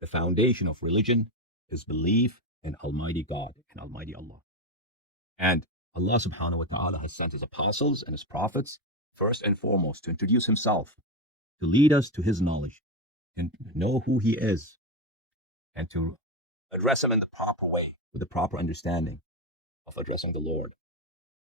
The foundation of religion is belief in Almighty God and Almighty Allah. And Allah subhanahu wa ta'ala has sent his apostles and his prophets first and foremost to introduce himself, to lead us to his knowledge and know who he is, and to address him in the proper way with the proper understanding of addressing the Lord.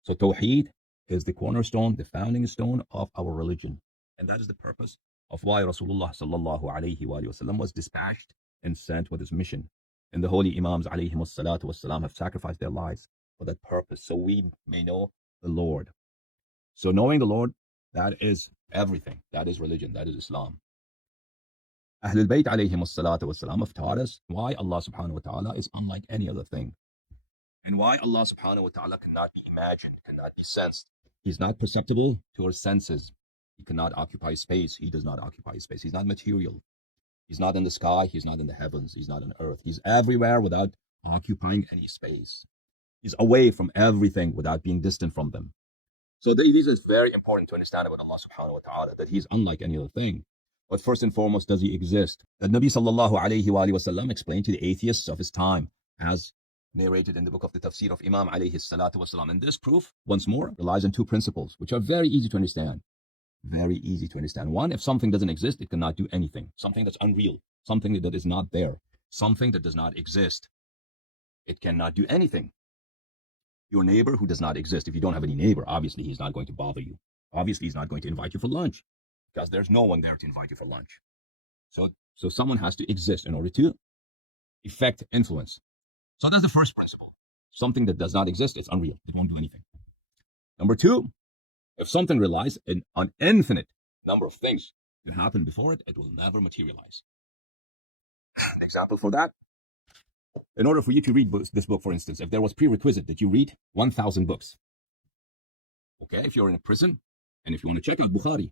So Tawheed is the cornerstone, the founding stone of our religion. And that is the purpose of why Rasulullah sallallahu alayhi wa sallam was dispatched and sent with his mission. And the holy Imams alayhi salatu wasalam have sacrificed their lives for that purpose, so we may know the Lord. So knowing the Lord, that is everything. That is religion. That is Islam. Ahlul Bayt alayhi salatu wasalam have taught us why Allah subhanahu wa ta'ala is unlike any other thing. And why Allah subhanahu wa ta'ala cannot be imagined, cannot be sensed. He's not perceptible to our senses. He cannot occupy space. He does not occupy space. He's not material. He's not in the sky. He's not in the heavens. He's not on earth. He's everywhere without occupying any space. He's away from everything without being distant from them. So this is very important to understand about Allah subhanahu wa ta'ala, that he's unlike any other thing. But first and foremost, does he exist? That Nabi sallallahu alayhi wa sallam explained to the atheists of his time, as narrated in the book of the Tafsir of Imam alayhi salatu wasalam. And this proof, once more, relies on two principles, which are very easy to understand. Very easy to understand. One, if something doesn't exist, it cannot do anything. Something that's unreal, something that is not there, something that does not exist, it cannot do anything. Your neighbor who does not exist, if you don't have any neighbor, obviously he's not going to bother you. Obviously he's not going to invite you for lunch, because there's no one there to invite you for lunch. So someone has to exist in order to effect influence. So that's the first principle. Something that does not exist, it's unreal. It won't do anything. Number two, if something relies on an infinite number of things that happen before it, it will never materialize. An example for that, in order for you to read this book, for instance, if there was prerequisite that you read 1,000 books, okay, if you're in a prison, and if you want to check out Bukhari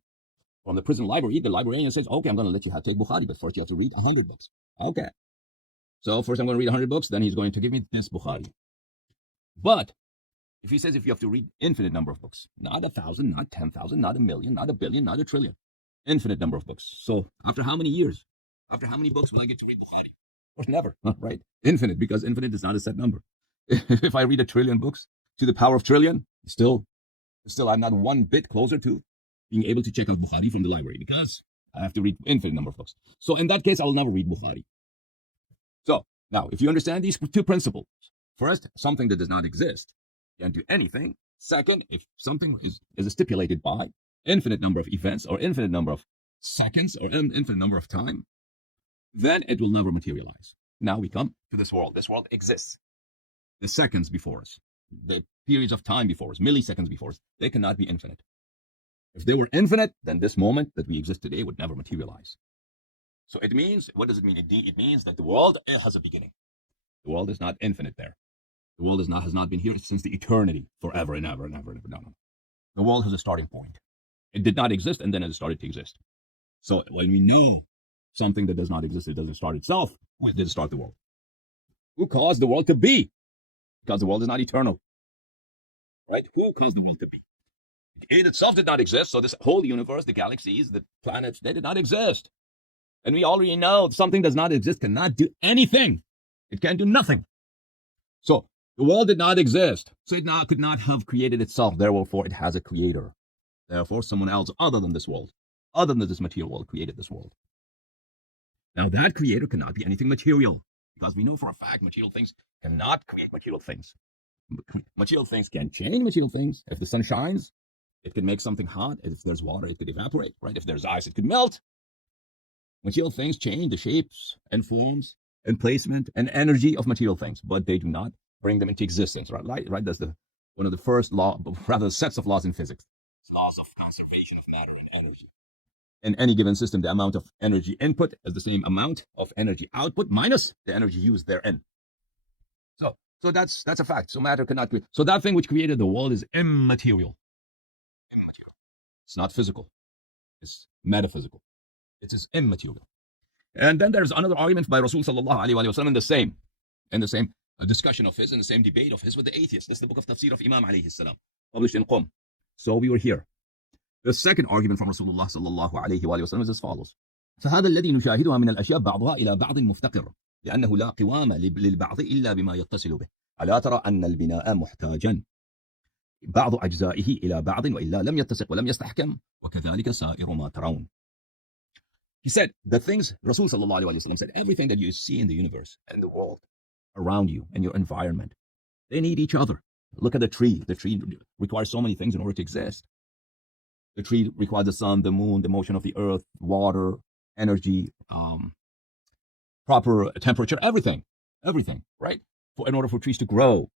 from the prison library, the librarian says, okay, I'm going to let you take Bukhari, but first you have to read 100 books. Okay. So first I'm going to read 100 books, then he's going to give me this Bukhari. But if he says if you have to read infinite number of books, not 1,000, not 10,000, not 1,000,000, not 1,000,000,000, not 1,000,000,000, infinite number of books. So after how many years? After how many books will I get to read Bukhari? Of course, never, right? Infinite, because infinite is not a set number. If I read 1,000,000,000,000 books to the power of trillion, still I'm not one bit closer to being able to check out Bukhari from the library, because I have to read infinite number of books. So in that case, I will never read Bukhari. So now, if you understand these two principles, first, something that does not exist can't do anything. Second, if something is stipulated by infinite number of events or infinite number of seconds or infinite number of time, then it will never materialize. Now we come to this world. This world exists. The seconds before us, the periods of time before us, milliseconds before us, they cannot be infinite. If they were infinite, then this moment that we exist today would never materialize. So it means, what does it mean? It means that the world has a beginning. The world is not infinite there. The world has not been here since the eternity, forever and ever and ever and ever. No. The world has a starting point. It did not exist, and then it started to exist. So when we know something that does not exist, it doesn't start itself, who did start the world? Who caused the world to be? Because the world is not eternal. Right? Who caused the world to be? It itself did not exist, so this whole universe, the galaxies, the planets, they did not exist. And we already know something does not exist, cannot do anything. It can do nothing. So the world did not exist, so it could not have created itself. Therefore, it has a creator. Therefore, someone else other than this world, other than this material world, created this world. Now, that creator cannot be anything material, because we know for a fact material things cannot create material things. Material things can change material things. If the sun shines, it could make something hot. If there's water, it could evaporate, right? If there's ice, it could melt. Material things change the shapes and forms and placement and energy of material things, but they do not bring them into existence, right? That's one of the first sets of laws in physics. It's laws of conservation of matter and energy. In any given system, the amount of energy input is the same amount of energy output minus the energy used therein. So that's a fact. So matter cannot create. So that thing which created the world is immaterial. It's not physical. It's metaphysical. It is immaterial. And then there's another argument by Rasul sallallahu alaihi wasallam in the same discussion of his, in the same debate of his with the atheists. This is the book of Tafsir of Imam alayhi salam, published in Qum. So we were here. The second argument from Rasulullah sallallahu alaihi wasallam is as follows. فهذا الذي نشاهدها من الأشياء بعضها إلى بعض مفتقر، لأنه لا قوام للبعض إلا بما يتصل به. ألا ترى أن البناء محتاجا بعض أجزائه إلى بعض، وإلا لم يتسق ولم يستحكم، وكذلك سائر ما ترون. He said the things, Rasul sallallahu alayhi wa sallam said, everything that you see in the universe and the world around you and your environment, they need each other. Look at the tree. The tree requires so many things in order to exist. The tree requires the sun, the moon, the motion of the earth, water, energy, proper temperature, everything, right? In order for trees to grow.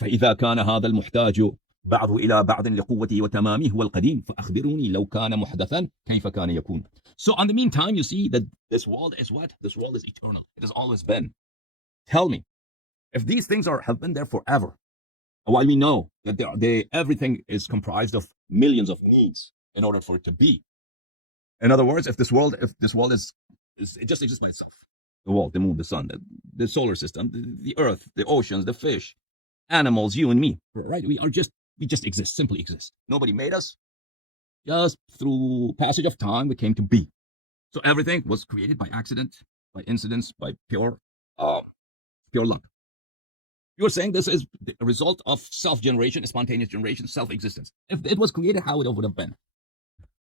فإذا كان هذا المحتاج بعض إلى بعض لقوته وتمامه هو القديم فأخبروني لو كان محدثا كيف كان يكون. So in the meantime, you see that this world is what? This world is eternal. It has always been. Tell me, if these things have been there forever, while we know that everything is comprised of millions of needs in order for it to be. In other words, if this world is it just exists by itself. The world, the moon, the sun, the solar system, the earth, the oceans, the fish, animals, you and me, right? We just exist, simply exist. Nobody made us. Just through passage of time, we came to be. So everything was created by accident, by incidents, by pure luck. You're saying this is the result of self-generation, spontaneous generation, self-existence. If it was created, how it would have been?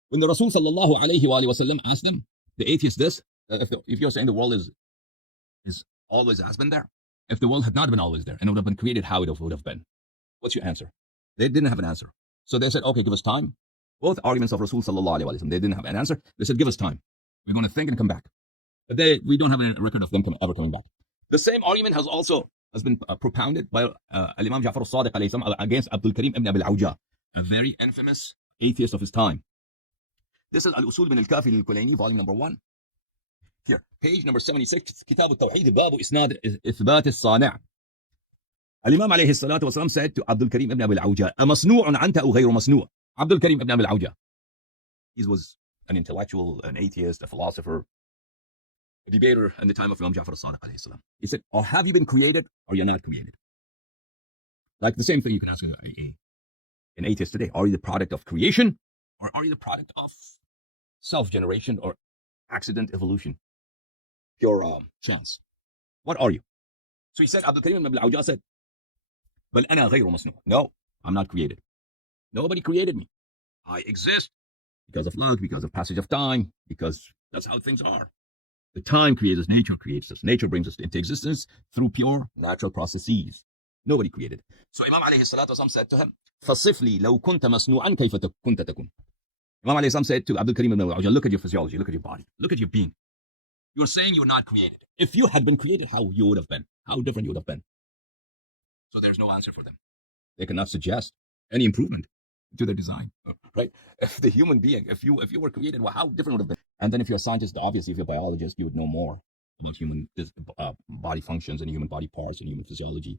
When the Rasul sallallahu alayhi wa sallam asked them, the atheists, this, if you're saying the world is always has been there, if the world had not been always there and it would have been created, how it would have been? What's your answer? They didn't have an answer. So they said, okay, give us time. Both arguments of Rasul sallallahu alayhi wa sallam, they didn't have an answer. They said, give us time. We're going to think and come back. But we don't have a record of them ever coming back. The same argument has been propounded by Imam Ja'far al-Sadiq alayhi salam against Abdul Karim ibn Abi al-Awja, a very infamous atheist of his time. This is Al-Usul min al-Kafi al-Kulayni, volume number 1. Here, page number 76, Kitab al-Tawheed, Babu Isnad Ithbat al-Sani'. Al-Imam alayhi salatu wa salam said to Abdul Karim ibn Abi al-Awja, أَمَصْنُوعٌ أَنْتَ أَوْ غَيْرُ مَصْنُوعٌ. Abdul Karim ibn Abi al-Awja, he was an intellectual, an atheist, a philosopher, a debater in the time of Imam Ja'far al-Sadiq alayhi salam. He said, or have you been created or you're not created? Like the same thing you can ask an atheist today. Are you the product of creation or are you the product of self-generation or accident, evolution, pure chance? What are you? So he said, Abdul Karim ibn al-Awja said, بل أنا غير مصنوع. No, I'm not created. Nobody created me. I exist because of luck, because of passage of time, because that's how things are. The time creates us, nature creates us. Nature brings us into existence through pure natural processes. Nobody created. So Imam alayhi salatu wasalam said to him, فَصِفْ لِي لَوْ كُنْتَ مَصْنُوعًا كَيْفَ كُنْتَ تَكُونَ. Imam alayhi salam said to Abdul Karim ibn al-Awja, look at your physiology, look at your body, look at your being. You're saying you're not created. If you had been created, how you would have been, how different you would have been. So there's no answer for them. They cannot suggest any improvement to their design, right? If the human being, if you were created, well, how different would it have been? And then if you're a scientist, obviously, if you're a biologist, you would know more about human body functions and human body parts and human physiology.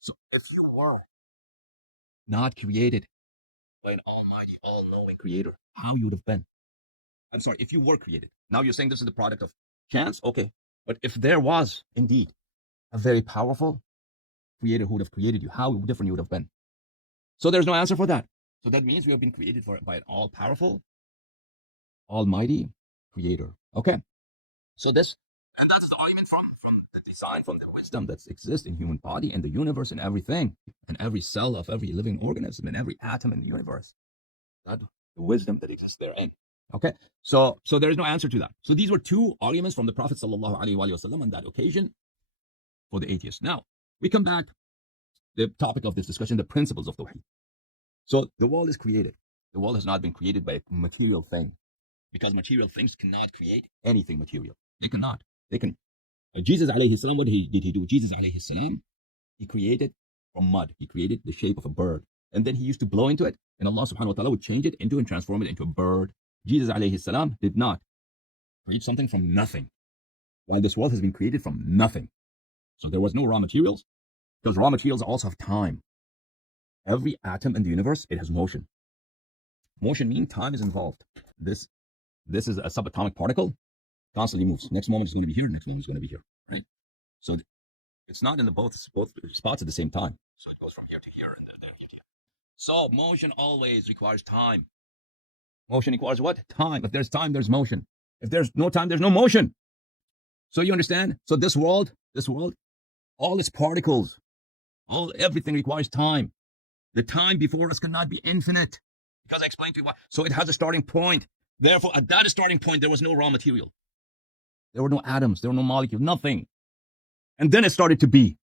So if you were not created by an almighty, all-knowing creator, how you would have been? I'm sorry, if you were created. Now you're saying this is the product of chance? Okay. But if there was indeed a very powerful creator who would have created you, how different you would have been? So there's no answer for that. So that means we have been created by an all-powerful, almighty creator. Okay. So that's the argument from the design, from the wisdom that exists in human body and the universe and everything, and every cell of every living organism and every atom in the universe. That the wisdom that exists therein. Okay. So there is no answer to that. So these were two arguments from the Prophet sallallahu alaihi wasallam on that occasion for the atheists. Now we come back to the topic of this discussion, the principles of Tawheed. So the world is created. The world has not been created by a material thing, because material things cannot create anything material. They cannot. They can. Jesus alayhi salam, what did he do? Jesus alayhi salam, he created from mud. He created the shape of a bird. And then he used to blow into it, and Allah subhanahu wa ta'ala would change it into and transform it into a bird. Jesus alayhi salam did not create something from nothing, while this world has been created from nothing. So there was no raw materials. Those raw materials also have time. Every atom in the universe, it has motion. Motion means time is involved. This is a subatomic particle, constantly moves. Next moment it's going to be here, next moment it's going to be here, right? So it's not in the both spots at the same time. So it goes from here to here and then here to here. So motion always requires time. Motion requires what? Time. If there's time, there's motion. If there's no time, there's no motion. So you understand? So this world, all its particles, everything requires time. The time before us cannot be infinite. Because I explained to you why. So it has a starting point. Therefore, at that starting point, there was no raw material. There were no atoms, there were no molecules, nothing. And then it started to be.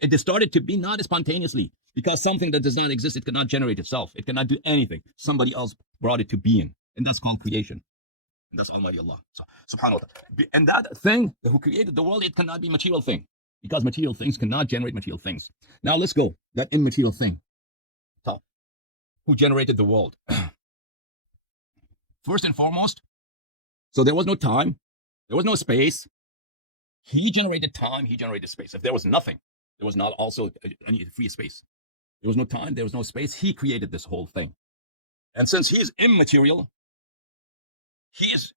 It started to be not spontaneously, because something that does not exist, it cannot generate itself. It cannot do anything. Somebody else brought it to being. And that's called creation. And that's Almighty Allah. So, subhanahu wa ta'ala. And that thing, who created the world, it cannot be a material thing. Because material things cannot generate material things. Now let's go. That immaterial thing. So, who generated the world? First and foremost, so there was no time. There was no space. He generated time. He generated space. If there was nothing, there was not also any free space. There was no time. There was no space. He created this whole thing. And since he is immaterial,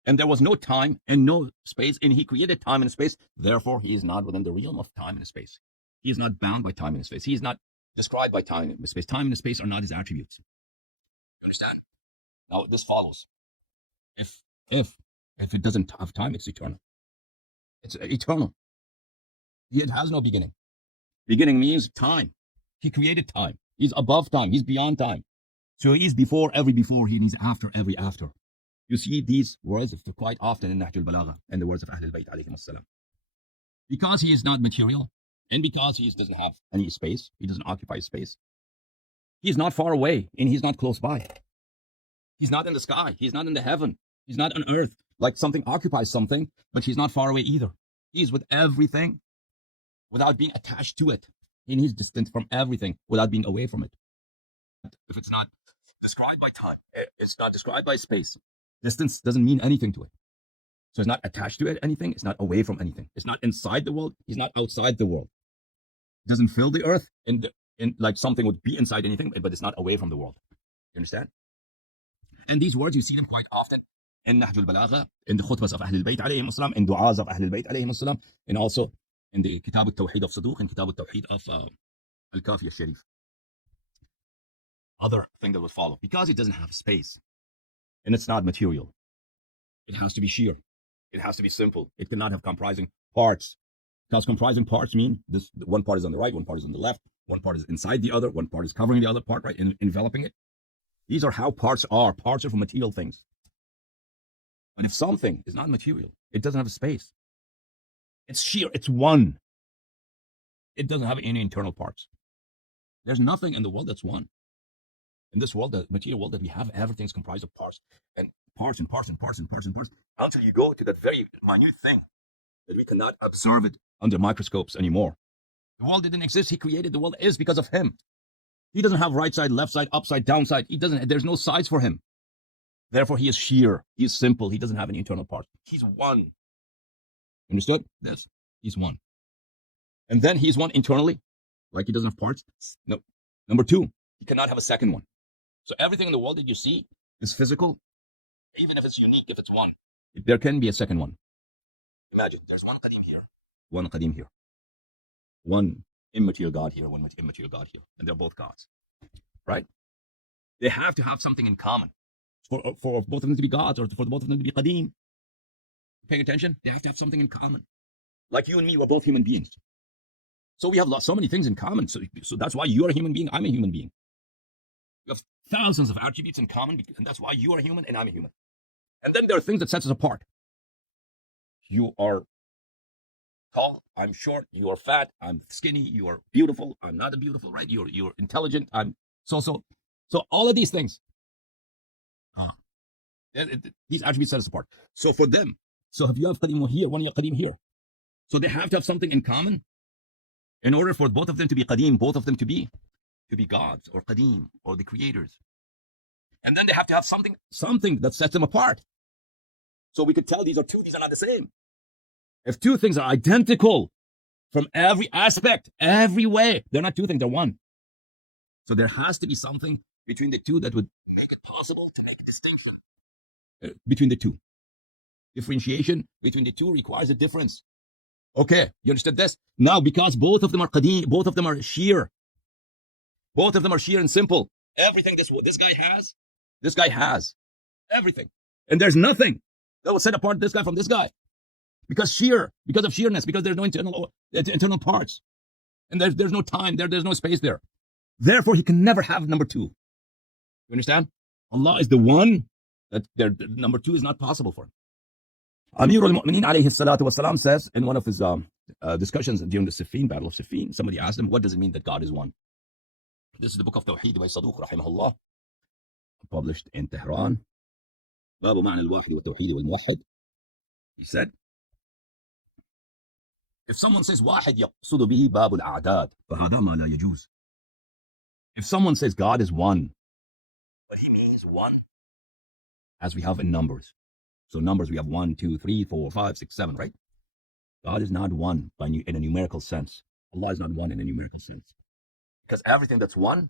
and there was no time and no space, and he created time and space, therefore he is not within the realm of time and space. He is not bound by time and space. He is not described by time and space. Time and space are not his attributes. You understand? Now this follows. If it doesn't have time, it's eternal. It's eternal. It has no beginning. Beginning means time. He created time. He's above time. He's beyond time. So he's before every before, he is after every after. You see these words quite often in Nahj al-Balagha and the words of Ahlul Bayt alayhim as-salam. Because he is not material, and because he doesn't have any space, he doesn't occupy space. He's not far away, and he's not close by. He's not in the sky. He's not in the heaven. He's not on earth. Like something occupies something, but he's not far away either. He's with everything without being attached to it. And he's distant from everything without being away from it. If it's not described by time, it's not described by space. Distance doesn't mean anything to it. So it's not attached to it, anything. It's not away from anything. It's not inside the world. He's not outside the world. It doesn't fill the earth in like something would be inside anything, but it's not away from the world. You understand? And these words, you see them quite often in Nahj al-Balagha, in the khutbahs of Ahlul Bayt alayhim as-salam, in du'as of Ahlul Bayt alayhim as-salam, and also in the Kitab al-Tawheed of Saduq and Kitab al-Tawheed of Al-Kafi al-Sharif. Other thing that would follow, because it doesn't have space, and it's not material. It has to be sheer. It has to be simple. It cannot have comprising parts. Because comprising parts mean this: one part is on the right, one part is on the left, one part is inside the other, one part is covering the other part, right, enveloping it. These are how parts are. Parts are for material things. But if something is not material, it doesn't have a space. It's sheer. It's one. It doesn't have any internal parts. There's nothing in the world that's one. In this world, the material world that we have, everything's comprised of parts and parts and parts and parts and parts and parts, until you go to that very minute thing that we cannot observe it under microscopes anymore. The world didn't exist. He created the world is because of him. He doesn't have right side, left side, upside, downside. There's no sides for him. Therefore, he is sheer. He is simple. He doesn't have any internal parts. He's one. Understood? Yes. He's one. And then he's one internally, like he doesn't have parts. No. Number two, he cannot have a second one. So everything in the world that you see is physical, even if it's unique, if it's one. There can be a second one. Imagine there's one Qadim here, one Qadim here, one immaterial God here, one immaterial God here, and they're both gods, right? They have to have something in common for both of them to be gods, or for both of them to be Qadim. Paying attention? They have to have something in common. Like you and me, we're both human beings. So we have so many things in common. So that's why you're a human being, I'm a human being. We have thousands of attributes in common, and that's why you are a human and I'm a human. And then there are things that sets us apart. You are tall, I'm short, you are fat, I'm skinny, you are beautiful, I'm not beautiful, right? You're intelligent, I'm so all of these things. These attributes set us apart. So for them, if you have Qadim here, one of Qadim here. So they have to have something in common in order for both of them to be Qadim, both of them to be gods or Qadim or the creators. And then they have to have something that sets them apart. So we could tell these are not the same. If two things are identical from every aspect, every way, they're not two things, they're one. So there has to be something between the two that would make it possible to make a distinction between the two. Differentiation between the two requires a difference. Okay, you understood this? Now, because both of them are Qadim, both of them are sheer. Both of them are sheer and simple. Everything this guy has everything. And there's nothing They will set apart this guy from this guy. Because of sheerness, because there's no internal parts. And there's no time there, there's no space there. Therefore, he can never have number two. You understand? Allah is the one that number two is not possible for him. Amir al-Mu'mineen alayhi salatu wasalam says in one of his discussions during the Siffin, Battle of Siffin, somebody asked him, what does it mean that God is one? This is the book of Tawheed by Saduq rahimahullah, published in Tehran. باب معنى الواحد والتوحيد والموحد. He said, if someone says واحد يقصد به باب الأعداد فهذا ما لا يجوز. If someone says God is one, what he means one, as we have in numbers. So numbers, we have 1, 2, 3, 4, 5, 6, 7, right? God is not one in a numerical sense. Allah is not one in a numerical sense. Because everything that's one,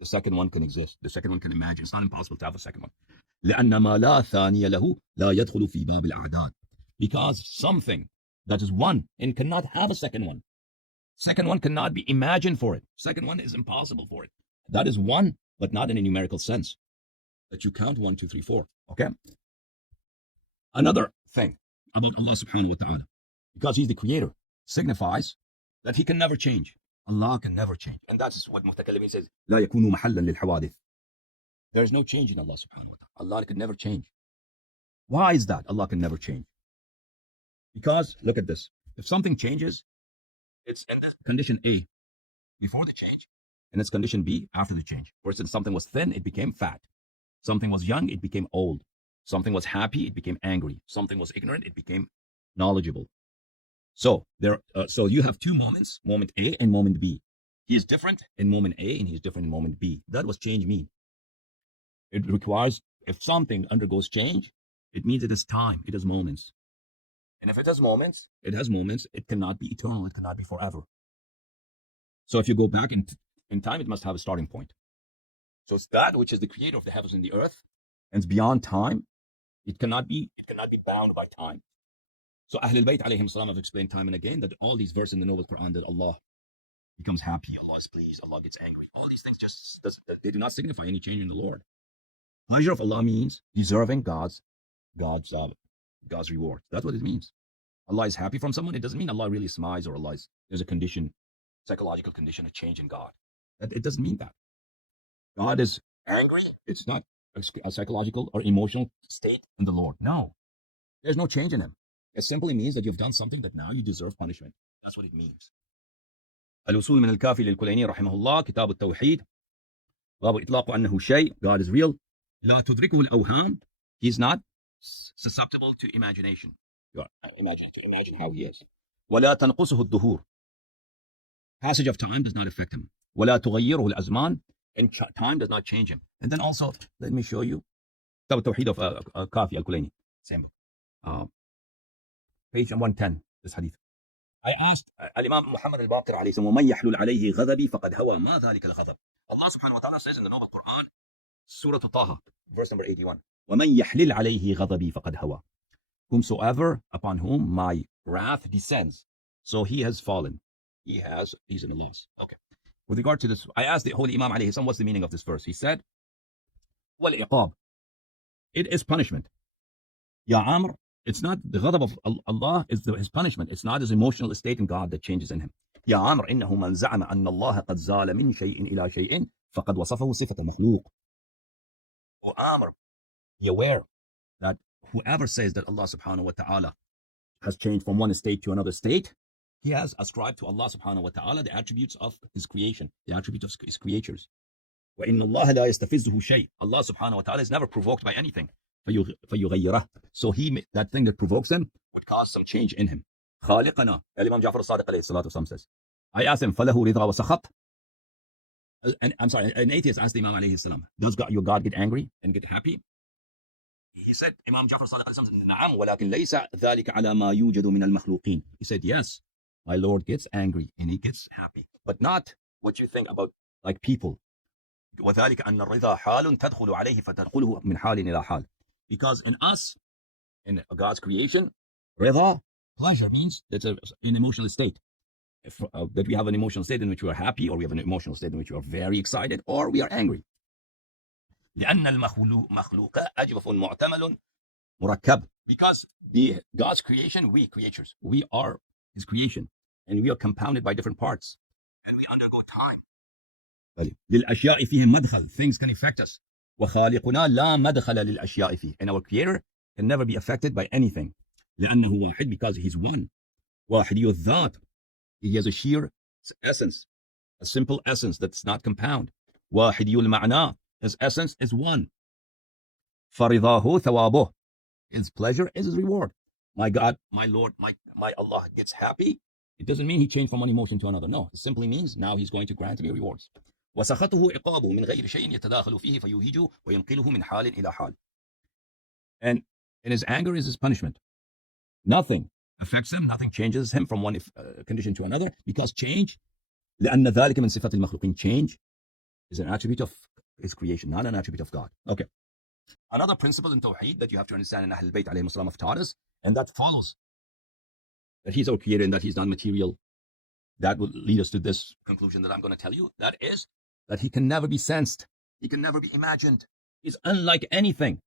the second one can exist. The second one can imagine. It's not impossible to have a second one. لأن ما لا ثاني له لا يدخل في باب الأعداد. Because something that is one and cannot have a second one. Second one cannot be imagined for it. Second one is impossible for it. That is one, but not in a numerical sense. That you count 1, 2, 3, 4. Okay? Another thing about Allah subhanahu wa ta'ala, because he's the creator, signifies that he can never change. Allah can never change. And that's what Mutakallimin says, لا يكون محلا للحوادث. There is no change in Allah subhanahu wa ta'ala. Allah can never change. Why is that Allah can never change? Because, look at this. If something changes, it's in this condition A before the change, and it's condition B after the change. For instance, something was thin, it became fat. Something was young, it became old. Something was happy, it became angry. Something was ignorant, it became knowledgeable. So you have two moments, moment A and moment B. He is different in moment A and he's different in moment B. That was change mean. It requires, if something undergoes change, it means it is time, it is moments. And if it has moments, it cannot be eternal, it cannot be forever. So if you go back in time, it must have a starting point. So it's that which is the creator of the heavens and the earth, and it's beyond time. It cannot be bound by time. So Ahlul Bayt alayhim salam have explained time and again that all these verses in the Noble Quran, that Allah becomes happy, Allah is pleased, Allah gets angry. All these things they do not signify any change in the Lord. Pleasure of Allah means deserving God's reward. That's what it means. Allah is happy from someone. It doesn't mean Allah really smiles or there's a condition, psychological condition, a change in God. It doesn't mean that. God is angry. It's not a psychological or emotional state in the Lord. No, there's no change in him. It simply means that you've done something that now you deserve punishment. That's what it means. الوصول من الكافي للكليني رحمه الله كتاب التوحيد باب إطلاق أنه شيء. God is real. لا تدركه الأوهام. He's not susceptible to imagination. You imagine how he is. ولا تنقصه الدهور. Passage of time does not affect him. ولا تغيره الأزمان. And time does not change him. And then also, let me show you كتاب التوحيد of Kafi al-Kulaini. Same book. Page 110, this hadith. I asked Al-Imam Muhammad al-Baqir alayhi salam, وَمَنْ يَحْلُلْ عَلَيْهِ غَضَبِي فَقَدْ هَوَى مَا ذَلِكَ الْغَضَبِ. Allah subhanahu wa ta'ala says in the Noble Quran, Surah Taha, verse number 81, وَمَنْ يَحْلِلْ عَلَيْهِ غَضَبِي فَقَدْ هَوَى. Whomsoever upon whom my wrath descends, so he has fallen. He's in a loss. Okay. With regard to this, I asked the Holy Imam alayhi salam, what's the meaning of this verse? He said, وَالْإِقَابِ. It is punishment. Ya Amr, it's not the ghadab of Allah, it's his punishment. It's not his emotional state in God that changes in him. يا عمر إنه من زعم أن الله قد زال من شيء إلى شيء فقد وصفه صفة المخلوق. O Amr, be aware that whoever says that Allah subhanahu wa ta'ala has changed from one state to another state, he has ascribed to Allah subhanahu wa ta'ala the attributes of his creation, the attributes of his creatures. وإن الله لا يستفزه شيء. Allah subhanahu wa ta'ala is never provoked by anything. فيغيره. So that thing that provokes him would cause some change in him. خالقنا. Imam Ja'far al-Sadiq alayhi salatu wasalam says, I asked him, فله رضا وسخط. I'm sorry, an atheist asked the Imam alayhi salam, does your God get angry and get happy? He said, Imam Ja'far al-Sadiq alayhi salam, نعم ولكن ليس ذلك على ما يوجد من المخلوقين. He said, yes, my Lord gets angry and he gets happy, but not what you think about like people. وذلك أن الرضا حال تدخل عليه فتدخله من حال إلى حال. Because in us, in God's creation, rida, pleasure, means that's an emotional state. That we have an emotional state in which we are happy, or we have an emotional state in which we are very excited, or we are angry. لأن المخلوق أجوف معتمل مركب. Because God's creation, we creatures, we are his creation, and we are compounded by different parts, and we undergo time. للأشياء فيهم مدخل, things can affect us. وخالقنا لا مدخل للأشياء فيه, and our creator can never be affected by anything. لأنه واحد, because he's one. واحدي الذات, he has a sheer essence, a simple essence that's not compound. واحدي المعنى, his essence is one. فرضاه ثوابه, his pleasure is his reward. My God, my Lord, my Allah gets happy. It doesn't mean he changed from one emotion to another. No, it simply means now he's going to grant me rewards. وسخطه عقابه من غير شيء يتداخل فيه فيهيج وينقله من حال إلى حال. And his anger is his punishment. Nothing affects him, nothing changes him from one condition to another, because change, لأن ذلك من صفات المخلوقين. Change is an attribute of his creation, not an attribute of God. Okay. Another principle in Tawheed that you have to understand in Ahl al-Bayt alayhim as-salam have taught us, and that follows that he's our creator and that he's non-material, that will lead us to this conclusion that I'm going to tell you. That is that he can never be sensed. He can never be imagined. He's unlike anything.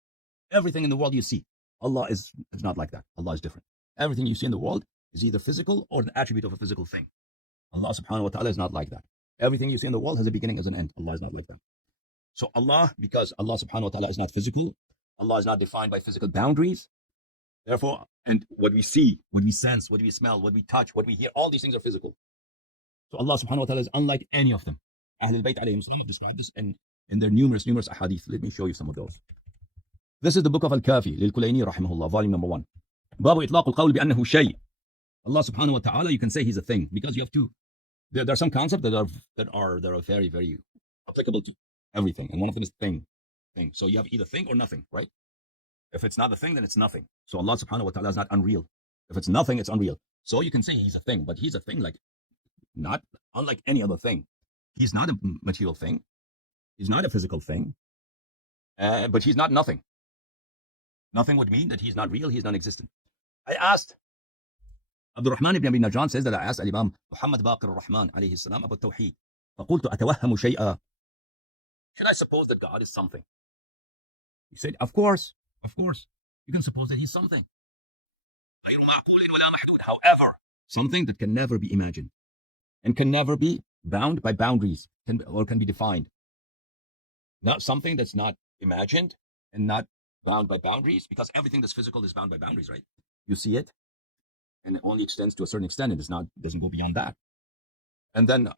Everything in the world you see. Allah is not like that. Allah is different. Everything you see in the world is either physical or an attribute of a physical thing. Allah subhanahu wa ta'ala is not like that. Everything you see in the world has a beginning, has an end. Allah is not like that. So Allah, because Allah subhanahu wa ta'ala is not physical, Allah is not defined by physical boundaries. Therefore, and what we see, what we sense, what we smell, what we touch, what we hear, all these things are physical. So Allah subhanahu wa ta'ala is unlike any of them. Ahl al-Bayt alayhim salam have described this in their numerous ahadith. Let me show you some of those. This is the book of Al-Kafi, Lil-Kulayni rahimahullah, volume number 1. Babu itlaq al-qawl bi-annahu shay. Allah subhanahu wa ta'ala, you can say he's a thing, because you have to, there are some concepts that are very, very applicable to everything. And one of them is thing. So you have either thing or nothing, right? If it's not a thing, then it's nothing. So Allah subhanahu wa ta'ala is not unreal. If it's nothing, it's unreal. So you can say he's a thing, but he's a thing like, not unlike any other thing. He's not a material thing. He's not a physical thing. But he's not nothing. Nothing would mean that he's not real, he's non-existent. I asked, Abdul Rahman ibn Abi Najran says that I asked Al-Imam Muhammad Baqir al-Rahman alayhi salam about Tawheed. فقلت أتوهم شيئا. Can I suppose that God is something? He said, of course. You can suppose that he's something. However, something that can never be imagined and can never be bound by boundaries or can be defined. Not something that's not imagined and not bound by boundaries, because everything that's physical is bound by boundaries, right? You see it, and it only extends to a certain extent. It doesn't go beyond that. And then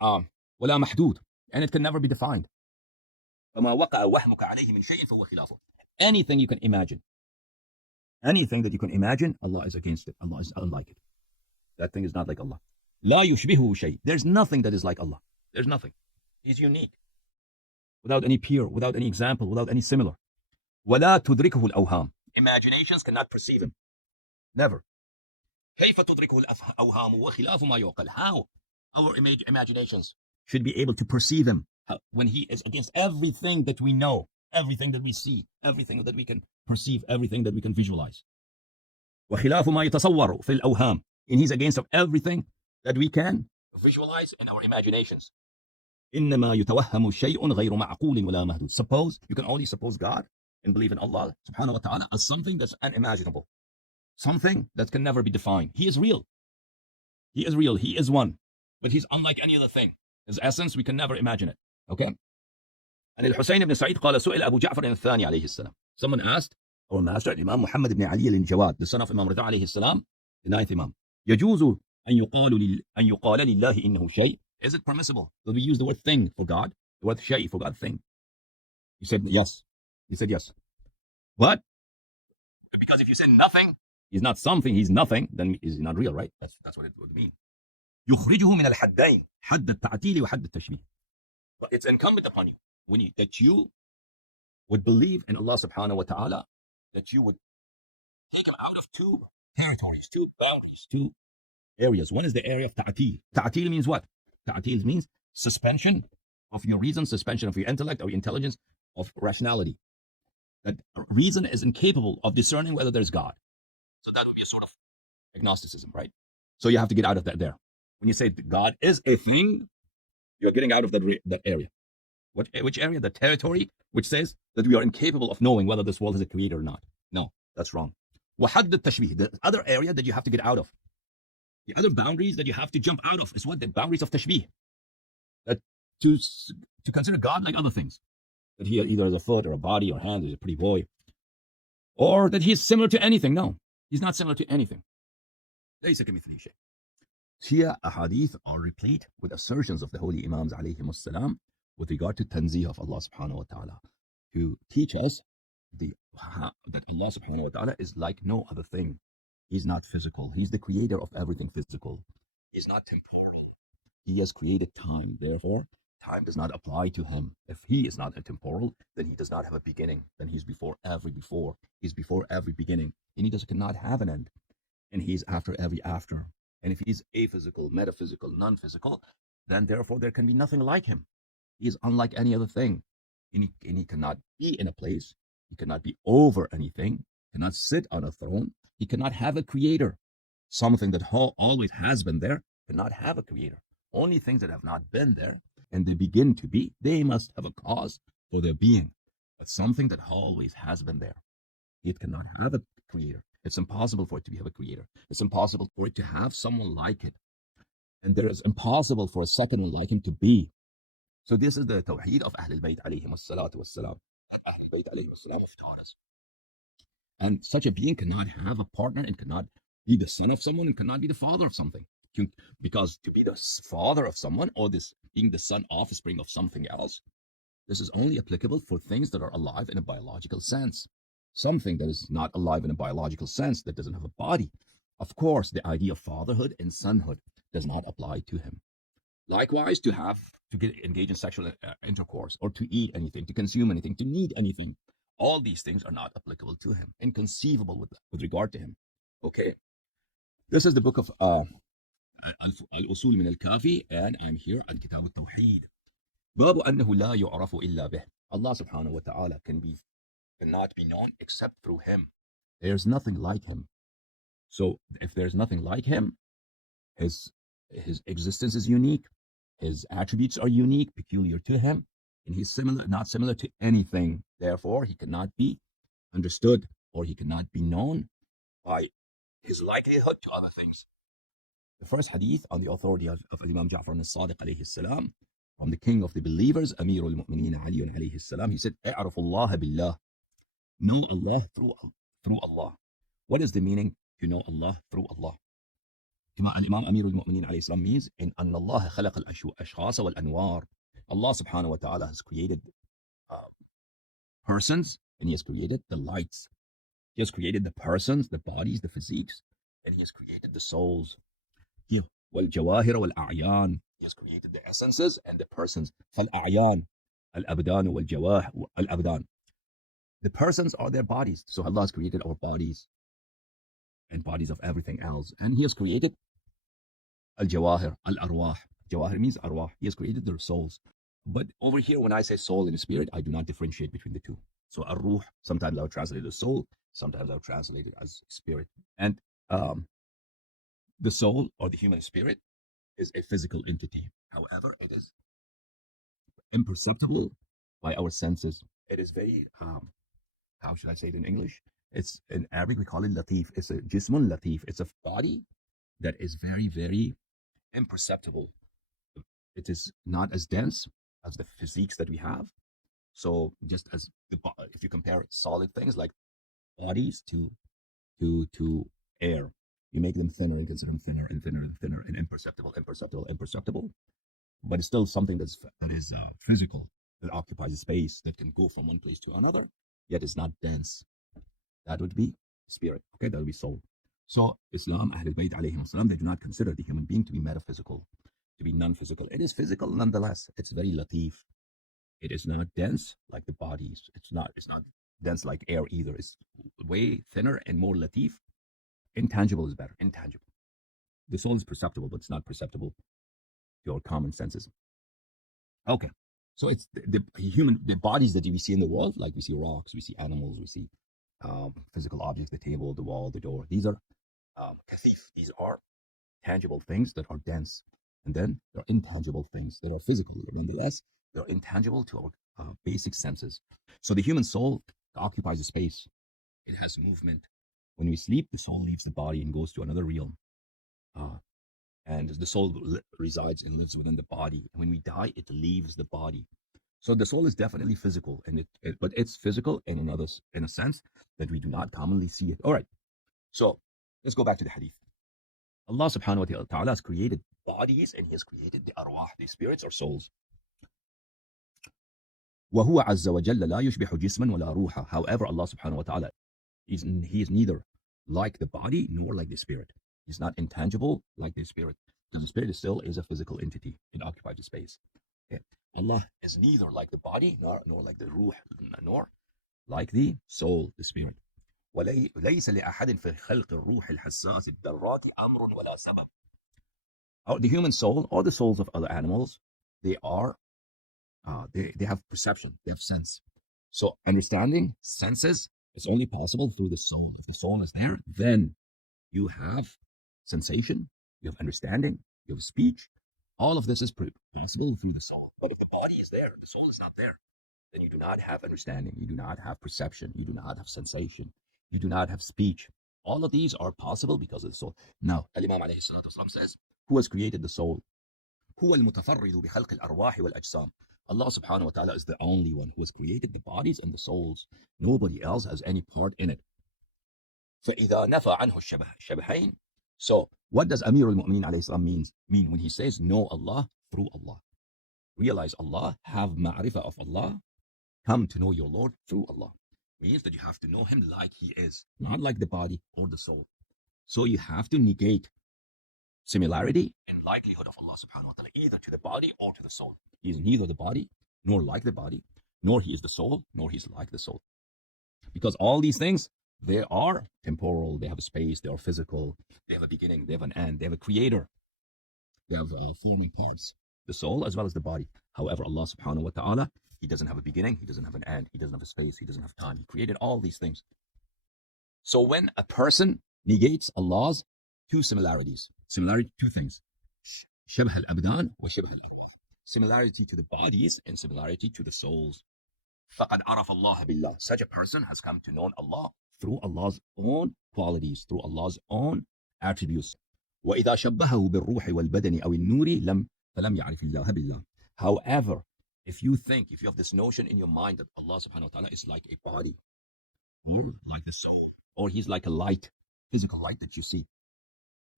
ولا محدود, and it can never be defined. فما وقع وهمك عليه من شيء فهو خلافه. Anything you can imagine, anything that you can imagine, Allah is against it. Allah is unlike it. That thing is not like Allah. لا يشبهه شيء. There's nothing that is like Allah. There's nothing. He's unique, without any peer, without any example, without any similar. ولا تدركه الأوهام. Imaginations cannot perceive him. Never. كيف تدركه الأوهام وخلاف ما يعقل. How our imaginations should be able to perceive him when he is against everything that we know, everything that we see, everything that we can perceive, everything that we can visualize. وخلاف ما يتصور في الأوهام. And he's against everything that we can visualize in our imaginations. إنما يتوهم شيء غير معقول ولا مهدود. Suppose, you can only suppose God and believe in Allah subhanahu wa ta'ala as something that's unimaginable, something that can never be defined. He is real. He is one, but he's unlike any other thing. His essence, we can never imagine it. Okay? And Al-Husayn ibn Sa'id قال سئل أبو جعفر الثاني عليه السلام. Someone asked our master Imam Muhammad ibn Ali al-Jawad, the son of Imam Rida alayhi salam, the ninth Imam, يجوز أن يقال لله إنه شيء. Is it permissible that we use the word thing for God, the word shay for God, thing? He said yes. What? Because if you say nothing, he's not something, he's nothing, then he's not real, right? That's what it would mean. يخرجه من الحدين, حد التعطيل وحد التشبيه. But it's incumbent upon you that you would believe in Allah subhanahu wa ta'ala, that you would take him out of two territories, two boundaries, two areas. One is the area of ta'til. Ta'til means what? Ta'til means suspension of your reason, suspension of your intellect or your intelligence, of rationality. That reason is incapable of discerning whether there's God. So that would be a sort of agnosticism, right? So you have to get out of that there. When you say God is a thing, you're getting out of that area. Which area? The territory which says that we are incapable of knowing whether this world has a creator or not. No, that's wrong. وحد التشبيه, the other area that you have to get out of, the other boundaries that you have to jump out of is what? The boundaries of tashbih. That to, to consider God like other things. That he either has a foot or a body or hand, or a pretty boy. Or that he's similar to anything. No, he's not similar to anything. ليس كمثله شيء. Shia ahadith are replete with assertions of the holy Imams alayhim salam with regard to tanzih of Allah subhanahu wa ta'ala, to teach us that Allah subhanahu wa ta'ala is like no other thing. He's not physical. He's the creator of everything physical. He's not temporal. He has created time. Therefore, time does not apply to him. If he is not temporal, then he does not have a beginning. Then he's before every before. He's before every beginning. And he cannot have an end. And he's after every after. And if he's aphysical, metaphysical, non-physical, then therefore there can be nothing like him. He is unlike any other thing. And he cannot be in a place. He cannot be over anything. Cannot sit on a throne. He cannot have a creator. Something that always has been there cannot have a creator. Only things that have not been there and they begin to be, they must have a cause for their being. But something that always has been there, it cannot have a creator. It's impossible for it to have a creator. It's impossible for it to have someone like it. And there is impossible for a second one like him to be. So this is the tawheed of Ahlul Bayt alayhim as-salatu was-salam. Ahlul Bayt alayhim as-salam have taught us. And such a being cannot have a partner and cannot be the son of someone and cannot be the father of something. Because to be the father of someone or this being the son offspring of something else, this is only applicable for things that are alive in a biological sense. Something that is not alive in a biological sense, that doesn't have a body, of course, the idea of fatherhood and sonhood does not apply to him. Likewise, to engage in sexual intercourse, or to eat anything, to consume anything, to need anything, all these things are not applicable to him, inconceivable with regard to him. Okay, this is the book of Al-Usul min al-Kafi, and I'm here on Kitab al-Tawheed. باب أنه لا يعرف إلا به. Allah subhanahu wa ta'ala cannot be known except through him. There's nothing like him. So if there's nothing like him, his existence is unique, his attributes are unique, peculiar to him, and he's not similar to anything. Therefore, he cannot be understood or he cannot be known by his likelihood to other things. The first hadith on the authority of Imam Ja'far al-Sadiq alayhi salam, from the king of the believers, Amir al-Mu'mineen Ali alayhi salam, he said, "A'raf Allah billah." Know Allah through Allah. What is the meaning to know Allah through Allah? Imam Amir al-Mu'mineen alayhi salam means in أن الله خلق الأشخاص والأنوار. Allah subhanahu wa ta'ala has created persons, and he has created the lights. He has created the persons, the bodies, the physiques, and he has created the souls. والجواهر والأعيان. He has created the essences and the persons. فالأعيان الأبدان والجواهر الأبدان. The persons are their bodies. So Allah has created our bodies and bodies of everything else. And he has created al-jawahir, al-arwah. Jawahir means arwah. He has created their souls. But over here, when I say soul and spirit, I do not differentiate between the two. So ar-ruh, sometimes I'll translate it as soul, sometimes I'll translate it as spirit. And the soul or the human spirit is a physical entity. However, it is imperceptible by our senses. It is very, how should I say it in English? It's in Arabic, we call it latif. It's a jismun latif. It's a body that is very, very imperceptible. It is not as dense as the physiques that we have. So just as if you compare solid things like bodies to air, you make them thinner and consider them thinner and thinner and thinner and imperceptible. But it's still something that is physical, that occupies a space, that can go from one place to another, yet it's not dense. That would be spirit. Okay, that would be soul. So Islam, Ahlul Bayt alayhim salam, they do not consider the human being to be metaphysical, to be non-physical. It is physical nonetheless. It's very latif. It is not dense like the bodies. It's not dense like air either. It's way thinner and more latif. Intangible is better. Intangible. The soul is perceptible, but it's not perceptible to our common senses. Okay. So it's the bodies that we see in the world, like we see rocks, we see animals, we see physical objects, the table, the wall, the door. These are kathif. These are tangible things that are dense. And then there are intangible things that are physical. Nonetheless, they're intangible to our basic senses. So the human soul occupies a space. It has movement. When we sleep, the soul leaves the body and goes to another realm. And the soul resides and lives within the body. And when we die, it leaves the body. So the soul is definitely physical, and but it's physical in a sense that we do not commonly see it. All right. So let's go back to the hadith. Allah subhanahu wa ta'ala has created bodies, and He has created the arwah, the spirits or souls. وهو عز وجل لا يشبه جسما ولا روحا. However, Allah subhanahu wa ta'ala He is neither like the body nor like the spirit. He's not intangible like the spirit, because the spirit still is a physical entity. It occupies the space. Okay. Allah is neither like the body nor like the ruh, nor like the soul, the spirit. وليس لأحد في خلق الروح الحساس الذرات أمر ولا سبب. The human soul or the souls of other animals, they have perception, they have sense. So understanding, senses, it's only possible through the soul. If the soul is there, then you have sensation, you have understanding, you have speech. All of this is possible through the soul. But if the body is there, the soul is not there, then you do not have understanding, you do not have perception, you do not have sensation, you do not have speech. All of these are possible because of the soul. Now, Al-Imam alayhi salatu wasalam says, who has created the soul? هو المتفرد بخلق الأرواح والأجسام. Allah subhanahu wa ta'ala is the only one who has created the bodies and the souls. Nobody else has any part in it. فإذا نفى عنه الشبهين. So what does Amir al-Mu'mineen alayhi salam mean when he says know Allah through Allah? Realize Allah, have ma'rifah of Allah, come to know your Lord through Allah. Means that you have to know Him like He is, not like the body or the soul. So you have to negate similarity and likelihood of Allah subhanahu wa ta'ala, either to the body or to the soul. He is neither the body, nor like the body, nor He is the soul, nor He is like the soul. Because all these things, they are temporal, they have a space, they are physical, they have a beginning, they have an end, they have a creator, they have forming parts, the soul as well as the body. However, Allah subhanahu wa ta'ala, He doesn't have a beginning, He doesn't have an end, He doesn't have a space, He doesn't have time. He created all these things. So when a person negates Allah's two similarities, similarity to two things, شبه الأبدان وشبه الأرواح, similarity to the bodies and similarity to the souls. فقد عرف الله بالله. Such a person has come to know Allah through Allah's own qualities, through Allah's own attributes. وإذا شبهه بالروح والبدن أو النور فلم يعرف الله بالله. However, if you have this notion in your mind that Allah subhanahu wa ta'ala is like a body, or like the soul, or He's like a light, physical light that you see,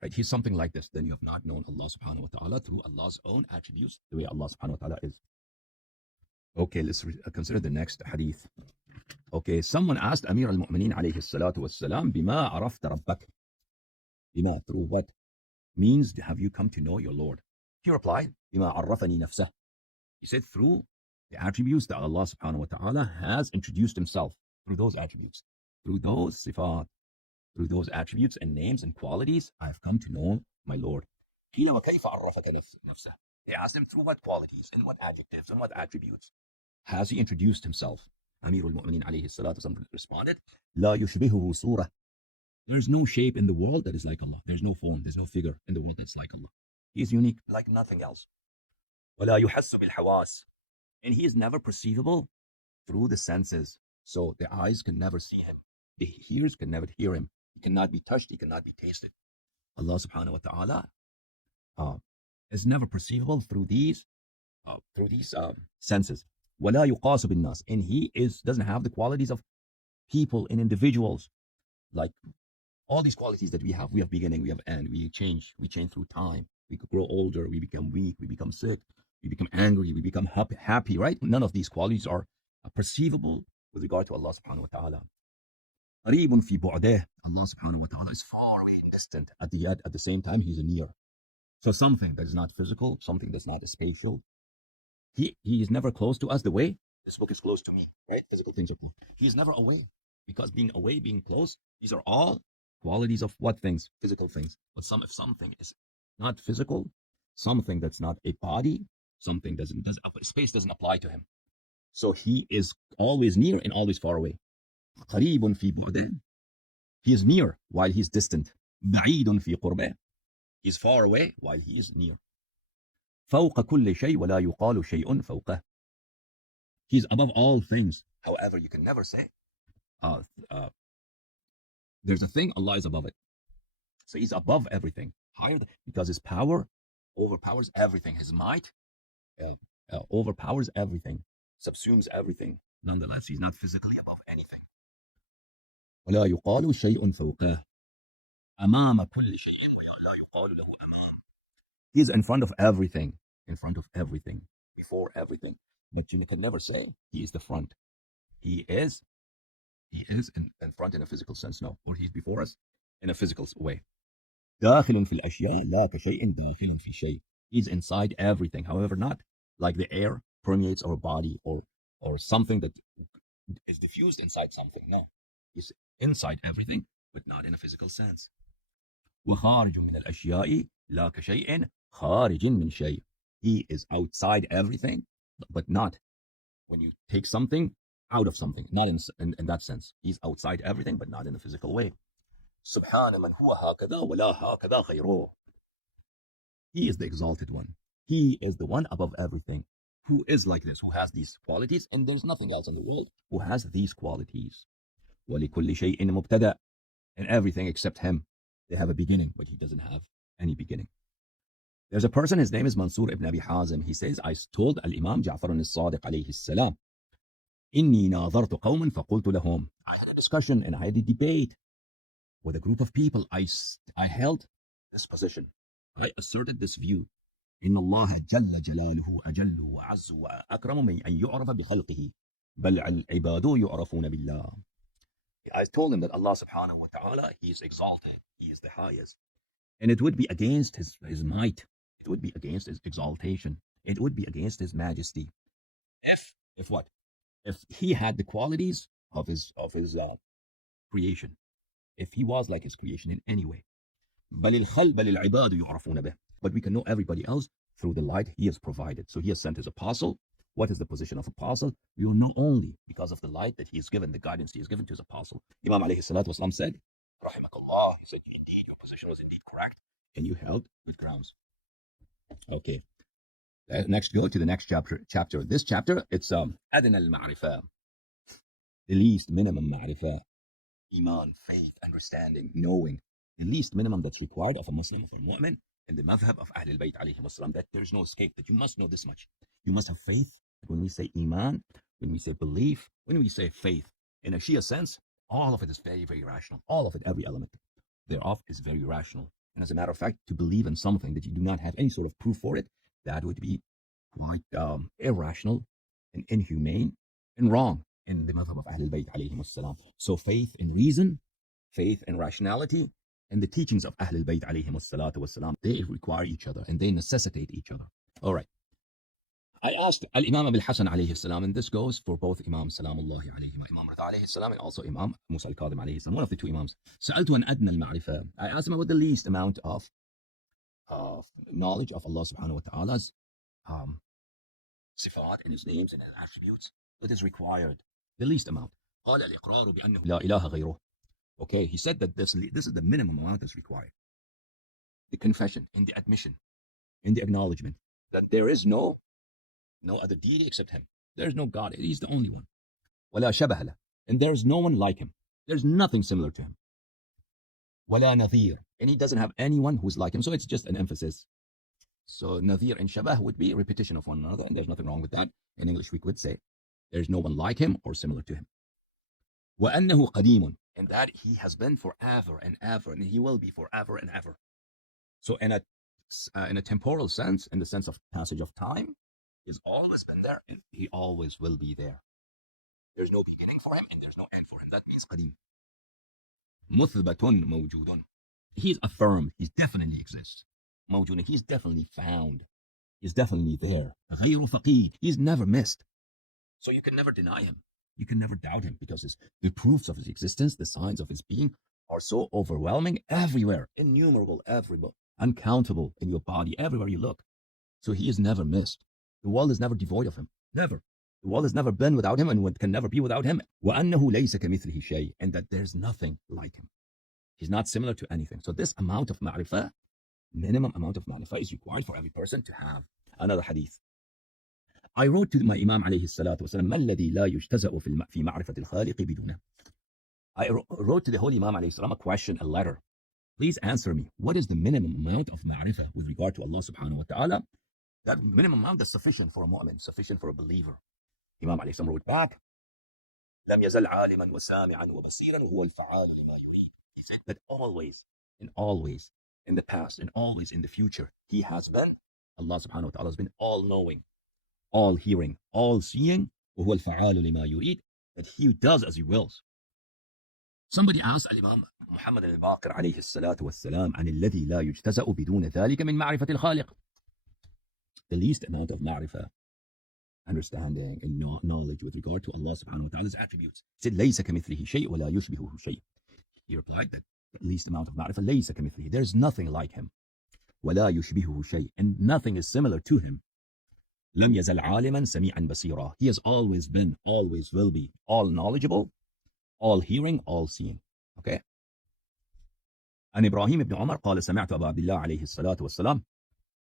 right? He's something like this, then you have not known Allah subhanahu wa ta'ala through Allah's own attributes, the way Allah subhanahu wa ta'ala is. Okay, let's consider the next hadith. Okay, someone asked Amir al-Mu'mineen alayhi salatu wassalam, bima arafta rabbak. Bima, through what means have you come to know your Lord? He replied, bima arrafani nafsah. He said, through the attributes that Allah subhanahu wa ta'ala has introduced Himself, through those attributes, through those sifat, through those attributes and names and qualities, I have come to know my Lord. They asked him, through what qualities and what adjectives and what attributes has He introduced Himself? Amir al-Mu'mineen alayhi salatu wasalam responded, لا يشبهه صورة. There's no shape in the world that is like Allah. There's no form, there's no figure in the world that's like Allah. He is unique, like nothing else. ولا يحس بالحواس. And He is never perceivable through the senses. So the eyes can never see Him. The ears can never hear Him. He cannot be touched, He cannot be tasted. Allah subhanahu wa ta'ala is never perceivable through these senses. وَلَا يُقَاسُ بِالنَّاسِ. And He doesn't have the qualities of people and individuals. Like all these qualities that we have beginning, we have end, we change through time. We could grow older, we become weak, we become sick, we become angry, we become happy, right? None of these qualities are perceivable with regard to Allah subhanahu wa ta'ala. قريب في بعده. Allah subhanahu wa ta'ala is far away and distant. At the same time, He's near. So something that is not physical, something that's not spatial, He is never close to us the way this book is close to me, right? Physical things are close. He is never away, because being away, being close, these are all qualities of what things? Physical things. But if something is not physical, something that's not a body, something space doesn't apply to Him. So He is always near and always far away. قريب في بعده. He is near while He's distant. بعيد في قربه. He is far away while He is near. فوق كل شيء ولا يقال شيء فوقه. He is above all things. However, you can never say There's a thing, Allah is above it. So he's above everything, because his power overpowers everything. His might uh, overpowers everything, subsumes everything. Nonetheless, he's not physically above anything. ولا يقال شيء فوقه أمام كل شيء ولا يقال له أمام. He is in front of everything, before everything. But you can never say he is the front. He is in front in a physical sense, no, or he's before us in a physical way. داخل في الأشياء لا كشيء داخل في شيء. He's inside everything, however, not like the air permeates our body or something that is diffused inside something. No, he's inside everything, but not in a physical sense. وخارج من الأشياء لا كشيء خارج من شيء. He is outside everything, but not when you take something out of something, not in that sense. He's outside everything, but not in a physical way. سبحان من هو هكذا ولا هكذا غيره. He is the exalted one. He is the one above everything, who is like this, who has these qualities, and there's nothing else in the world who has these qualities. ولكل شيء مبتدأ, and everything except him, they have a beginning, but he doesn't have any beginning. There's a person, his name is Mansur ibn Abi Hazim. He says, I told Al-Imam Ja'far al-Sadiq alayhi salam, إني ناظرت قوما فقلت لهم. I had a discussion and I had a debate with a group of people. I held this position. I asserted this view. إن الله جل جلاله أجل وأعز وأكرم من أن يعرف بخلقه بل العباد يعرفون بالله. I told him that Allah subhanahu wa ta'ala, he is exalted, he is the highest. And it would be against his might. It would be against his exaltation. It would be against his majesty. If what? If he had the qualities of his creation. If he was like his creation in any way. But we can know everybody else through the light he has provided. So he has sent his apostle. What is the position of apostle? We will know only because of the light that he has given, the guidance he has given to his apostle. Imam alayhi salatu wasalam said, Rahimakallah, he said, indeed, your position was indeed correct, and you held good grounds. Okay. Next, go to the next chapter. This chapter, it's Adna al-Ma'rifah, the least minimum ma'rifah. Iman, faith, understanding, knowing, the least minimum that's required of a Muslim, for a mu'min, in the madhab of Ahlul Bayt alayhi wasalam, that there's no escape, that you must know this much. You must have faith. When we say Iman, when we say belief, when we say faith, in a Shia sense, all of it is very, very rational. All of it, every element thereof is very rational. And as a matter of fact, to believe in something that you do not have any sort of proof for it, that would be quite irrational and inhumane and wrong in the madhab of Ahlul Bayt alayhi wasalam. So faith in reason, faith in rationality, and the teachings of Ahlul Bayt alayhi wasalam, they require each other and they necessitate each other. All right. I asked Al-Imam Abil Hasan alayhi salam, and this goes for both Imam Salamullahi alayhi wa Imam Rida alayhi salam, and also Imam Musa al-Kadhim alayhi salam, one of the two Imams. سألت عن أدنى المعرفة. I asked him about the least amount of knowledge of Allah subhanahu wa ta'ala's sifat, in his names and his attributes that is required. The least amount. قال الإقرار بأنه لا إله غيره. Okay, he said that this is the minimum amount that's required. The confession, in the admission, in the acknowledgement that there is no other deity except him. There's no God. He's the only one. ولا شبه له. And there's no one like him. There's nothing similar to him. ولا نظير. And he doesn't have anyone who's like him. So it's just an emphasis. So nadir and shabah would be a repetition of one another, and there's nothing wrong with that. In English, we could say there's no one like him or similar to him. وأنه قديم. And that he has been forever and ever, and he will be forever and ever. So in a temporal sense, in the sense of passage of time, he's always been there, and he always will be there. There's no beginning for him, and there's no end for him. That means قديم. مثبت موجود. He's affirmed. He definitely exists. موجود. He's definitely found. He's definitely there. غير فقيد. He's never missed. So you can never deny him. You can never doubt him, because the proofs of his existence, the signs of his being, are so overwhelming everywhere, innumerable, everywhere, uncountable in your body, everywhere you look. So he is never missed. The world is never devoid of him. Never. The world has never been without him and can never be without him. وَأَنَّهُ لَيْسَ كَمِثْلِهِ شَيْءٍ. And that there's nothing like him. He's not similar to anything. So this amount of ma'rifah, minimum amount of ma'rifah, is required for every person to have. Another hadith. I wrote to my Imam alayhi salatu wasalam, ما الذي لا يجتزأ في معرفة الخالق بدونه. I wrote to the Holy Imam alayhi salam a question, a letter. Please answer me. What is the minimum amount of ma'rifah with regard to Allah subhanahu wa ta'ala? That minimum amount that's sufficient for a mu'min, sufficient for a believer. Imam alayhi salam wrote back, لم يزل عالما وسامعا وبصيرا هو الفعال لما يريد. He said that always, in the past, and always in the future, He has been, Allah subhanahu wa ta'ala has been all knowing, all hearing, all seeing, وهو الفعال لما يريد, that He does as He wills. Somebody asked Al-Imam Muhammad al-Baqir عليه الصلاة والسلام عن الذي لا يجتزأ بدون ذلك من معرفة الخالق. The least amount of ma'rifah, understanding and knowledge with regard to Allah subhanahu wa ta'ala's attributes. He said, ليس كمثله شيء ولا يشبهه شيء. He replied that the least amount of ma'rifah, ليس كمثله, there's nothing like Him. ولا يشبهه شيء, and nothing is similar to Him. لم يزل عالما سميعا بصيرا. He has always been, always will be, all knowledgeable, all hearing, all seeing. Okay. عن إبراهيم بن عمر قال سمعت أبا عبد الله عليه الصلاة والسلام.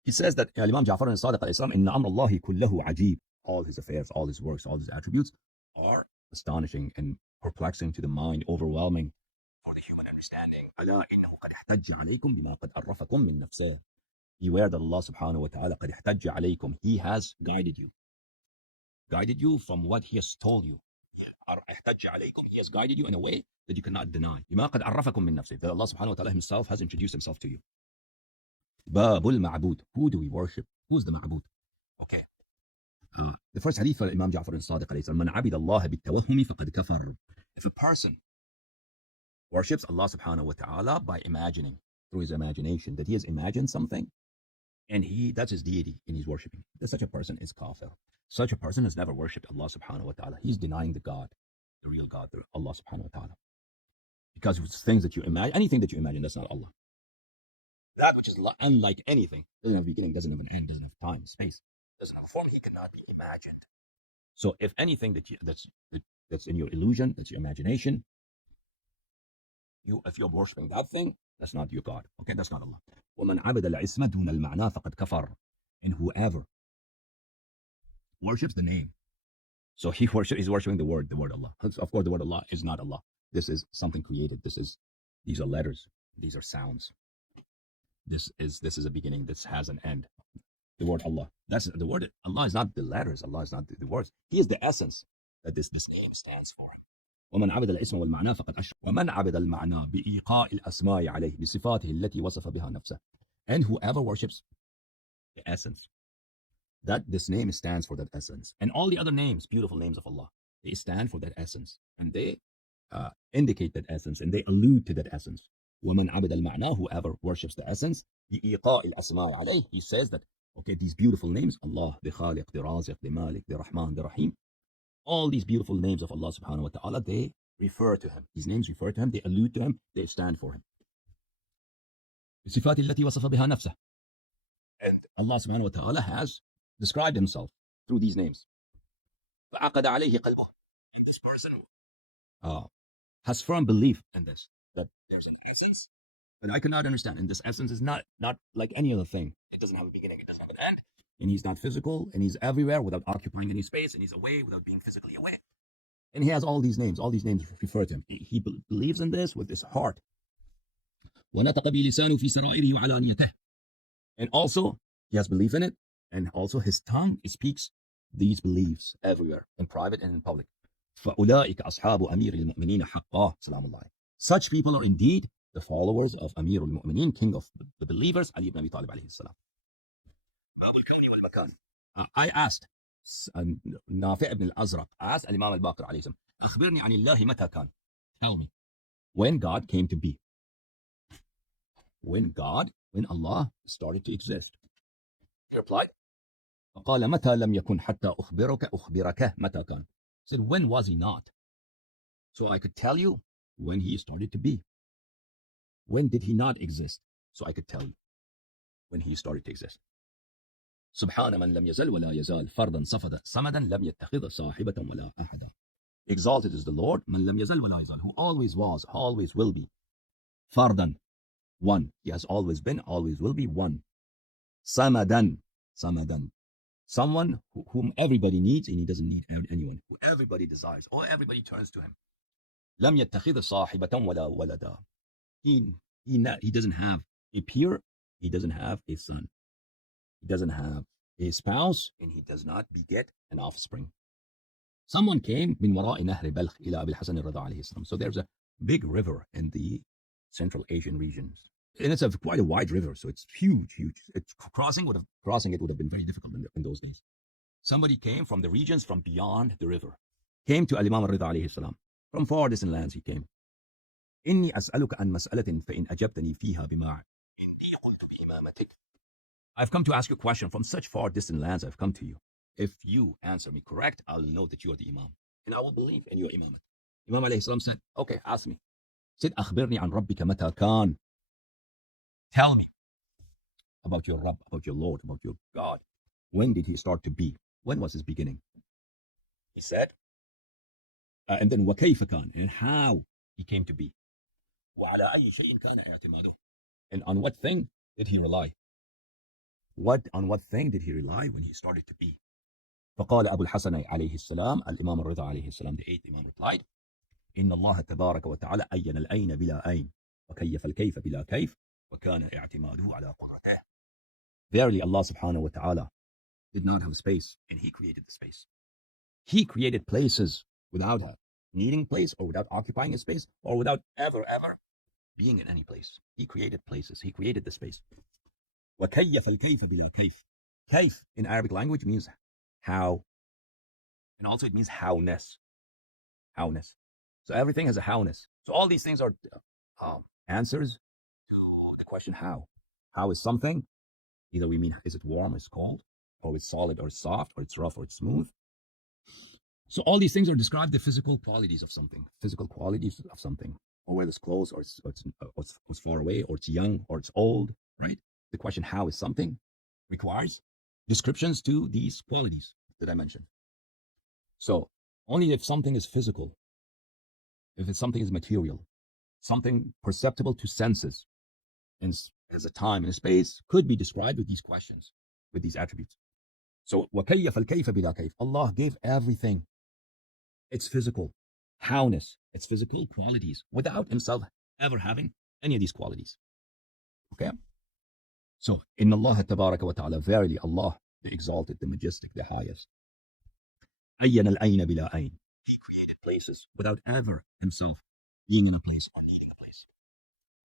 He says that Imam Ja'far al-Sadiq alayhi salam, إن أمر الله كله عجيب. All His affairs, all His works, all His attributes are astonishing and perplexing to the mind, overwhelming for the human understanding. ألا إنه قد احتج عليكم بما قد عرفكم من نفسه. Beware that Allah subhanahu wa ta'ala قد احتج عليكم. He has guided you from what He has told you. احتج عليكم. He has guided you in a way that you cannot deny. بما قد عرفكم من نفسه. That Allah subhanahu wa ta'ala Himself has introduced Himself to you. باب المعبود. Who do we worship? Who's the ma'bud? Okay. The first hadith for Imam Ja'far al-Sadiq alayhi salam, من عبد الله بالتوهم فقد كفر. If a person worships Allah subhanahu wa ta'ala by imagining, through his imagination, that he has imagined something, and that's his deity, and he's worshipping, that such a person is kafir. Such a person has never worshipped Allah subhanahu wa ta'ala. He's denying the God, the real God, Allah subhanahu wa ta'ala. Because it's things that you imagine, anything that you imagine, that's not Allah. That which is unlike anything, doesn't have a beginning, doesn't have an end, doesn't have time, space, doesn't have a form, He cannot be imagined. So if anything that's in your illusion, that's your imagination, if you're worshipping that thing, that's not your God. Okay, that's not Allah. وَمَنْ عَبَدَ الْعِسْمَ دُونَ الْمَعْنَى فَقَدْ كَفَرَ. And whoever worships the name, so he's worshiping the word Allah. Of course, the word Allah is not Allah. This is something created. These are letters. These are sounds. This is a beginning. This has an end. The word Allah. That's the word. Allah is not the letters. Allah is not the words. He is the essence that this name stands for. ومن عبد الاسم والمعنى فقد أشرك. ومن عبد المعنى بإيقاء الأسماء عليه بصفاته التي وصف بها نفسه. And whoever worships the essence, that this name stands for that essence. And all the other names, beautiful names of Allah, they stand for that essence. And they indicate that essence, and they allude to that essence. ومن عبد المعنى, whoever worships the essence, بإيقاء الأسماء عليه, he says that, okay, these beautiful names, Allah, the Khaliq, the Raziq, the Malik, the Rahman, the Rahim, all these beautiful names of Allah subhanahu wa ta'ala, they refer to Him. These names refer to Him, they allude to Him, they stand for Him. الصفات التي وصف بها نفسه. And Allah subhanahu wa ta'ala has described Himself through these names. فعقد عليه قلبه. And this person has firm belief in this, that there's an essence that I cannot understand. And this essence is not like any other thing. It doesn't have a beginning, it doesn't have an end. And He's not physical, and He's everywhere without occupying any space, and He's away without being physically away. And He has all these names refer to Him. He believes in this with his heart. وَنَطَقَ بِلِسَانُهُ فِي سَرَائِرِهِ وَعَلَانِيَتِهِ. And also, he has belief in it, and also his tongue speaks these beliefs everywhere, in private and in public. فَأُولَٰئِكَ أَصْحَابُ أَمِيرِ الْمُؤْمِنِينَ حَقًّا. سلام الله. Such people are indeed the followers of Amir al-Mu'mineen, king of the believers, Ali ibn Abi Talib alayhi salam. I asked Nafi' ibn al-Azraq, asked Imam al-Baqir alayhi salam, أخبرني عن الله متى كان. Tell me, when God came to be. When Allah started to exist. He replied, فقال متى لم يكن حتى أخبرك متى كان. He said, when was He not? So I could tell you when He started to be. When did He not exist? So I could tell you when He started to exist. سبحان من لم يزل ولا يزال فردا صمدا لم يتخذ صاحبة ولا أحدا. Exalted is the Lord, من لم يزل ولا يزال, who always was, always will be. فردا, one. He has always been, always will be one. Samadan, someone whom everybody needs, and He doesn't need anyone, who everybody desires, or everybody turns to Him. لم يتخذ صاحبة ولا ولدا. He doesn't have a peer, he doesn't have a son, he doesn't have a spouse, and he does not beget an offspring. Someone came من وراء نهر بلخ إلى أبي الحسن الرضا عليه السلام. So there's a big river in the Central Asian regions. And it's quite a wide river, so it's huge, huge. Crossing it would have been very difficult in those days. Somebody came from the regions from beyond the river, came to Al-Imam al-Rida alayhi salam. From far distant lands he came. إني أسألك عن مسألة فإن أجبتني فيها بما عندي قلت بإمامتك. I've come to ask you a question from such far distant lands. I've come to you. If you answer me correct, I'll know that you are the Imam, and I will believe in your Imamate. Imam alayhi salam said, okay, ask me. He said, أخبرني عن ربك متى كان. Tell me about your Rabb, about your Lord, about your God. When did he start to be? When was his beginning? He said, and then وكيف كان, and how he came to be. وعلى أي شيء كان اعتماده, and on what thing did he rely? On what thing did he rely when he started to be? فقال أبو الحسن عليه السلام, الإمام الرضا عليه السلام, the eighth Imam replied, إن الله تبارك وتعالى أين الأين بلا أين وكيف الكيف بلا كيف وكان اعتماده على قدرته. Verily Allah subhanahu wa ta'ala did not have a space, and he created the space. He created places without needing a place, or without occupying a space, or without ever being in any place. He created places. He created the space. وكيف الكيف بلا كيف. كيف in Arabic language means how, and also it means howness. Howness. So everything has a howness. So all these things are answers to the question how. How is something? Either we mean, is it warm, is it cold, or it's solid, or it's soft, or it's rough, or it's smooth. So all these things are described the physical qualities of something, or whether it's close, or it's far away, or it's young, or it's old, right? The question how is something requires descriptions to these qualities that I mentioned. So only if something is physical, if something is material, something perceptible to senses, and as a time and a space, could be described with these questions, with these attributes. So وَكَيَّفَ الْكَيْفَ بِلَا كَيْفَ. Allah gave everything its physical howness, its physical qualities, without himself ever having any of these qualities. Okay? So, in Allah tabaraka wa ta'ala, verily Allah, the exalted, the majestic, the highest. أَيَّنَ الْأَيْنَ بِلَا أَيْنَ. He created places without ever himself being in a place or needing a place.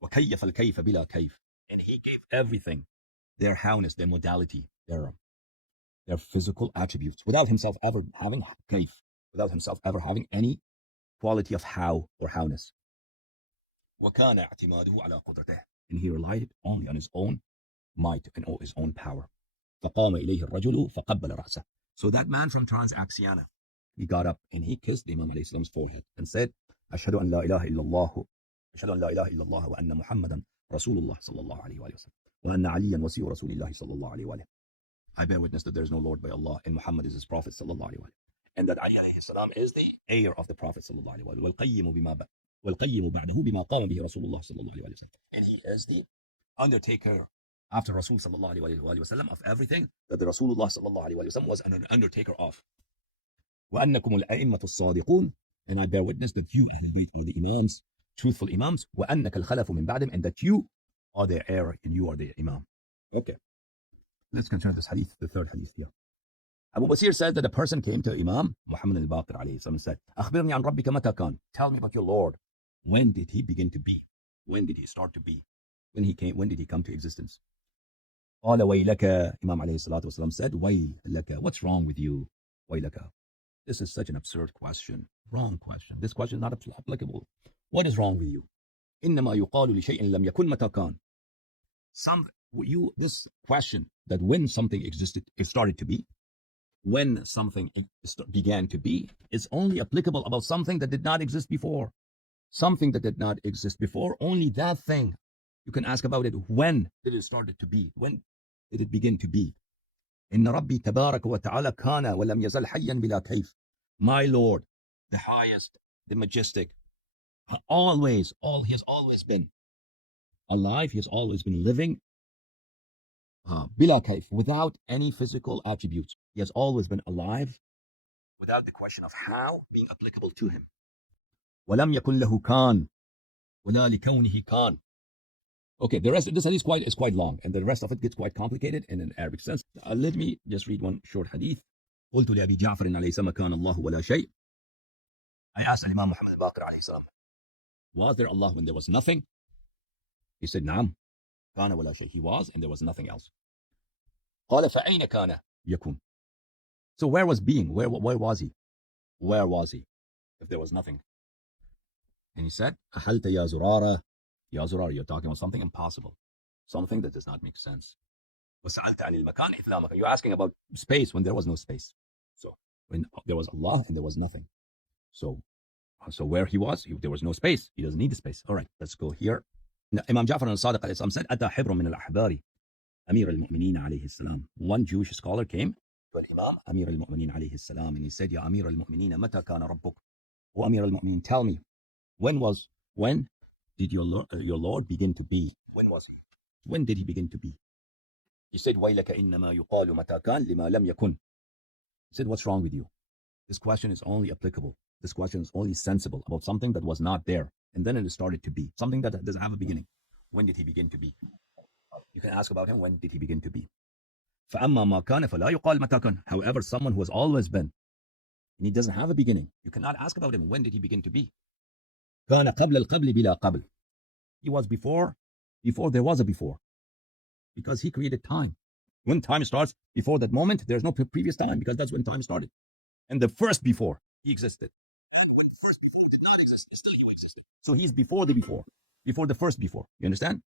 وَكَيَّفَ الْكَيْفَ بِلَا كَيْفَ. And he gave everything their howness, their modality, their physical attributes, without himself ever having kayf, without himself ever having any quality of how or howness. وَكَانَ اعْتِمَادُهُ عَلَى قُدْرَتِهِ. And he relied only on his own might and his own power. فَقَامَ إِلَيْهِ الرَّجُلُ فَقَبَّلَ رَأْسَهُ. So that man from Transaxiana, he got up and he kissed Imam alayhi salam's forehead and said, أشهد أن لا إله إلا الله أشهد أن لا إله إلا الله وأن محمدا رسول الله صلى الله عليه وآله وسلم وأن عليا وصي رسول الله صلى الله عليه وآله. I bear witness that there is no Lord by Allah, and Muhammad is his Prophet sallallahu alaihi wasallam, and that Ali alayhi salam is the heir of the Prophet sallallahu alaihi wasallam. وَالْقَيِّمُ بَعْدَهُ بِمَا قَامَ بِهِ رَسُولُ اللَّهِ صلى الله عليه وسلم. And he is the undertaker after Rasul sallallahu alaihi wasallam of everything that the Rasulullah sallallahu alaihi wasallam was an undertaker of. وَأَنَّكُمُ الْأَئِمَّةُ الصَّادِقُونَ. And I bear witness that you are the Imams, truthful Imams. وَأَنَّكَ الْخَلَفُ مِنْ بَعْدِهِمْ. And that you are their heir and you are their Imam. Okay. Let's consider this hadith, the third hadith here. Abu Basir said that a person came to Imam Muhammad al-Baqir alayhi salam and said, أخبرني عن ربك متى كان. Tell me about your Lord. When did he begin to be? When did he start to be? When did he come to existence? قال ويلك. Imam alayhi salatu wasalam said, ويلك. What's wrong with you? ويلك. This is such an absurd question. Wrong question. This question is not applicable. What is wrong with you? إنما يقال لشيء لم يكن متى كان. This question that when something existed, it started to be, when something began to be, is only applicable about something that did not exist before. Something that did not exist before, only that thing. You can ask about it. When did it start to be? When did it begin to be? إن ربي تبارك وتعالى كان ولم يزل حيا بلا كيف. My Lord, the highest, the majestic, he has always been alive. He has always been living. Bila kaif, without any physical attributes. He has always been alive without the question of how being applicable to him. ولم يكن له كان ولا لكونه كان. Okay, the rest, this hadith is quite long, and the rest of it gets quite complicated in an Arabic sense. Let me just read one short hadith. قلت لأبي جعفر أليس ما كان الله ولا شيء. I asked Imam Muhammad al-Baqir alayhi salam, was there Allah when there was nothing? He said, نعم. كان ولا شيء. He was, and there was nothing else. قال فأين كان يكون. So where was being? Where was he? Where was he if there was nothing? And he said, أحلت يا زرارة. Ya Zurar, you're talking about something impossible, something that does not make sense. وسألت عن المكان إذ لا مكان. You're asking about space when there was no space. So when there was Allah and there was nothing. So where he was, there was no space. He doesn't need the space. All right, let's go here. Now, Imam Ja'far al-Sadiq alayhi salam said, أتى حبر من الأحبار أمير المؤمنين عليه السلام. One Jewish scholar came to Imam أمير المؤمنين عليه السلام, and he said, يا أمير المؤمنين متى كان ربك? O أمير المؤمنين, tell me, when did your Lord begin to be? When was he? When did he begin to be? He said, وَيْلَكَ إِنَّمَا يُقَالُ مَتَى كَانَ لِمَا لَمْ يَكُنْ. He said, what's wrong with you? This question is only applicable. This question is only sensible about something that was not there, and then it started to be. Something that doesn't have a beginning. When did he begin to be? You can ask about him, when did he begin to be? فَأَمَّا مَا كَانَ فَلَا يُقَالُ مَتَى كَانَ. However, someone who has always been, and he doesn't have a beginning, you cannot ask about him, when did he begin to be? كان قبل القبل بلا قبل. He was before there was a before. Because he created time. When time starts, before that moment, there's no previous time, because that's when time started. And the first before, he existed. When the first before did not exist, it's still you existed. So he's before the first before. You understand?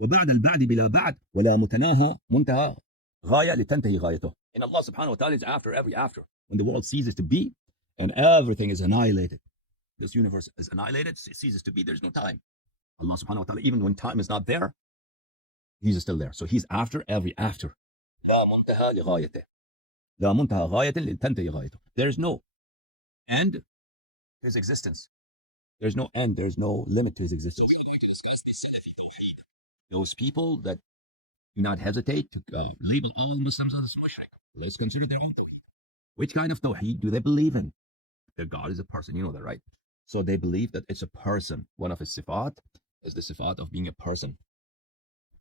وبعد البعد بلا بعد ولا متناهى منتهى غاية لتنتهي غايته. And Allah subhanahu wa ta'ala is after every after. When the world ceases to be and everything is annihilated. This universe is annihilated, it ceases to be, there's no time. Allah subhanahu wa ta'ala, even when time is not there, he's still there. So he's after every after. لا منتهى لغايته. لا منتهى غاية لتنتهي غايته. There's no end to his existence. There's no end, there's no limit to his existence. Those people that do not hesitate to label all Muslims as mushrik. Let's consider their own tawheed. Which kind of tawheed do they believe in? That God is a person, you know that, right? So they believe that it's a person. One of his sifat is the sifat of being a person.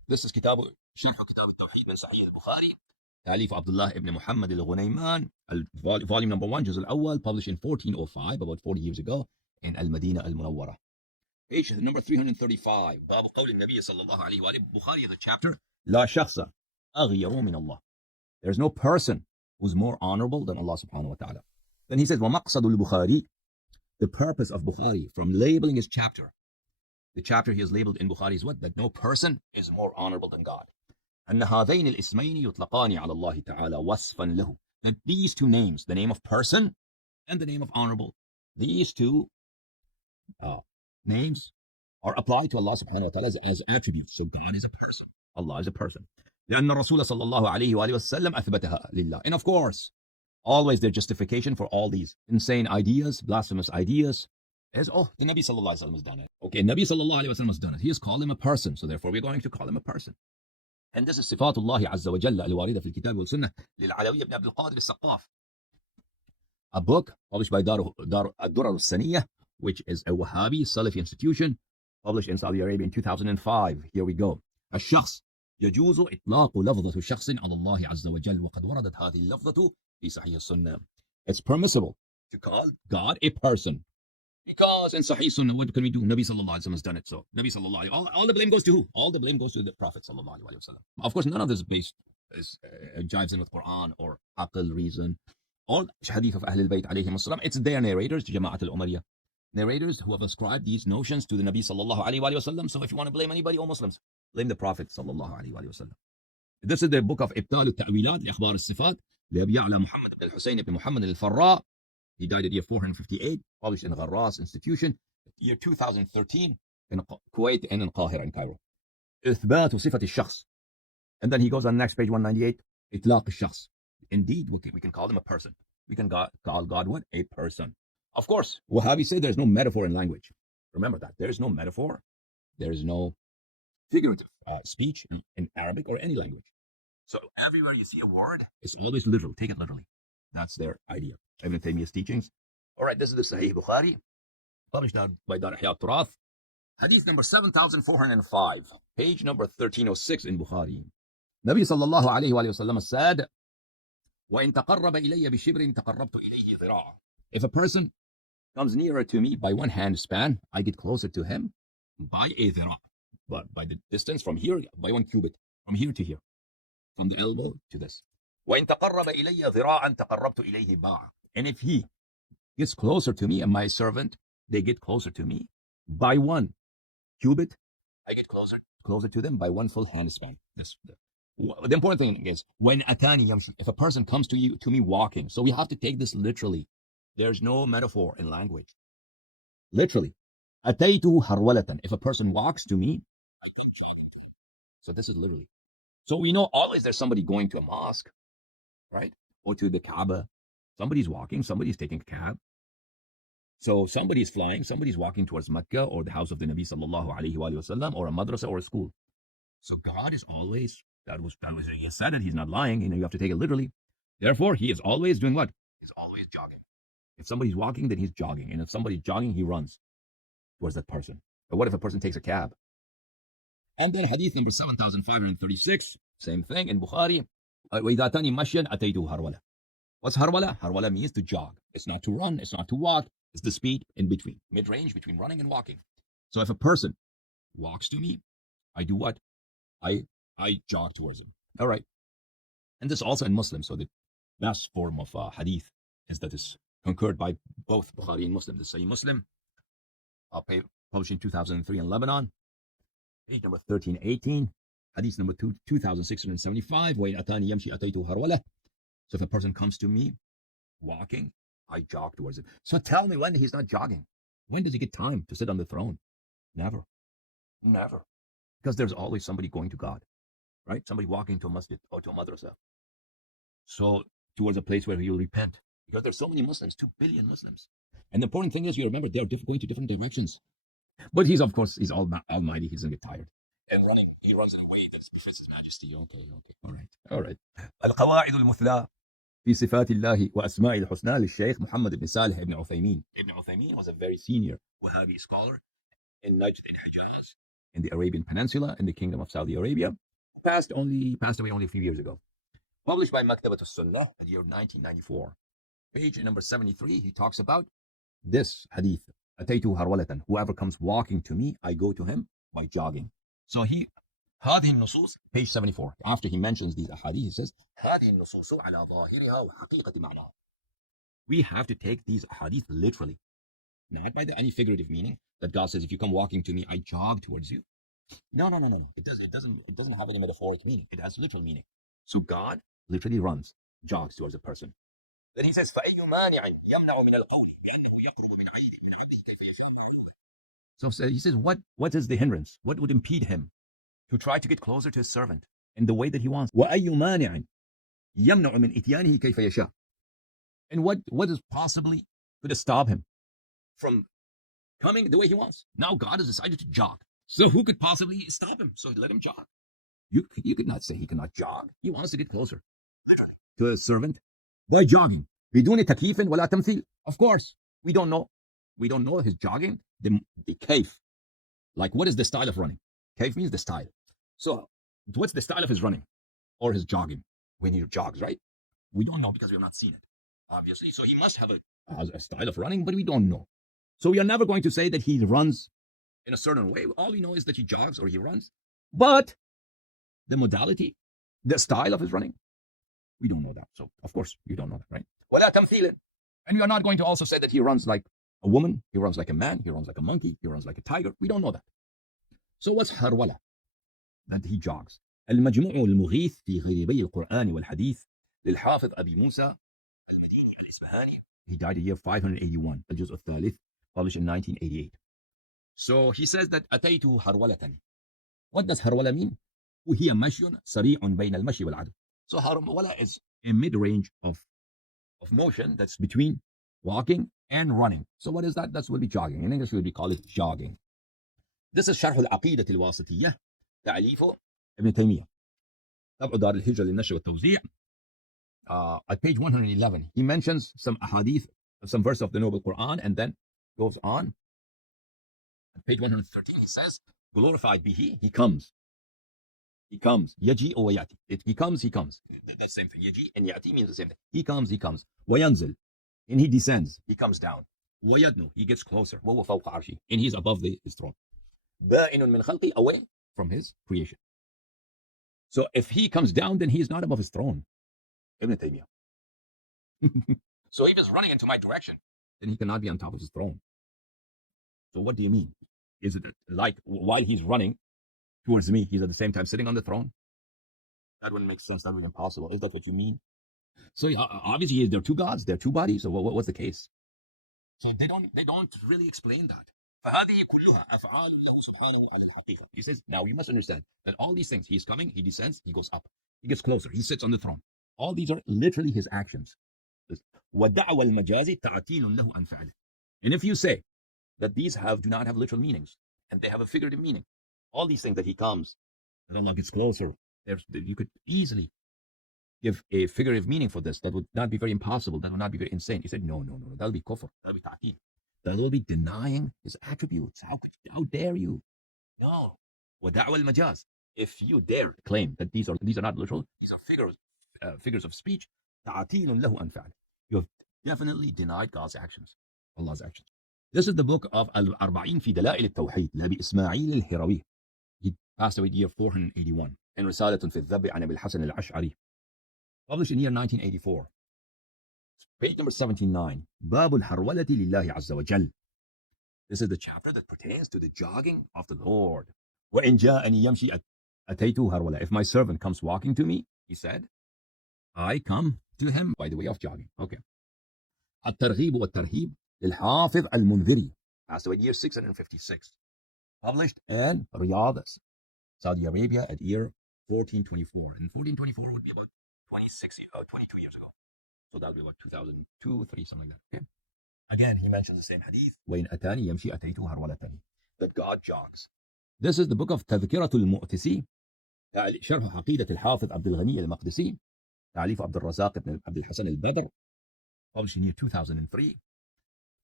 This is شرح كتاب التوحيد من صحيح البخاري تأليف عبد الله ibn Muhammad al-Ghunayman, volume number 1, جزء الأول, published in 1405, about 40 years ago, in Al-Madinah al-Munawwara. Page number 335, باب قول النبي صلى الله عليه وآله, Bukhari, the chapter, لا شخص أغير من الله. There's no person who's more honorable than Allah subhanahu wa ta'ala. Then he says, ومقصد البخاري, the purpose of Bukhari from labeling his chapter. The chapter he has labeled in Bukhari is what? That no person is more honorable than God. أن هذين الاسمين يطلقان على الله تعالى وصفا له. That these two names, the name of person and the name of honorable, these two names are applied to Allah subhanahu wa ta'ala as attributes. So God is a person. Allah is a person. لأن الرسول صلى الله عليه وآله وسلم أثبتها لله. And of course, always their justification for all these insane ideas, blasphemous ideas, is, the Nabi sallallahu alaihi wasallam has done it. Okay, Nabi sallallahu alaihi wasallam has done it. He has called him a person, so therefore we're going to call him a person. And this is صفات الله عز وجل الواردة في الكتاب والسنة للعلوي بن عبد القادر السقاف. A book published by Dar الدرر السنية, which is a Wahhabi Salafi institution, published in Saudi Arabia in 2005. Here we go. الشخص يجوز إطلاق لفظة شخص على الله عز وجل وقد وردت هذه اللفظة في صحيح السنة. It's permissible to call God a person. Because in Sahih Sunnah, what can we do? Nabi sallallahu alaihi wasallam has done it. So Nabi sallallahu alaihi, all the blame goes to who? All the blame goes to the Prophet sallallahu alaihi wasallam. Of course, none of this is jives in with Quran or aql, reason, or hadith of Ahlul Bayt alayhim as-salam. It's their narrators, Jama'at al-Umayyah, narrators who have ascribed these notions to the Nabi sallallahu alaihi wasallam. So if you want to blame anybody, all Muslims, blame the Prophet sallallahu alaihi wasallam. This is the book of Ibtal al-Ta'wilat لأخبار الصفات لأبي يعلى محمد بن الحسين بن محمد الفراء. He died at year 458, published in Gharras Institution, year 2013, in Kuwait and in Qahira in Cairo. إثبات صفة الشخص. And then he goes on next page 198, إطلاق الشخص. Indeed, we can call him a person. We can call God what? A person. Of course, Wahhabi say there's no metaphor in language. Remember that. There is no metaphor. There is no figurative speech in Arabic or any language. So everywhere you see a word, it's always literal. Take it literally. That's their idea. Ibn Taymiyyah's teachings. All right, this is the Sahih Bukhari. published by Dar Ihya Turath. Hadith number 7405, page number 1306 in Bukhari. Nabi sallallahu alayhi wa sallam said, وَإِن تَقَرَّبَ إِلَيَّ بِشِبْرٍ تَقَرَّبْتُ إِلَيْهِ ذِرَاعًا. If a person comes nearer to me by one hand span, I get closer to him by a dhira', but by the distance from here, by 1 cubit, from here to here, from the elbow to this. وَإِن تَقَرَّبَ إِلَيَّ ذِرَاعًا تَقَرَّبْتُ إِلَيْهِ بَاعًا. And if he gets closer to me and my servant, they get closer to me by 1 cubit, I get closer to them by 1 full hand span. The important thing is, when atani yamshi, if a person comes to me walking, so we have to take this literally. There's no metaphor in language. Literally, ataytuhu harwalatan. If a person walks to me, I come jogging to him. So this is literally. So we know always there's somebody going to a mosque, right, or to the Kaaba. Somebody's walking, somebody's taking a cab. So somebody's flying, somebody's walking towards Mecca or the house of the Nabi sallallahu alaihi wasallam, or a madrasa or a school. So God is always, that was he said it, he's not lying, you have to take it literally. Therefore, he is always doing what? He's always jogging. If somebody's walking, then he's jogging. And if somebody's jogging, he runs towards that person. But what if a person takes a cab? And then hadith number 7536, same thing in Bukhari. وَإِذَا تَانِي مَشْيًا أَتَيْتُهُ هَرْوَلَةً. What's harwala? Harwala means to jog. It's not to run, it's not to walk. It's the speed in between, mid-range between running and walking. So if a person walks to me, I do what? I jog towards him. All right. And this also in Muslim. So the best form of hadith is that is concurred by both Bukhari and Muslim. The Sahih Muslim, published in 2003 in Lebanon, page number 1318, hadith number 2675. وَإِنْ أَتَانِي يَمْشِي أَتَيْتُهُ هَرْوَلَةً. So if a person comes to me walking, I jog towards him. So tell me, when he's not jogging, when does he get time to sit on the throne? Never. Never. Because there's always somebody going to God, right? Somebody walking to a masjid or to a madrasa. So towards a place where he'll repent. Because there's so many Muslims, 2 billion Muslims. And the important thing is, you remember, they're going to different directions. But he's, of course, he's almighty. He's going to get tired. And running, he runs in a way that befits his majesty. Okay. All right. القواعد المثلى في صفات الله وأسماء الحسنى للشيخ محمد بن صالح ibn Uthaymeen. Ibn Uthaymeen was a very senior Wahhabi scholar in Najd al-Hijaz, in the Arabian Peninsula, in the Kingdom of Saudi Arabia. Passed away only a few years ago. Published by Maktabat al-Sunnah in the year 1994. Page number 73, he talks about this hadith. Ataytu harwalatan. Whoever comes walking to me, I go to him by jogging. So هذه النصوص, page 74, after he mentions these ahadith, he says, هذه النصوص على ظاهرها وحقيقة معناها. We have to take these ahadith literally, not by any figurative meaning that God says, if you come walking to me, I jog towards you. No. It doesn't have any metaphoric meaning. It has literal meaning. So God literally runs, jogs towards a person. Then he says, فأي مانع يمنع من القول بأنه يقرب من عبده كيف يشاء. So he says, what is the hindrance? What would impede him to try to get closer to his servant in the way that he wants? وأي مانع يمنع من إتيانه كيف يشاء. And what is possibly going to stop him from coming the way he wants? Now God has decided to jog. So who could possibly stop him? So let him jog. You could not say he cannot jog. He wants to get closer, literally, to his servant by jogging. بدون تكييف ولا تمثيل. Of course, we don't know. We don't know his jogging, the kayf. Like, what is the style of running? Kayf means the style. So what's the style of his running or his jogging when he jogs, right? We don't know because we have not seen it, obviously. So he must have a style of running, but we don't know. So we are never going to say that he runs in a certain way. All we know is that he jogs or he runs. But the modality, the style of his running, we don't know that. So, of course, you don't know that, right? وَلَا تَمْثِيلٍ. And we are not going to also say that he runs like a woman, he runs like a man, he runs like a monkey, he runs like a tiger. We don't know that. So what's harwala? That he jogs. المجموع المغيث في غريبي القرآن والحديث للحافظ أبي موسى المديني الإسفهاني. He died in year 581, الجزء الثالث, published in 1988. So he says that أتيته هرولة. What does harwala mean? وهي مشي سريع بين المشي والعدل. So harwala is a mid-range of motion that's between walking and running. So what is that? That's what we jogging. In English, we call it jogging. This is شرح العقيدة الواسطية تأليفه ابن تيمية. طبع دار الهجرة للنشر والتوزيع. At page 111, he mentions some ahadith, some verse of the Noble Quran, and then goes on On page 113, he says, glorified be he comes. He comes. Yaji or yati. He comes, he comes. That's the same thing. Yaji and yati means the same thing. He comes, he comes. Wayanzil. And he descends. He comes down. Wayadnu. He gets closer. وهو فوق عرشه. And he's above his throne. بائن من خلقه, away from his creation. So if he comes down, then he is not above his throne. Ibn Taymiyyah. So if he's running into my direction, then he cannot be on top of his throne. So what do you mean? Is it like while he's running towards me, he's at the same time sitting on the throne? That wouldn't make sense. That would be impossible. Is that what you mean? So obviously there are two gods, there are two bodies. So what's the case? So they don't really explain that. He says, now you must understand that all these things, he's coming, he descends, he goes up, he gets closer, he sits on the throne. All these are literally his actions. And if you say that these do not have literal meanings and they have a figurative meaning, all these things that he comes, that Allah gets closer, you could easily give a figurative meaning for this. That would not be very impossible. That would not be very insane. He said, no. That will be kufr. That will be ta'til. That will be denying his attributes. How dare you? No. وَدَعْوَ الْمَجَازِ. If you dare claim that these are not literal, these are figures of speech, تَعْتِيلٌ لَهُ أَنْفَعْلِ. You have definitely denied God's actions, Allah's actions. This is the book of Al-Arba'in fi Dala'il al-Tawheed, لأبي إسماعيل الهروي. He passed away year 481. And رسالة في الذب عن أبي الحسن الأشعري, published in year 1984. Page number 79. باب الحرولة لله عز وجل. This is the chapter that pertains to the jogging of the Lord. وإن جاءني يمشي أتيته هرولة. If my servant comes walking to me, he said, I come to him by the way of jogging. Okay. الترغيب والترهيب للحافظ المنذري. Passed away year 656. Published in Riyadh, Saudi Arabia at year 1424. And 1424 would be about 22 years ago. So that would be about 2002, 3, something like that. Okay. Again, he mentions the same hadith. وَإِنْ أَتَانِي يَمْشِي أَتَيْتُهُ هَرْوَلَةً. That God jogs. This is the book of تذكرة المؤتسي, شرح عقيدة الحافظ عبد الغني المقدسي, تعليف عبد الرزاق بن عبد الحسن البدر, published in year 2003,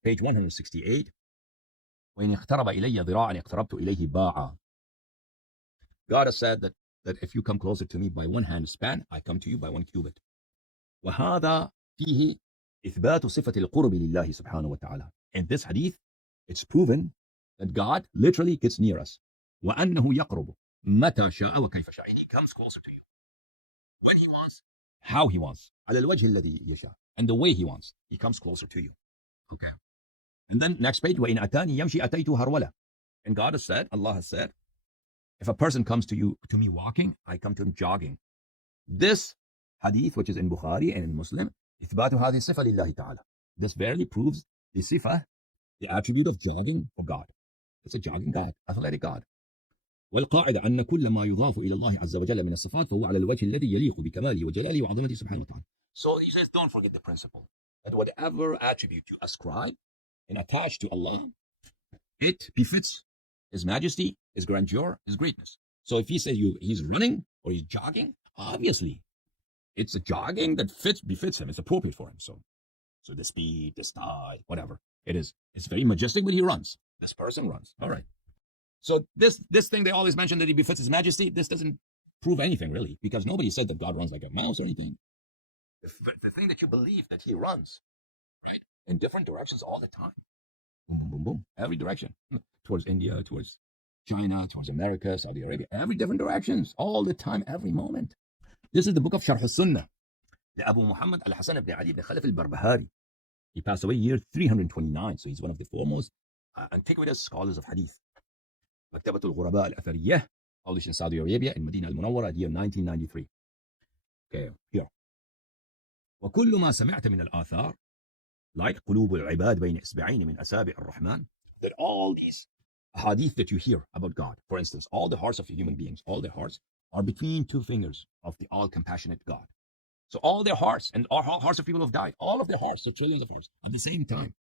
page 168. وإن اقترب إلي ذراعا اقتربت إليه باعا. God has said that if you come closer to me by one hand span, I come to you by one cubit. وهذا فيه إثبات صفة القرب لله سبحانه وتعالى. In this hadith, it's proven that God literally gets near us. وأنه يقرب متى شاء وكيف شاء. And he comes closer to you when he wants, how he wants, على الوجه الذي يشاء, and the way he wants. He comes closer to you. Okay. And then next page, وإن أتاني يمشي أتيته هرولة. And God has said, Allah has said, if a person comes to me walking, I come to him jogging. This hadith, which is in Bukhari and in Muslim, إثبات هذه الصفة لله تعالى. This verily proves the sifa, the attribute of jogging for God. It's a jogging God, athletic God. والقاعدة أن كل ما يضاف إلى الله عز وجل من الصفات فهو على الوجه الذي يليق بكماله وجلاله وعظمته سبحانه وتعالى. So he says, don't forget the principle that whatever attribute you ascribe and attach to Allah, it befits His majesty, His grandeur, His greatness. So if he says he's running or he's jogging, obviously it's a jogging that befits him. It's appropriate for him. So the speed, the style, whatever it is, it's very majestic, but he runs. This person runs. All right. So this thing they always mention that he befits His majesty, this doesn't prove anything really, because nobody said that God runs like a mouse or anything. The thing that you believe that He runs, right, in different directions all the time. Boom, boom, boom, boom. Every direction. Towards India, towards China, towards America, Saudi Arabia, every different directions, all the time, every moment. This is the book of Sharh al-Sunnah, the Abu Muhammad al-Hasan ibn Ali ibn Khalaf al-Barbahari. He passed away year 329, so he's one of the foremost antiquitous scholars of hadith. Maktabat al-Ghuraba al-Athariyah, published in Saudi Arabia in Medina al-Munawwara, year 1993. Okay, here. وكل ما سمعت من الآثار, like قلوب العباد بين إصبعين من أصابع الرحمن, that all these hadith that you hear about God, for instance, all the hearts of human beings, all their hearts are between two fingers of the all-compassionate God. So all their hearts, and all hearts of people who have died, all of their hearts, the trillions of hearts, at the same time,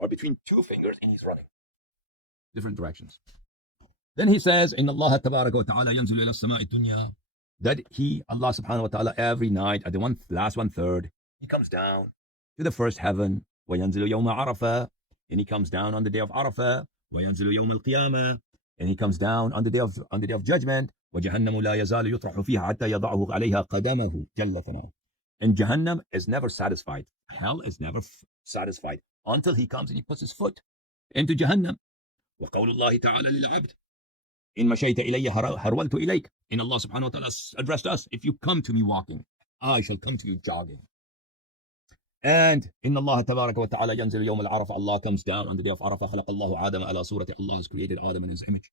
are between two fingers, and He's running different directions. Then he says, إن الله تبارك وتعالى ينزل إلى السماء الدنيا, that He, Allah subhanahu wa ta'ala, every night at the last 1/3, He comes down to the first heaven. وينزل يوم عرفة, and He comes down on the day of Arafah. وينزل يوم القيامة, and he comes down on the day of judgment. وجهنم لا يزال يطرح فيها حتى يضعه عليها قدمه جل ثناؤه. And Jahannam is never satisfied. Hell is never satisfied until he comes and he puts his foot into Jahannam. وقول الله تعالى للعبد إن مشيت إلي هرولت إليك. In Allah subhanahu wa ta'ala addressed us, if you come to me walking, I shall come to you jogging. And إن الله تبارك وتعالى ينزل يوم العرفة. Allah comes down on the day of Arafah. خلق الله آدم على صورة. Allah has created Adam in his image.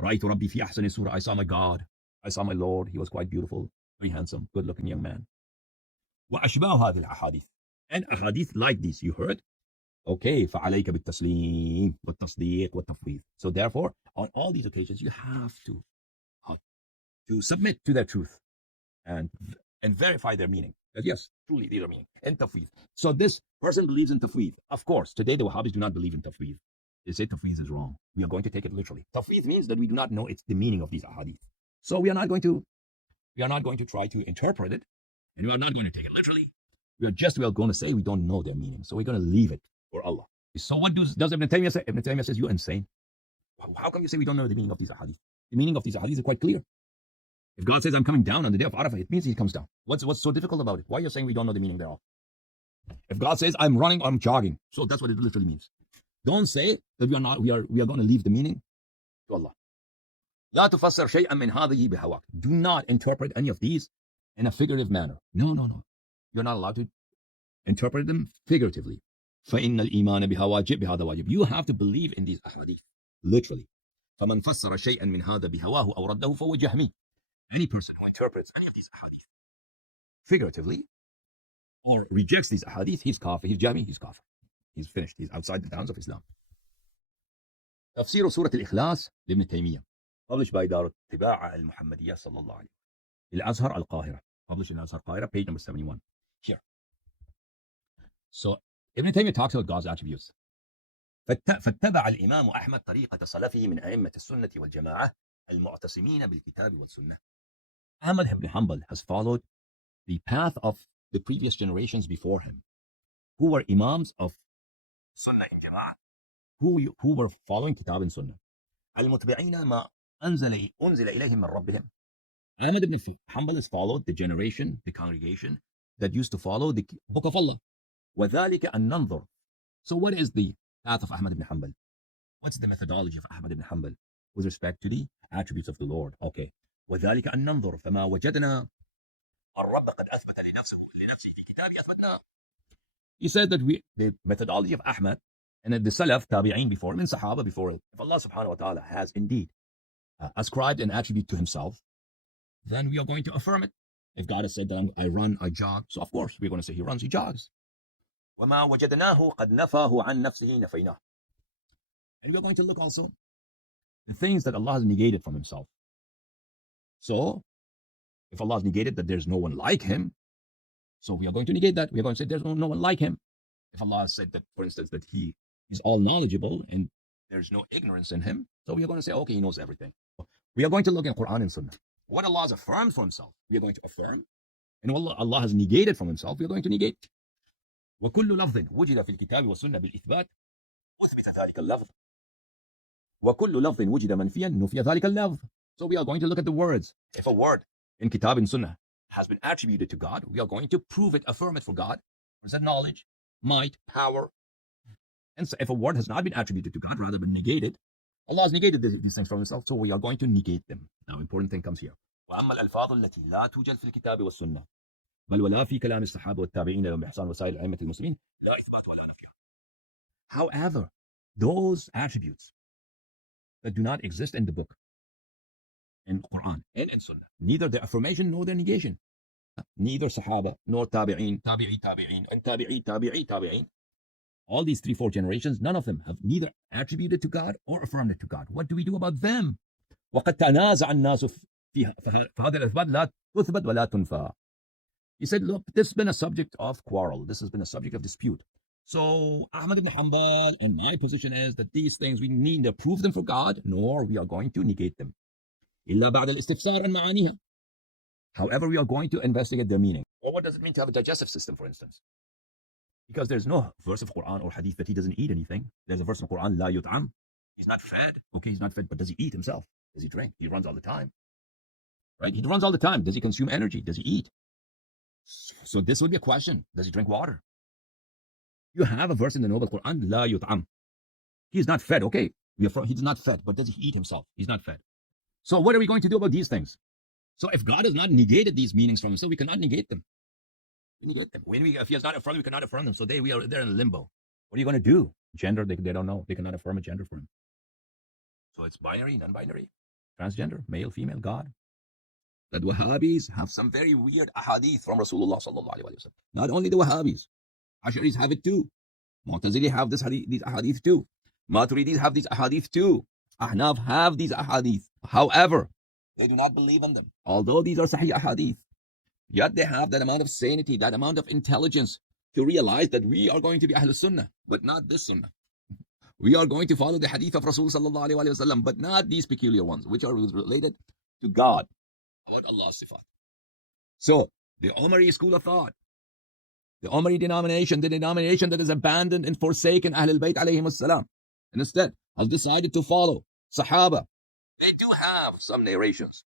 رأيت ربي في أحسن صورة. I saw my God. I saw my Lord. He was quite beautiful, very handsome, good looking young man. وأشباه هذه الأحاديث. And ahadith like this you heard. Okay, فعليك بالتسليم والتصديق والتفويض. So therefore, on all these occasions, you have to submit to their truth and verify their meaning. That yes, truly these are meaning. And tafweed. So this person believes in tafweed. Of course, today the Wahhabis do not believe in tafweed. They say tafweed is wrong. We are going to take it literally. Tafweed means that we do not know it's the meaning of these ahadith. So we are not going to try to interpret it, and we are not going to take it literally. We are going to say we don't know their meaning. So we're going to leave it for Allah. So what does Ibn Taymiyyah say? Ibn Taymiyyah says, you're insane. How come you say we don't know the meaning of these ahadith? The meaning of these ahadith is quite clear. If God says, I'm coming down on the day of Arafah, it means he comes down. What's so difficult about it? Why are you saying we don't know the meaning thereof? If God says, I'm running, I'm jogging, so that's what it literally means. Don't say that we are going to leave the meaning to Allah. لا تفسر شيئا من هذه بهواك. Do not interpret any of these in a figurative manner. No. You're not allowed to interpret them figuratively. فإن الإيمان بها واجب بهذا واجب. You have to believe in these ahadith, literally. فمن فسر شيئا من هذا بهواه أو رده فهو جهمي. Any person who interprets any of these ahadith figuratively or rejects these ahadith, he's kafir, he's jahmi, he's kafir. He's finished, he's outside the bounds of Islam. تفسير سورة الإخلاص لابن تيمية, published by دار الطباعة المحمدية صلى الله عليه. الأزهر القاهرة, published in Azhar Qaahira, page number 71. Here. So Ibn Taymiyyah talks about God's attributes. فاتبع الإمام أحمد طريقة سلفه من أئمة السنة والجماعة المعتصمين بالكتاب والسنة. Ahmad ibn Hanbal has followed the path of the previous generations before him, who were imams of Sunnah and Jama'ah, who were following Kitab and Sunnah. المتبعين ما أنزل إليهم من ربهم. Ahmad ibn Hanbal has followed the generation, the congregation that used to follow the Book of Allah. وذلك أن ننظر. So what is the path of Ahmad ibn Hanbal? What's the methodology of Ahmad ibn Hanbal with respect to the attributes of the Lord? Okay. وذلك أن ننظر فما وجدنا الرب قد أثبت لنفسه في كتاب أثبتنا. He said that the methodology of Ahmad and the Salaf, Tabi'een before him, and Sahaba before him, if Allah subhanahu wa ta'ala has indeed ascribed an attribute to himself, then we are going to affirm it. If God has said that I run, I jog, so of course we're going to say he runs, he jogs. وما وجدناه قد نفاه عن نفسه نفيناه. And we are going to look also the things that Allah has negated from himself. So, if Allah has negated that there's no one like him, so we are going to negate that. We are going to say there's no one like him. If Allah has said that, for instance, that he is all knowledgeable and there's no ignorance in him, so we are going to say, okay, he knows everything. We are going to look at Quran and Sunnah. What Allah has affirmed for himself, we are going to affirm. And what Allah has negated from himself, we are going to negate. وكل لفظ وجد في الكتاب والسنة بالإثبات أثبت ذلك اللفظ. وكل لفظ وجد منفيا نفي ذلك اللفظ. So we are going to look at the words. If a word in Kitab and Sunnah has been attributed to God, we are going to prove it, affirm it for God. Present knowledge, might, power. And so if a word has not been attributed to God, rather been negated, Allah has negated these things from himself, so we are going to negate them. Now, important thing comes here. وأما الألفاظ التي لا توجد في الكتاب والسنة بل ولا في كلام الصحابة والتابعين لهم بإحسان وسائر الأئمة المسلمين لا إثبات ولا نفي. However, those attributes that do not exist in the book, in Quran and in Sunnah, neither their affirmation nor their negation, neither Sahaba nor Tabi'een, Tabi'een, and Tabi'een, all these 3-4 generations, none of them have neither attributed to God or affirmed it to God. What do we do about them? وقد تنازع الناس فيها فهذا الإثبات لا تثبت ولا تنفى. He said, look, this has been a subject of quarrel. This has been a subject of dispute. So Ahmad ibn Hanbal and my position is that these things, we need to prove them for God, nor we are going to negate them. إلا بعد الاستفسار عن معانيها. However, we are going to investigate their meaning. Or what does it mean to have a digestive system, for instance? Because there's no verse of Quran or Hadith that he doesn't eat anything. There's a verse of Quran, لا يطعم He's not fed. Okay, he's not fed, but does he eat himself? Does he drink? He runs all the time, right? He runs all the time. Does he consume energy? Does he eat? So this would be a question. Does he drink water? You have a verse in the Noble Quran, La yut'am. He is not fed. Okay, he's not fed, but does he eat himself? He's not fed. So what are we going to do about these things? So if God has not negated these meanings from himself, we cannot negate them. If he has not affirmed, we cannot affirm them. So they're in limbo. What are you going to do? Gender, they don't know. They cannot affirm a gender for him. So it's binary, non-binary, transgender, male, female, God. That Wahhabis have some very weird ahadith from Rasulullah sallallahu alaihi wasallam. Not only the Wahhabis, Ash'aris have it too. Mu'tazili have these ahadith too. Maturidis have these ahadith too. Ahnaf have these ahadith. However, they do not believe in them. Although these are sahih ahadith, yet they have that amount of sanity, that amount of intelligence to realize that we are going to be Ahl Sunnah, but not this Sunnah. We are going to follow the hadith of Rasul sallallahu alaihi wasallam, but not these peculiar ones, which are related to God, about Allah's sifat. So, the Umari school of thought, the Umari denomination, the denomination that has abandoned and forsaken Ahlul Bayt alayhim as-salam, and instead has decided to follow Sahaba. They do have some narrations,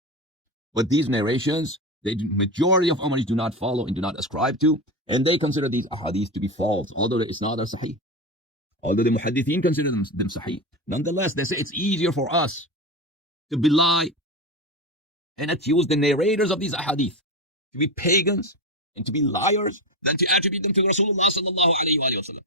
but these narrations, the majority of Umaris do not follow and do not ascribe to, and they consider these ahadith to be false, although it's not a sahih. Although the muhaddithin consider them sahih. Nonetheless, they say it's easier for us to belie and accuse the narrators of these ahadith to be pagans and to be liars than to attribute them to Rasulullah sallallahu alayhi wa sallam.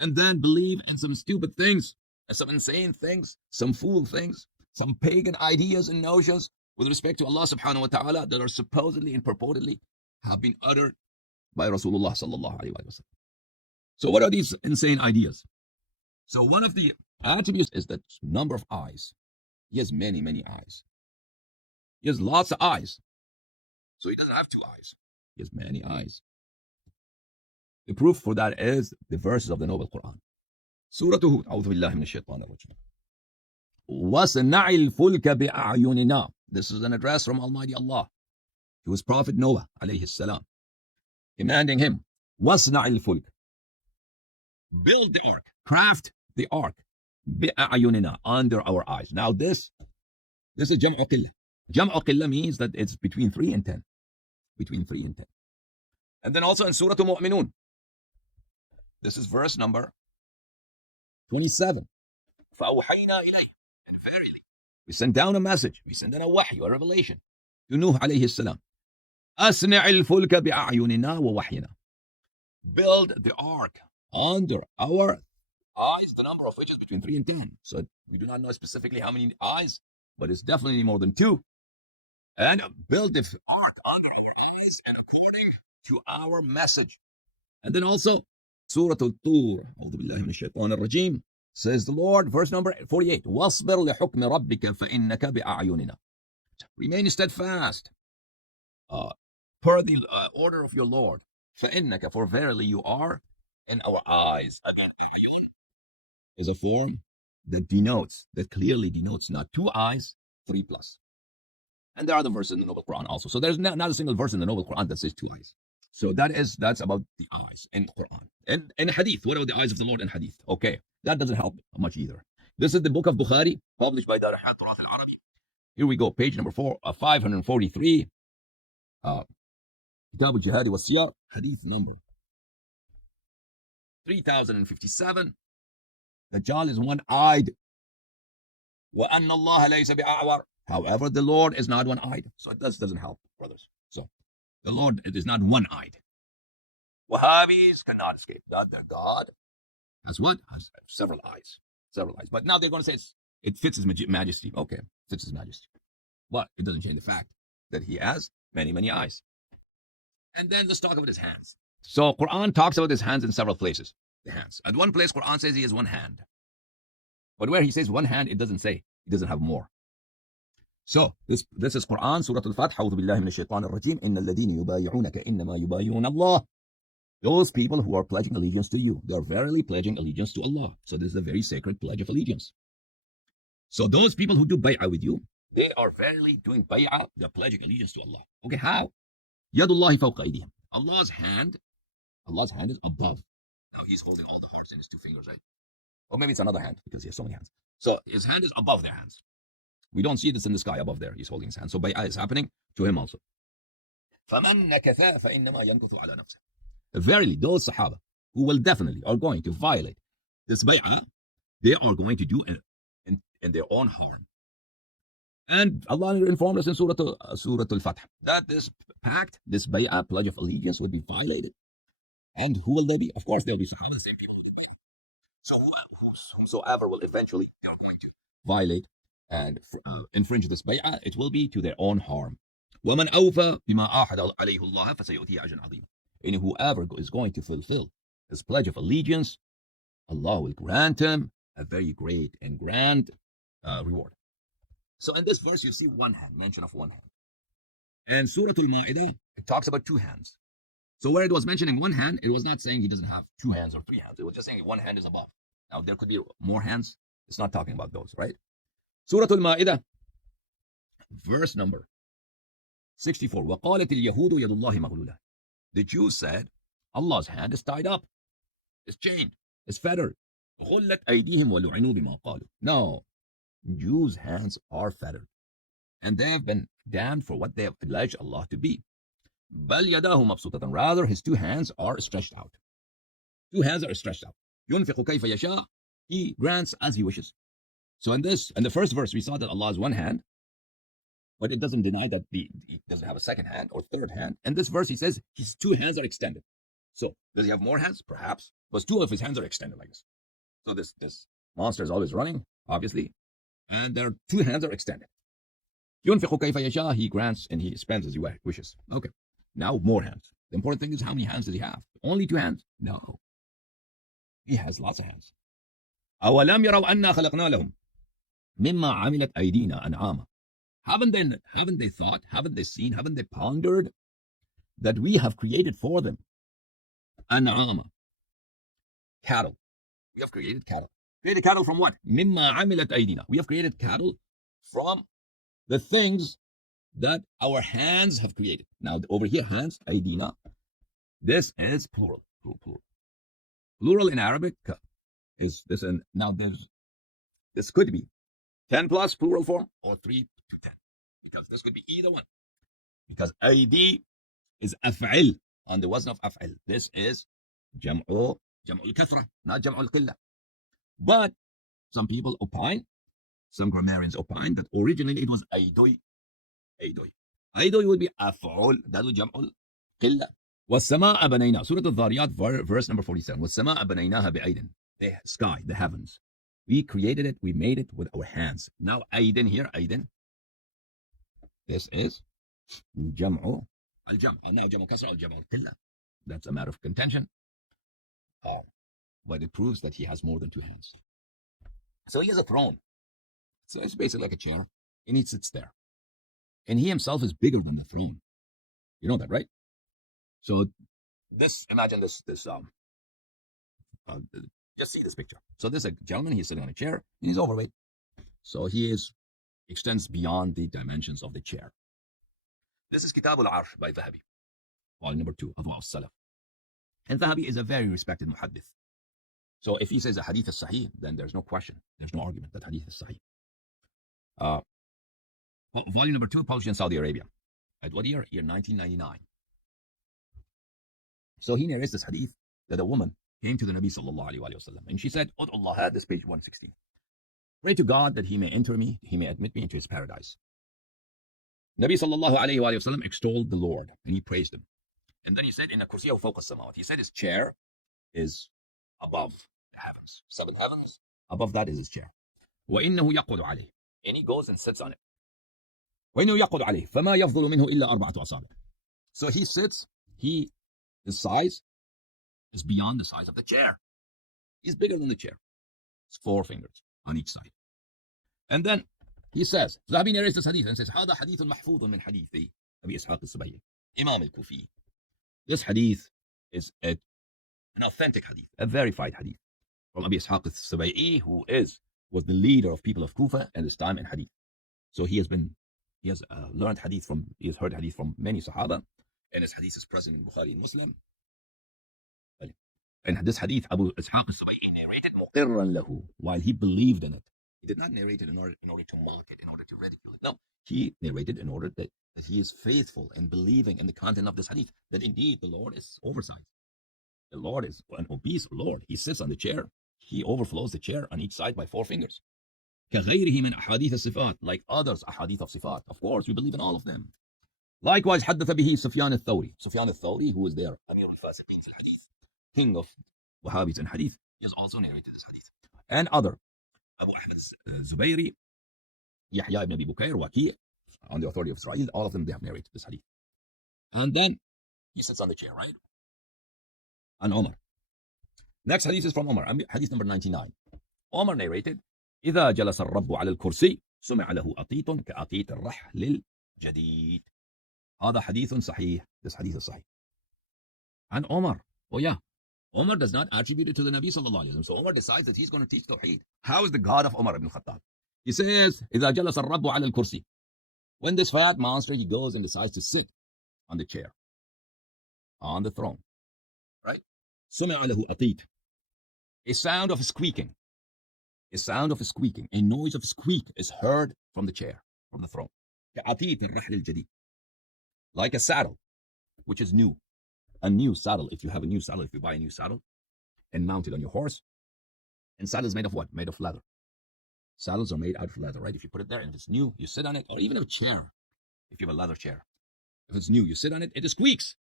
And then believe in some stupid things, and some insane things, some fool things, some pagan ideas and notions with respect to Allah subhanahu wa ta'ala that are supposedly and purportedly have been uttered by Rasulullah sallallahu alayhi wa sallam. So what are these insane ideas? So one of the attributes is the number of eyes. He has many, many eyes. He has lots of eyes. So he doesn't have two eyes. He has many eyes. The proof for that is the verses of the Noble Quran. Surah Hud, أعوذ بالله من الشيطان الرجيم. وَصَنَعِ الْفُلْكَ بِأَعْيُنِنَا. This is an address from Almighty Allah to his Prophet Noah, alayhi salam, commanding him, وَصَنَعِ الْفُلْكَ. Build the ark, craft the ark, بِأَعْيُنِنَا, under our eyes. Now this is Jam'u Qillah. Jam'u Qillah means that it's between 3 and 10. Between 3 and 10. And then also in Surah Mu'minun, this is verse number 27. فَأَوْحَيْنَا إِلَيْهِ. And verily, we sent down a message, we sent down a wahy, a revelation, to Nuh alayhi salam. أَصْنِعِ الْفُلْكَ بِأَعْيُنِنَا وَوَحْيِنَا. Build the ark under our eyes, the number of which is between 3 and 10. So we do not know specifically how many eyes, but it's definitely more than 2. And build the ark under our eyes and according to our message. And then also, Surah Al-Tur, أعوذ بالله من الشيطان الرجيم, says the Lord, verse number 48, وَاصْبِرْ لِحُكْمِ رَبِّكَ فَإِنَّكَ بِأَعْيُنِنَا. Remain steadfast per the order of your Lord. فَإِنَّكَ, for verily you are in our eyes. Again, أعين is a form that clearly denotes not 2 eyes, 3 plus. And there are the verses in the Noble Quran also. So there's not a single verse in the Noble Quran that says 2 eyes. So that's about the eyes in the Quran. And in Hadith, what are the eyes of the Lord in Hadith? Okay, that doesn't help much either. This is the book of Bukhari, published by Dar al-Hadith al-Arabi. Here we go, page number 543. Kitab al-Jihad wa Siyar, Hadith number 3057. Dajjal is one-eyed. وَأَنَّ اللَّهَ لَيْسَ بِأَعْوَرٍ. However, the Lord is not one-eyed. So it doesn't help, brothers. So the Lord is not one-eyed. Wahhabis cannot escape that. Their God has what? Has several eyes. Several eyes. But now they're going to say it fits his majesty. Okay, fits his majesty. But it doesn't change the fact that he has many, many eyes. And then let's talk about his hands. So Quran talks about his hands in several places. The hands. At one place, Quran says he has one hand. But where he says one hand, it doesn't say. He doesn't have more. So this is Quran, Surah Al-Fath, أعوذ بالله من الشيطان الرجيم, إن الذين يبايعونك إنما يبايعون الله. Those people who are pledging allegiance to you, they are verily pledging allegiance to Allah. So this is a very sacred pledge of allegiance. So those people who do bay'ah with you, they are verily doing bay'ah, they're pledging allegiance to Allah. Okay, how? Yadullahi fawqa aydihim. Allah's hand is above. Now he's holding all the hearts in his 2 fingers, right? Or maybe it's another hand because he has so many hands. So his hand is above their hands. We don't see this in the sky above there. He's holding his hand. So bay'ah is happening to him also. فَمَنْ نَكَثَ فَإِنَّمَا يَنْكُثُ عَلَى نَفْسِهِ. Verily, those Sahaba who will definitely are going to violate this bay'ah, they are going to do in their own harm. And Allah informed us in Surah Al-Fatih that this pact, this bay'ah, pledge of allegiance, would be violated. And who will they be? Of course, they'll be Sahaba, same people. So whomsoever will eventually, they are going to violate and infringe this bay'ah, it will be to their own harm. وَمَنْ أَوْفَى بِمَا أَعْهَدَ عَلَيْهُ اللَّهَ فَسَيُؤْتِيهِ أَجْرًا عَظِيمًا. And whoever is going to fulfill his pledge of allegiance, Allah will grant him a very great and grand reward. So in this verse, you see one hand, mention of one hand. And Surah Al-Ma'idah, it talks about two hands. So where it was mentioning one hand, it was not saying he doesn't have two hands or three hands. It was just saying one hand is above. Now, there could be more hands. It's not talking about those, right? Surah Al-Ma'idah, verse number 64. وَقَالَتِ الْيَهُودُ يَدُ اللَّهِ مَغْلُولَةٌ. The Jews said, Allah's hand is tied up, it's chained, it's fettered. وَخُلَّتْ أَيْدِيهِمْ وَلُعِنُوا بِمَا قَالُوا. No, Jews' hands are fettered, and they have been damned for what they have alleged Allah to be. بَلْ يَدَاهُ مَبْسُوطَةً. Rather, his two hands are stretched out. Two hands are stretched out. يُنْفِقُ كَيْفَ يَشَاءُ. He grants as he wishes. So in the first verse, we saw that Allah has one hand, but it doesn't deny that he doesn't have a second hand or third hand. In this verse, he says his two hands are extended. So does he have more hands? Perhaps. But two of his hands are extended like this. So this monster is always running, obviously, and their two hands are extended. يُنْفِقُ كَيْفَ يَشَاءُ. He grants and he spends as he wishes. Okay. Now more hands. The important thing is how many hands does he have? Only two hands? No. He has lots of hands. أَوَلَمْ يَرَوْا أَنَّا خَلَقْنَا لَهُمْ مِمَّا عَمِلَتْ أَيْدِينَا أَنْعَامًا. Haven't they thought, haven't they seen, haven't they pondered that we have created for them an'ama, cattle. We have created cattle. Created cattle from what? Mimma amilat aydina. We have created cattle from the things that our hands have created. Now over here, hands, aydina. This is plural. Plural in Arabic is this, and now this could be 10 plus plural form or 3 to 10, because this could be either one. Because aidi is af'il on the wazn of af'il. This is jam'u al-kathra, not jam'u al-qillah. But some people opine, some grammarians opine that originally it was aidoi. Aidoi would be af'ul, that would jam'u al-qillah. وَالسَّمَاءَ بَنَيْنَاهَا. Surah Al-Dhariyat, verse number 47. وَالسَّمَاءَ بَنَيْنَاهَا بِأَيْدٍ. The sky, the heavens. We created it, we made it with our hands. Now, aydin here, aydin. This is jam'u al-jam'. Now, jam'u kasra or jam'u al-qillah. That's a matter of contention. But it proves that he has more than two hands. So he has a throne. So it's basically like a chair, and he sits there. And he himself is bigger than the throne. You know that, right? So imagine this, just see this picture. So there's a gentleman, he's sitting on a chair, and he's overweight. So he extends beyond the dimensions of the chair. This is Kitab al-Arsh by Dhahabi, volume number 2 of As-Salaf. And Dhahabi is a very respected muhaddith. So if he says a hadith is sahih, then there's no question, there's no argument that hadith is sahih. Volume number 2, published in Saudi Arabia. At what year? Year 1999. So he narrates this hadith that a woman came to the Nabi sallallahu alaihi wasallam, and she said, "Ud'u Allah," this page 116. Pray to God that he may enter me, he may admit me into his paradise. Nabi sallallahu alaihi wasallam extolled the Lord, and he praised him. And then he said, "Inna kursiyahu fawqa as-samawat." He said his chair is above the heavens. 7 heavens, above that is his chair. وَإِنَّهُ يَقْعُدُ عَلَيْهِ. And he goes and sits on it. وَإِنَّهُ يَقْعُدُ عَلَيْهِ فَمَا يَفْضُلُ مِنْهُ إِلَّا أَرْبَعَةُ أَصَابِعٍ. So he sits, his size is beyond the size of the chair. He's bigger than the chair. It's 4 fingers on each side. And then he says, Zahabi narrates this hadith and says, هذا حديث محفوظ من حديث أبي إسحاق السبيعي إمام الكوفي. This hadith is an authentic hadith, a verified hadith from Abi Ishaq al-Sabai'i, who was the leader of people of Kufa at this time in hadith. So he has learned hadith he has heard hadith from many Sahaba, and his hadith is present in Bukhari and Muslim. And this hadith, Abu Ishaq al-Subay'i narrated muqirran lahu, while he believed in it. He did not narrate it in order to mock it, in order to ridicule it. No, he narrated in order that he is faithful and believing in the content of this hadith, that indeed the Lord is oversized. The Lord is an obese Lord. He sits on the chair. He overflows the chair on each side by 4 fingers. كغيره من أحاديث الصفات, like others ahadith of sifat. Of course, we believe in all of them. Likewise, حدث به سفيان الثوري. Sufyan al-Thawri, who was there, Amir al-Fasiqin fil hadith, king of Wahhabis and hadith, is also narrated this hadith. And other, Abu Ahmad al-Zubayri, Yahya ibn Abi Bukair, Waqi', on the authority of Israel, all of them, they have narrated this hadith. And then he sits on the chair, right? And Omar. Next hadith is from Omar, hadith number 99. Omar narrated, إذا جلس الرب على الكرسي سمع له أطيط كأطيط الرحل الجديد. هذا حديث صحيح. This hadith is sahih. And Omar, oh yeah, Omar does not attribute it to the Nabi sallallahu alayhi wa sallam. So Omar decides that he's going to teach Tawheed. How is the God of Omar ibn Khattab? He says, إذا جلس الرب على الكرسي. When this fat monster, he goes and decides to sit on the chair, on the throne, right? سمع له أطيط. A sound of squeaking. A sound of squeaking, a noise of squeak is heard from the chair, from the throne. كأطيط الرحل الجديد. Like a saddle, which is new. A new saddle, if you have a new saddle, if you buy a new saddle and mount it on your horse. And saddles made of what? Made of leather. Saddles are made out of leather, right? If you put it there and if it's new, you sit on it, or even a chair, if you have a leather chair. If it's new, you sit on it, it squeaks.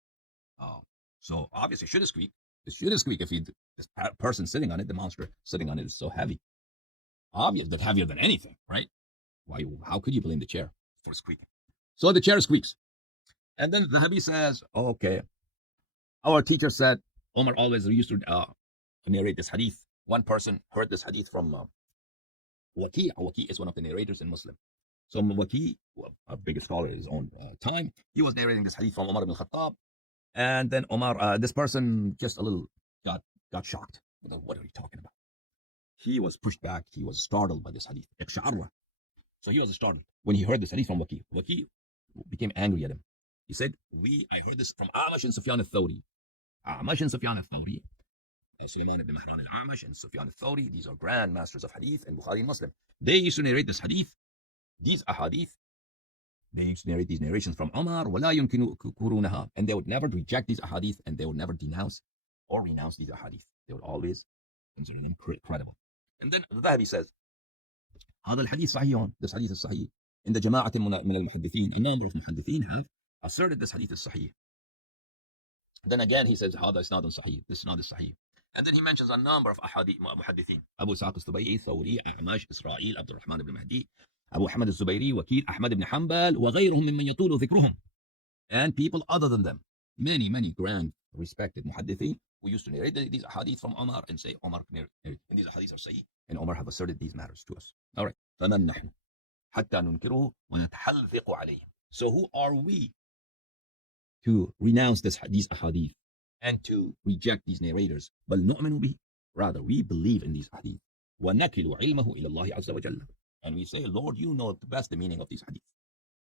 Oh, so obviously it should squeak. It should squeak if this person sitting on it, the monster sitting on it, is so heavy. Obvious, that heavier than anything, right? Why? How could you blame the chair for squeaking? So the chair squeaks. And then the Zahabi says, okay, our teacher said, Omar always used to narrate this hadith. One person heard this hadith from Waqi'. Waqi' is one of the narrators in Muslim. So Waqi', a big scholar in his own time, he was narrating this hadith from Omar ibn Khattab. And then Omar, this person just a little got shocked. What are you talking about? He was pushed back. He was startled by this hadith. So he was startled when he heard this hadith from Waqi'. Waqi' became angry at him. He said, I heard this from Amash and Sufyan al-Thawri. Amash and Sufyan al-Thawri, Sulaiman ibn Mahran al-Amash and Sufyan al-Thawri, these are grand masters of hadith and Bukhari and Muslim. They used to narrate this hadith, these ahadith. They used to narrate these narrations from Omar, وَلَا يُنْكِرُونَهَا, and they would never reject these ahadith, and they would never denounce or renounce these ahadith. They would always consider them credible. And then the Dhahabi says, هذا الحديث صحيح. This hadith is sahih. In the جماعة من المحدثين, a number of muhaddithin have asserted this hadith is sahih. Then again he says, هذا is not sahih. This is not sahih. And then he mentions a number of ahadith muhaddithin. Abu Ishaq al-Subay'i, Thawri, A'mash, Israel, Abd al-Rahman ibn Mahdi, Abu Hamad al-Zubayri, Waqi', Ahmad ibn Hanbal, وغيرهم ممن يطول ذكرهم. And people other than them, many grand respected muhaddithin who used to narrate these hadith from Omar and say Omar narrated, and these hadiths are sahih, and Omar have asserted these matters to us. All right. فمن نحن حتى ننكره ونتحلق عليه. So who are we to renounce these ahadith and to reject these narrators? بل نؤمن به. Rather, we believe in these hadith. ونكل علمه إلى الله عز وجل. And we say, Lord, you know the best the meaning of these hadith.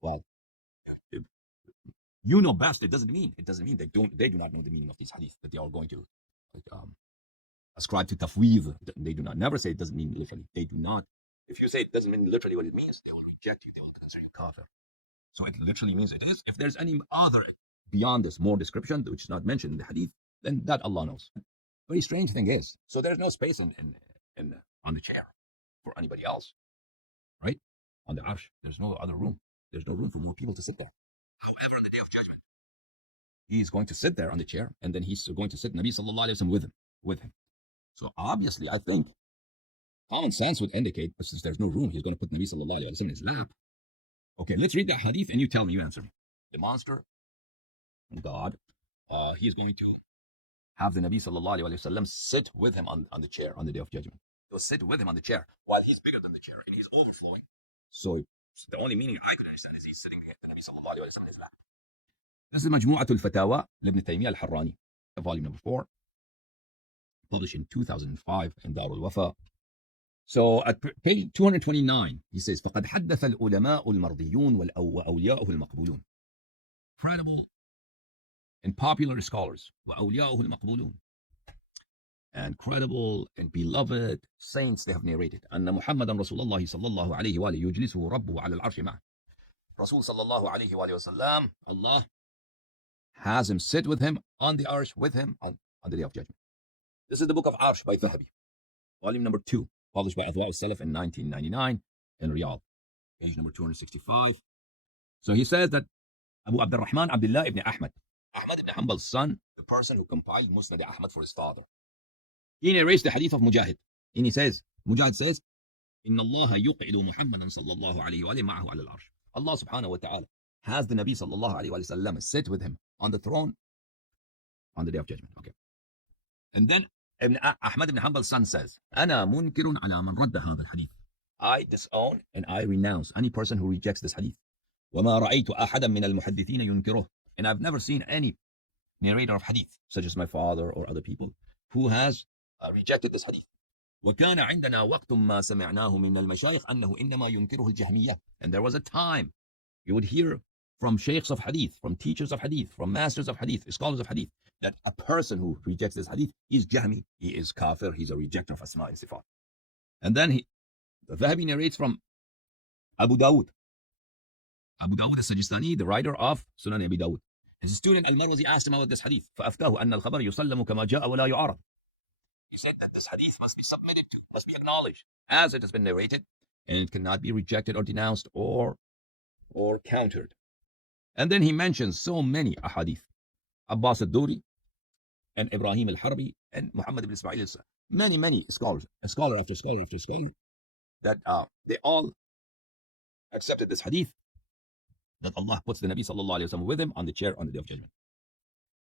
Well, you know best. It doesn't mean they do not know the meaning of these hadith, that they are going to ascribe to tafweed. They do not. Never say it doesn't mean literally. They do not. If you say it doesn't mean literally what it means, they will reject you. They will consider you kafir. So it literally means it is. If there's any other beyond this more description, which is not mentioned in the hadith, then that Allah knows. Very strange thing is, so there's no space on the chair for anybody else, right? On the arsh, there's no other room. There's no room for more people to sit there. However, on the day of judgment, he is going to sit there on the chair, and then he's going to sit Nabi sallallahu alaihi wasallam with him. So obviously, I think common sense would indicate, but since there's no room, he's going to put Nabi sallallahu alaihi wasallam in his lap. Okay, let's read that hadith, and you tell me, you answer me. The monster, God, he is going to have the Nabi sallallahu alaihi wasallam sit with him on the chair on the day of judgment. He'll sit with him on the chair while he's bigger than the chair and he's overflowing. So the only meaning I could understand is he's sitting here, the Nabi sallallahu alaihi wasallam in his lap. This is مجموعة الفتاوى لابن تيمية الحراني, volume number 4, published in 2005 in Dar al-Wafa. So at page 229, he says, فقد حدث العلماء المرضيون وأولياؤه المقبولون. Credible and popular scholars, وأولياؤه المقبولون. and credible and beloved saints, they have narrated أن محمدا رسول الله صلى الله عليه وآله يجلسه ربه على العرش معه. Rasul صلى الله عليه وآله وسلم, Allah has him sit with him on the arsh with him on the day of judgment. This is the book of Arsh by Dhahabi, volume number 2, published by Adwa al-Salaf in 1999 in Riyadh, page number 265. So he says that Abu Abdurrahman Abdullah ibn Ahmad ibn Hanbal's son, the person who compiled Musnad Ahmad for his father, he narrates the hadith of Mujahid. And he says, Mujahid says, إن الله يقعد محمدا صلى الله عليه وآله معه على العرش. Allah subhanahu wa ta'ala has the Nabi sallallahu alayhi wa sallam sit with him on the throne on the day of judgment. Okay. And then Ahmad ibn Hanbal's son says, أنا منكر على من رد هذا الحديث. I disown and I renounce any person who rejects this hadith. وما رأيت أحدا من المحدثين ينكره. And I've never seen any narrator of hadith, such as my father or other people, who has rejected this hadith. وكان عندنا وقت ما سمعناه من المشايخ أنه إنما ينكره الجهمية. And there was a time you would hear from sheikhs of hadith, from teachers of hadith, from masters of hadith, scholars of hadith, that a person who rejects this hadith is Jahmi, he is kafir, he's a rejecter of Asma and Sifat. And then the Dhahabi narrates from Abu Dawud. Abu Dawud al-Sajistani, the writer of Sunan Abi Dawud. His student Al-Marwazi asked him about this hadith. فأفتاه أن الخبر يسلم كما جاء ولا يعارض. He said that this hadith must be submitted to, must be acknowledged as it has been narrated, and it cannot be rejected or denounced or countered. And then he mentions so many ahadith. Abbas al-Duri and Ibrahim al-Harbi and Muhammad ibn Ismail, many scholars, scholar after scholar after scholar, that they all accepted this hadith, that Allah puts the Nabi sallallahu alayhi wa sallam with him on the chair on the day of judgment.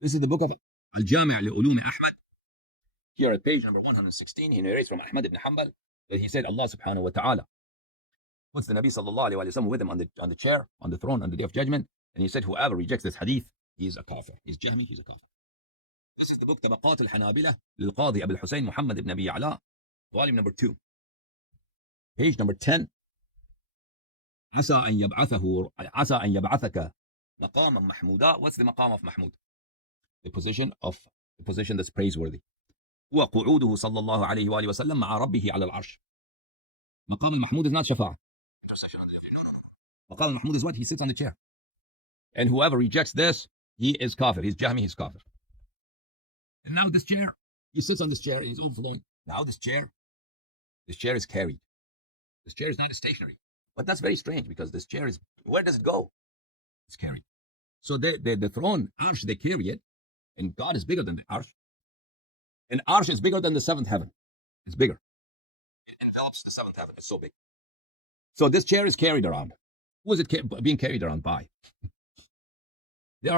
This is the book of Al-Jami' li Ulum Ahmad. Here at page number 116, he narrates from Ahmad ibn Hanbal that he said Allah subhanahu wa ta'ala puts the Nabi sallallahu alayhi wa sallam with him on the chair, on the throne on the day of judgment. And he said, whoever rejects this hadith, he is a kafir. He's Jahmi, he's a kafir. This is the book Tabaqat al-Hanabila للقاضي أبي الحسين محمد ibn Abi Ya'la, volume number 2, page number 10. عسى أن يبعثك مقاما محمودا. What's the maqam of Mahmud? The position that's praiseworthy. وقعوده صلى الله عليه وآله وسلم مع ربه على العرش. مقام المحمود is not shafa'a. مقام المحمود is what? He sits on the chair. And whoever rejects this, he is kafir. He's Jahmi, he's kafir. And now this chair, he sits on this chair in his own throne. Now this chair is carried. This chair is not stationary. But that's very strange because this chair is, where does it go? It's carried. So the throne, Arsh, they carry it. And God is bigger than the Arsh. And Arsh is bigger than the seventh heaven. It's bigger. It envelops the seventh heaven. It's so big. So this chair is carried around. Who is it being carried around by? In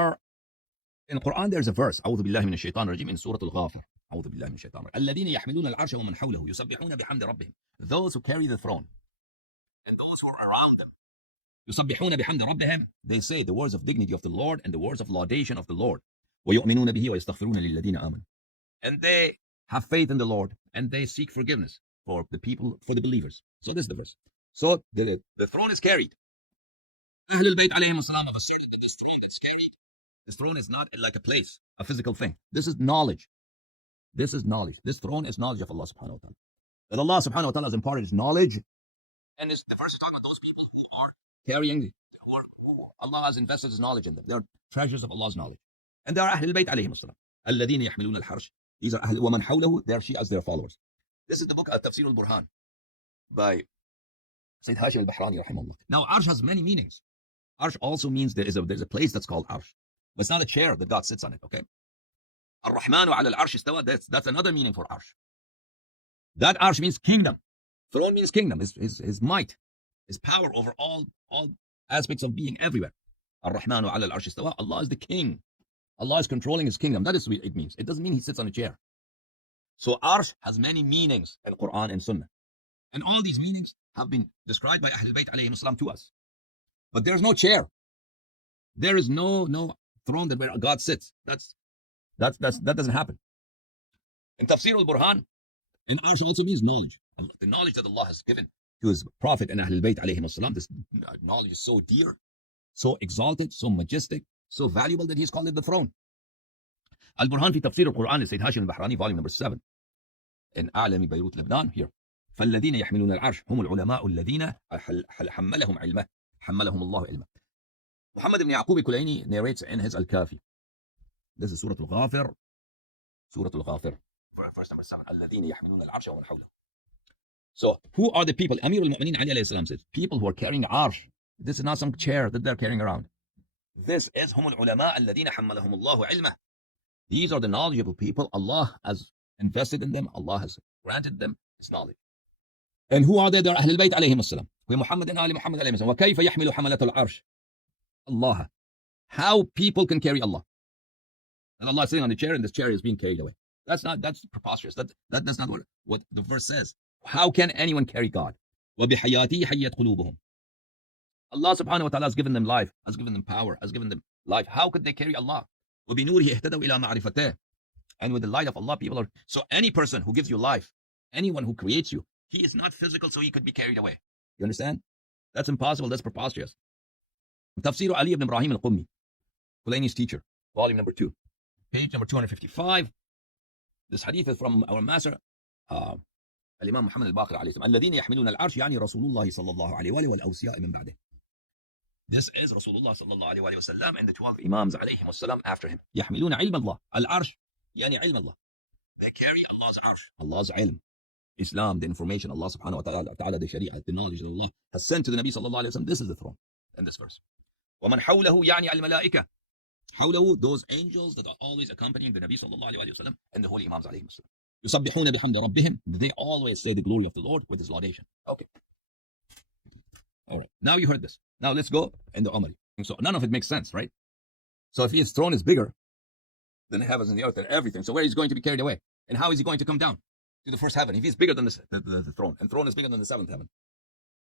the Quran, there's a verse, أعوذ بالله من الشيطان الرجيم, in Surah Al-Ghafir. أعوذ بالله من الشيطان الرجيم. الذين يحملون العرش ومن حوله يسبحون بحمد ربهم. Those who carry the throne and those who are around them. يسبحون بحمد ربهم. They say the words of dignity of the Lord and the words of laudation of the Lord. ويؤمنون به ويستغفرون للذين آمنوا. And they have faith in the Lord and they seek forgiveness for the people, for the believers. So this is the verse. So the throne is carried. Ahlul Bayt alayhim as-salam have asserted that this throne that's carried, this throne is not like a place, a physical thing. This is knowledge. This is knowledge. This throne is knowledge of Allah subhanahu wa ta'ala. That Allah subhanahu wa ta'ala has imparted his knowledge. And the verse is talking about those people who are carrying, who Allah has invested his knowledge in them. They are treasures of Allah's knowledge. And they are Ahlul Bayt alayhim as-salam. الذين يحملون الحرش. These are Ahl ومن حوله. They are Shias, their followers. This is the book Al-Tafsir al-Burhan by Sayyid Hashim al-Bahrani rahimahullah. Now Arsh has many meanings. Arsh also means there's a place that's called Arsh. But it's not a chair that God sits on it, okay? Ar-Rahmanu ala al-Arsh istawa, that's another meaning for Arsh. That Arsh means kingdom. Throne means kingdom, his might, his power over all aspects of being everywhere. Ar-Rahmanu ala al-Arsh istawa, Allah is the king. Allah is controlling his kingdom. That is what it means. It doesn't mean he sits on a chair. So Arsh has many meanings in Quran and Sunnah. And all these meanings have been described by Ahlul Bayt alayhim salam to us. But there's no chair. There is no throne where God sits. That doesn't happen. In Tafsir al-Burhan, and Arsh also means knowledge. The knowledge that Allah has given to his Prophet and Ahlul Bayt alayhim salam. This knowledge is so dear, so exalted, so majestic, so valuable that he's called it the throne. Al-Burhan fi Tafsir al-Quran is Sayyid Hashim al-Bahrani, volume number 7, in أعلم بيروت لبنان here. فالذين يحملون العرش هم العلماء الذين حملهم الله علما. Muhammad ibn Yaqub al-Kulayni narrates in his Al-Kafi. This is Surah Al-Ghafir. Surah Al-Ghafir, verse number 7. الذين يحملون العرش ومن حوله. So, who are the people? Amir al-Mu'mineen Ali alayhi salam says, people who are carrying arsh. This is not some chair that they're carrying around. This is هم العلماء الذين حملهم الله علما. These are the knowledgeable people. Allah has invested in them. Allah has granted them His knowledge. And who are they? They're Ahl al-Bayt alayhim as-salam. ومحمد آل محمد alayhim as-salam. وكيف يحمل حملة العرش Allah. How people can carry Allah. And Allah is sitting on the chair and this chair is being carried away. That's preposterous. That's not what the verse says. How can anyone carry God? وَبِحَيَاتِهِ حَيَّتْ قُلُوبُهُم. Allah subhanahu wa ta'ala has given them life, has given them power, has given them life. How could they carry Allah? وَبِنُورِهِ اهْتَدَوْا إِلَى مَعْرِفَتِهِ. And with the light of Allah, people are... So any person who gives you life, anyone who creates you, he is not physical, so he could be carried away. You understand? That's impossible. That's preposterous. Tafsir Ali ibn Ibrahim al-Qummi, Kulayni's teacher, volume number 2, page number 255. This hadith is from our master, Al-Imam Muhammad al-Baqir alayhi salam. الذين يحملون العرش يعني رسول الله صلى الله عليه وآله والأوصياء من بعده. This is Rasulullah صلى الله عليه وآله وسلم and the 12 Imams عليهم السلام after him. يحملون علم الله. العرش يعني علم الله. They carry Allah's arsh. Allah's ilm. Islam, the information Allah subhanahu wa ta'ala, the sharia, the knowledge that Allah has sent to the Nabi sallallahu alayhi wa sallam. This is the throne in this verse. وَمَنْ حَوْلَهُ يعني الملائكة. حوله, those angels that are always accompanying the Nabi sallallahu alayhi wa sallam and the holy Imams alayhim as-salam. يُسَبِّحُونَ بِحَمْدِ رَبِّهِمْ. They always say the glory of the Lord with His laudation. Okay. All right. Now you heard this. Now let's go in the Umari. So none of it makes sense, right? So if His throne is bigger than the heavens and the earth and everything, so where is He going to be carried away? And how is He going to come down to the first heaven? If He's bigger than the throne, and throne is bigger than the seventh heaven,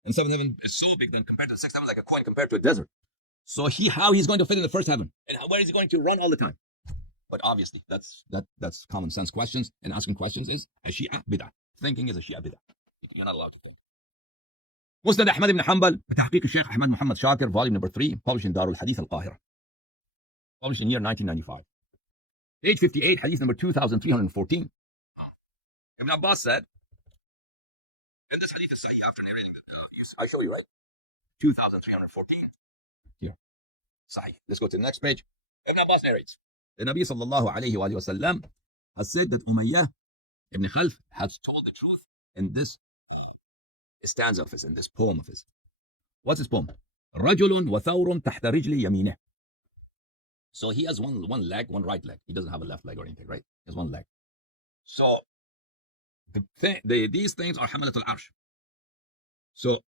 and seventh heaven is so big that compared to the sixth heaven, like a coin compared to a desert. So how he's going to fit in the first heaven, and where is he going to run all the time? But obviously, that's common sense questions, and asking questions is a Shia bid'ah. Thinking is a Shia bid'ah. You're not allowed to think. Musnad Ahmad ibn Hanbal, بتحقيق الشيخ Ahmad Muhammad Shakir, volume number 3, published in Darul Hadith al-Qahira, published in year 1995. Page 58, hadith number 2314. Ibn Abbas said, in this hadith is sahih after narrating the I show you, right? 2314. Here. Sahih. Let's go to the next page. Ibn Abbas narrates. The Nabi sallallahu alayhi wa sallam has said that Umayyah ibn Khalf has told the truth in this stanza of his, in this poem of his. What's his poem? رَجُلٌ وَثَوْرٌ تَحْتَ رِجْلِ يَمِينِهِ. So he has one leg, one right leg. He doesn't have a left leg or anything, right? He has one leg. So these things are Hamalatul Arsh. So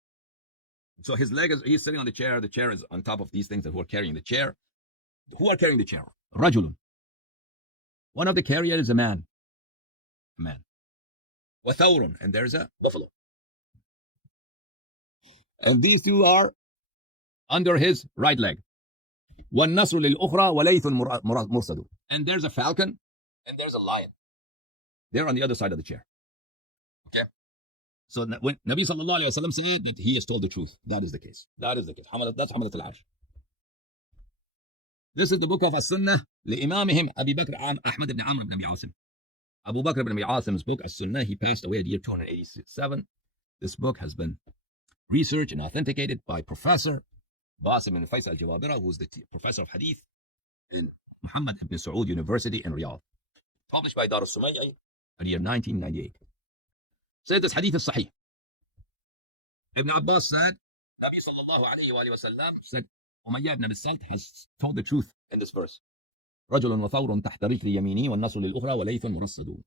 his leg is, he's sitting on the chair is on top of these things that who are carrying the chair. Who are carrying the chair? Rajulun. One of the carriers is a man. Wathawrun, and there's a buffalo. And these two are under his right leg. وَالنَّصْرُ لِلْأُخْرَى وَلَيْثٌ مُرْصَدٌ. And there's a falcon, and there's a lion. They're on the other side of the chair. Okay? So when Nabi sallallahu alayhi wa sallam said that he has told the truth, that is the case. That's Hamalat al-Arsh. This is the book of As-Sunnah لإمامهم Abi Bakr Ahmad ibn Amr ibn Abi Asim. Abu Bakr ibn Abi Asim's book, As-Sunnah, he passed away at the year 287. This book has been researched and authenticated by Professor Basim ibn Faisal al-Jawabira, who is the professor of Hadith in Muhammad ibn Saud University in Riyadh. Published by Dar al-Sumayyi in the year 1998. Said this hadith is sahih. Ibn Abbas said, Nabi sallallahu alayhi wa sallam said, Umayyah ibn Abi Salt has told the truth in this verse. رَجُلٌ وَثَوْرٌ تَحْتَ رِجْلِ يَمِينِي وَالنَّصْرُ لِلْأُخْرَى وَلَيْثٌ مُرَصَّدٌ.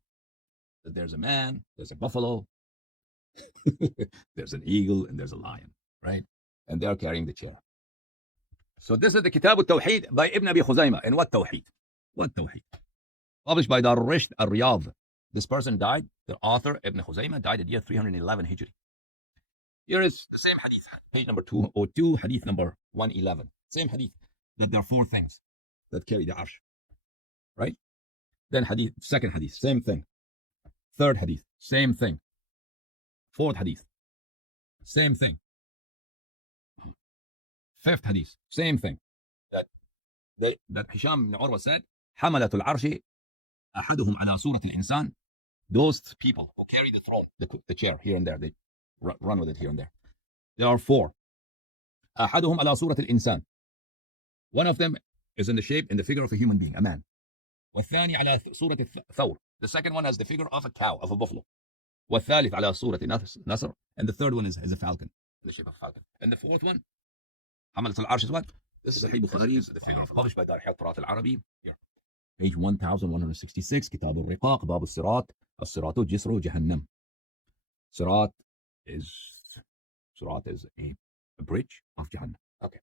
That there's a man, there's a buffalo, there's an eagle, and there's a lion, right? And they're carrying the chair. So this is the Kitab al-Tawheed by Ibn Abi Khuzaymah. And what Tawheed? What Tawheed? Published by Dar al-Risht al-Riyadh. This person died, the author, Ibn Khuzaymah, died at year 311 Hijri. Here is the same hadith, page number 202, hadith number 111. Same hadith, that there are 4 things that carry the arsh. Right? Then hadith, second hadith, same thing. Third hadith, same thing. Fourth hadith, same thing. Fifth hadith, same thing. That Hisham ibn Urwa said, حملة العرش أحدهم على صورة الإنسان those people who carry the throne, the chair here and there, they run with it here and there. There are four. أحدهم على صورة الإنسان. One of them is in the figure of a human being, a man. والثاني على صورة الثور. The second one has the figure of a cow, of a buffalo. والثالث على صورة نسر. And the third one is a falcon, the shape of a falcon. And the fourth one, حملة العرش is what? This is Sahih Bukhari, the figure of published by Dar al-Turath al-Arabi. Here. Page 1166, كتاب الرقاق, باب الصراط. الصراط جسر جهنم. Sirat is a bridge of Jahannam. Okay.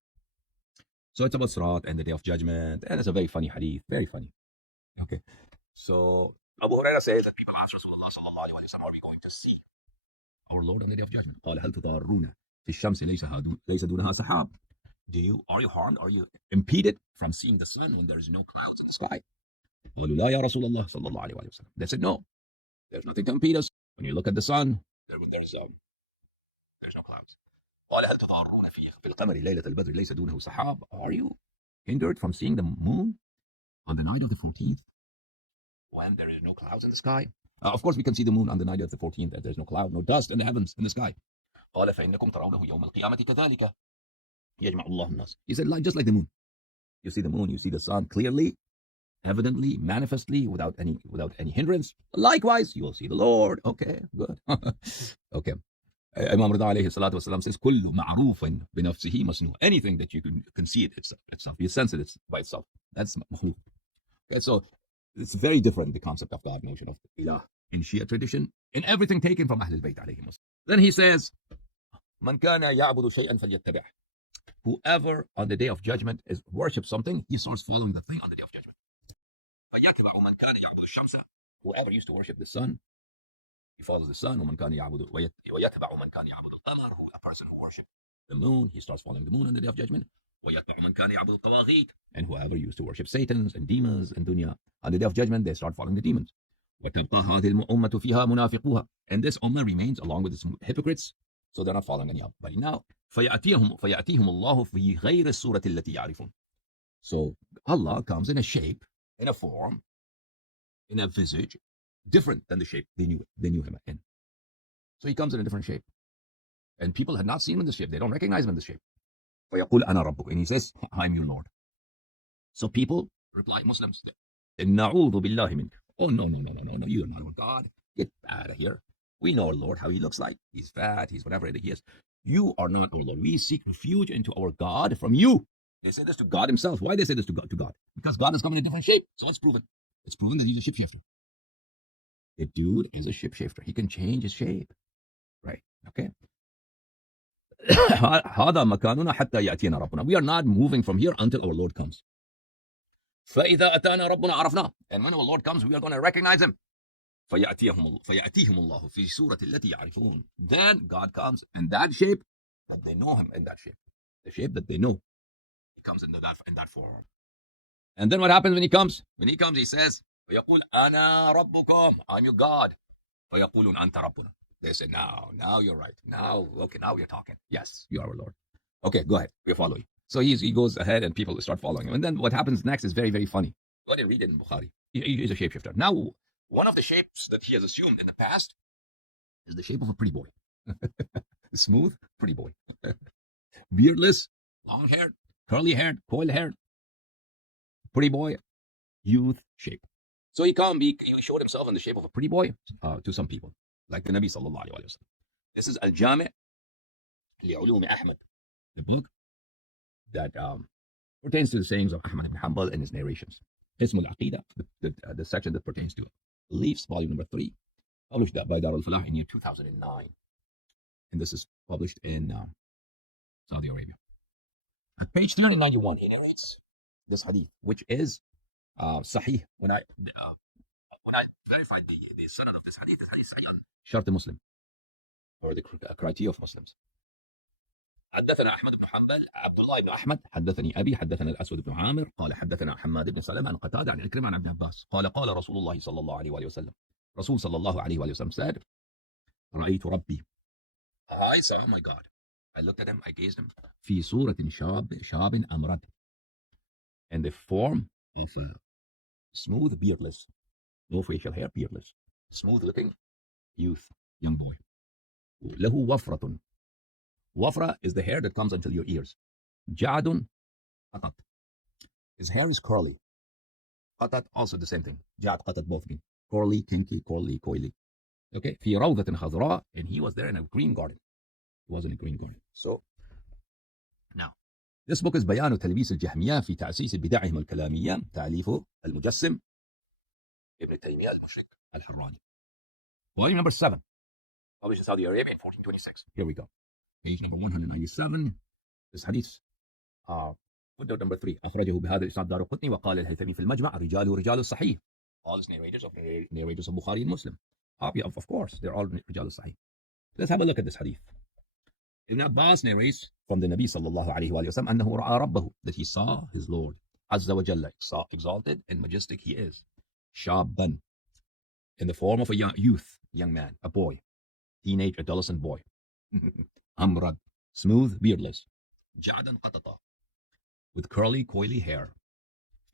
So it's about Sirat and the Day of Judgment, and it's a very funny hadith, very funny. Okay. So Abu Huraira says that people ask Rasulullah sallallahu alaihi wasallam, are we going to see our Lord on the Day of Judgment? قال هل تضارون في الشمس ليس دونها سحاب. Are you harmed? Are you impeded from seeing the sun when there is no clouds in the sky? قالوا لا يا رسول الله صلى الله عليه وسلم. They said no, there's nothing to impede us. When you look at the sun, there's no clouds. قال هل تضارون في القمر ليلة البدر ليس دونه سحاب. Are you hindered from seeing the moon on the night of the 14th when there is no clouds in the sky? Of course we can see the moon on the night of the 14th, that there's no cloud, no dust in the heavens, in the sky. قال فإنكم ترونه يوم القيامة كذلك يجمع الله الناس. He said, just like the moon. You see the moon, you see the sun clearly, evidently, manifestly, without any hindrance. Likewise, you will see the Lord. Okay, good. Okay. Imam Rida alayhi salatu wasalam says, كل معروف بنفسه مسنون. Anything that you can see it itself, you sense it by itself. That's makhluk. Okay, so it's very different, the concept of God notion of ilah in Shia tradition, in everything taken from Ahlul Bayt alayhim. Then he says, من كان يعبد شيئا فليتبعه. Whoever on the Day of Judgment worships something, he starts following the thing on the Day of Judgment. فيتبع من كان يعبد الشمس. Whoever used to worship the sun, he follows the sun. ومن كان يعبد ويتبع من كان يعبد القمر. Who a person who worships the moon, he starts following the moon on the Day of Judgment. ويتبع من كان يعبد الطواغيت. And whoever used to worship Satans and demons and dunya, on the Day of Judgment they start following the demons. وتبقى هذه الأمة فيها منافقوها. And this ummah remains along with its hypocrites, so they're not following anybody now. فيأتيهم الله في غير الصورة التي يعرفون. So Allah comes in a shape, in a form, in a visage, different than the shape they knew him in. So he comes in a different shape. And people had not seen him in this shape. They don't recognize him in this shape. فيقول أنا ربك. And he says, I'm your Lord. So people reply, Muslims, نعوذ بالله منك. Oh, no, you're not our God. Get out of here. We know our Lord, how he looks like. He's fat, he's whatever he is. You are not our Lord. We seek refuge into our God from you. They say this to God himself. Why they say this to God? Because God has come in a different shape. So it's proven. It's proven that he's a shapeshifter. The dude is a shapeshifter. He can change his shape. Right. Okay. هذا مكاننا حتى يأتينا ربنا. We are not moving from here until our Lord comes. فإذا أتانا ربنا عرفناه. And when our Lord comes, we are going to recognize him. فيأتيهم الله في سورة التي يعرفون. Then God comes in that shape that they know him in that shape. The shape that they know. He comes in that form. And then what happens when he comes? When he comes, he says, فيقول أنا ربكم. I'm your God. فيقولون أنت ربنا. They say, now you're right. Now you're talking. Yes, you are our Lord. Okay, go ahead. We're following. So he goes ahead and people start following him. And then what happens next is very, very funny. Go ahead and read it in Bukhari. He's a shapeshifter. Now, one of the shapes that he has assumed in the past is the shape of a pretty boy. Smooth, pretty boy. Beardless, long-haired, curly-haired, coiled-haired. Pretty boy, youth shape. So he showed himself in the shape of a pretty boy to some people, like the Nabi sallallahu alaihi wasallam. This is Al-Jami' li-Ulum Ahmad, the book that pertains to the sayings of Ahmad ibn Hanbal and his narrations. Ism al-Aqidah, the section that pertains to beliefs, volume number 3, published by Dar al-Falah in year 2009. And this is published in Saudi Arabia. At page 391, he narrates this hadith, which is sahih. When I verified the sanad of this hadith sahih on Shart Muslim, or the criteria of Muslims. حدثنا أحمد بن حنبل عبد الله بن أحمد حدثني أبي حدثنا الأسود بن عامر قال حدثنا حماد بن سلمة عن قتادة عن عكرمة عن ابن عباس قال رسول الله صلى الله عليه وسلم. Rasul صلى الله عليه وسلم said, رأيت ربي. I saw my God. I looked at him, I gazed him. في صورة شاب أمرد. In the form of a smooth, beardless, no facial hair, beardless. smooth looking youth, young boy. له وفرة. Wafra is the hair that comes until your ears. جعد قطط. His hair is curly. قطط also the same thing. جعد قطط both mean curly, kinky, curly, coily. Okay. في روضة خضراء, and he was there in a green garden. He was in a green garden. So now this book is بيان تلبيس الجهمية في تأسيس بدعهم الكلامية. تأليفه المجسم ابن تيمية المشرك الحراني. Volume number 7. Published in Saudi Arabia in 1426. Here we go. Page number 197. This hadith. Footnote number 3. أخرجه بهذا الإسناد دارقطني وقال الهيثمي في المجمع رجاله رجال الصحيح. All these narrators of Bukhari and Muslim. Of course, they're all رجال الصحيح. Let's have a look at this hadith. Ibn Abbas narrates from the Nabi sallallahu alayhi wa sallam أنه رأى ربه, that he saw his Lord عز وجل, exalted and majestic he is. شابا, in the form of a young man, a boy, teenage adolescent boy. أمرد, smooth, beardless. جعدا قططا, with curly, coily hair.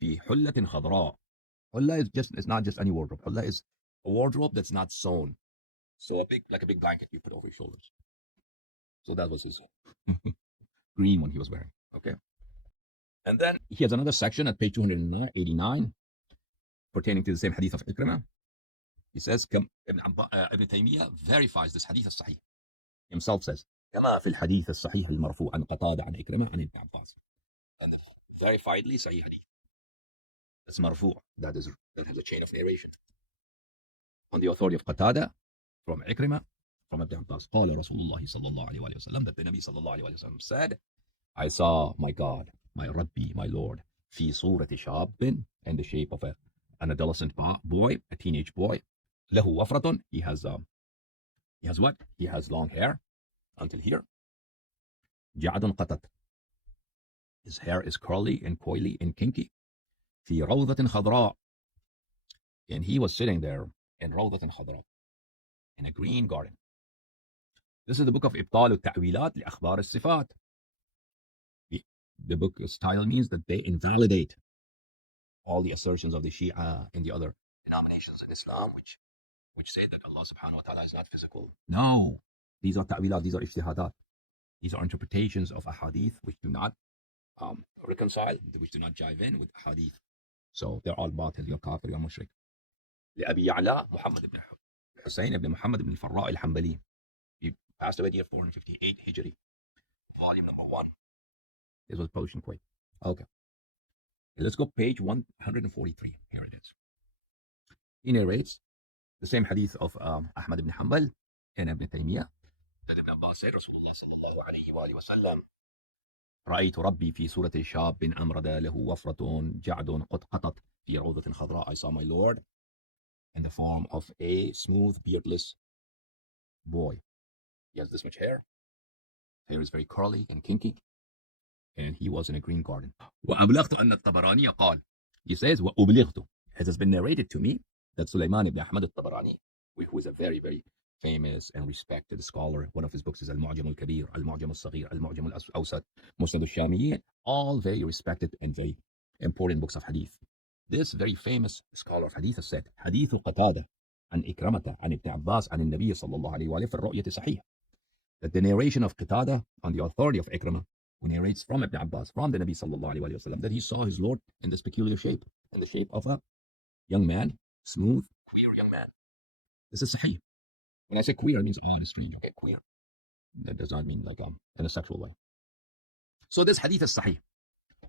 في حلة خضراء. حلة is not just any wardrobe. حلة is a wardrobe that's not sewn. So like a big blanket you put over your shoulders. So that was his green one he was wearing. Okay. And then he has another section at page 289 pertaining to the same hadith of Ikrimah. He says, Ibn Taymiyyah verifies this hadith as-sahih. Himself says, كما في الحديث الصحيح المرفوع عن قتادة عن إكرمة عن ابن عباس. And verifiedly sahih hadith. That's marfu'. That has a chain of narration. On the authority of Qatada from Ikrimah from Ibn Abbas. قال رسول الله صلى الله عليه وسلم, that the Nabi صلى الله عليه وسلم said, I saw my God, my Rabbi, my Lord, في صورة شاب, in the shape of an adolescent boy, a teenage boy. له وفرة, he has what? He has long hair until here. جعد قطط, his hair is curly and coily and kinky. في روضة خضراء, and he was sitting there in روضة خضراء, in a green garden. This is the book of إبطال التأويلات لأخبار الصفات. The book's title means that they invalidate all the assertions of the Shia and the other denominations in Islam which say that Allah subhanahu wa ta'ala is not physical. No, these are ta'wilat, these are ijtihadat. These are interpretations of ahadith which do not reconcile, which do not jive in with ahadith. So they're all batil, you're kafir, you're mushrik. لأبي يعلى محمد بن حسين بن محمد بن الفراء الحنبلي. He passed away in the year 458 Hijri. Volume number 1. This was published in Kuwait. Okay. Let's go page 143. Here it is. He narrates the same hadith of Ahmad ibn Hanbal and Ibn Taymiyyah that Ibn Abbas said, Rasulullah sallallahu alayhi wa sallam, رأيت ربي في صورة شاب أمرد له وفرة جعد قد قطط في روضة خضراء. I saw my Lord in the form of a smooth, beardless boy. He has this much hair. Hair is very curly and kinky. And he was in a green garden. وأبلغت أن الطبراني قال. He says, وأبلغت. It has been narrated to me that Sulaiman ibn Ahmad al-Tabarani, who is a very, very famous and respected scholar. One of his books is Al-Mu'jam al-Kabir, Al-Mu'jam al-Saghir, Al-Mu'jam al-Awsat, Musnad al-Shamiyin, all very respected and very important books of hadith. This very famous scholar of hadith has said, حديث قتادة عن إكرمة عن ابن عباس عن النبي صلى الله عليه وآله في الرؤية صحيح. That the narration of Qatada on the authority of Ikramah, who narrates from Ibn Abbas, from the Nabi sallallahu alayhi wa sallam, that he saw his Lord in this peculiar shape, in the shape of a young man, smooth, queer young man. This is sahih. When I say queer, it means odd and strange. Okay, queer. That does not mean like in a sexual way. So this hadith is sahih.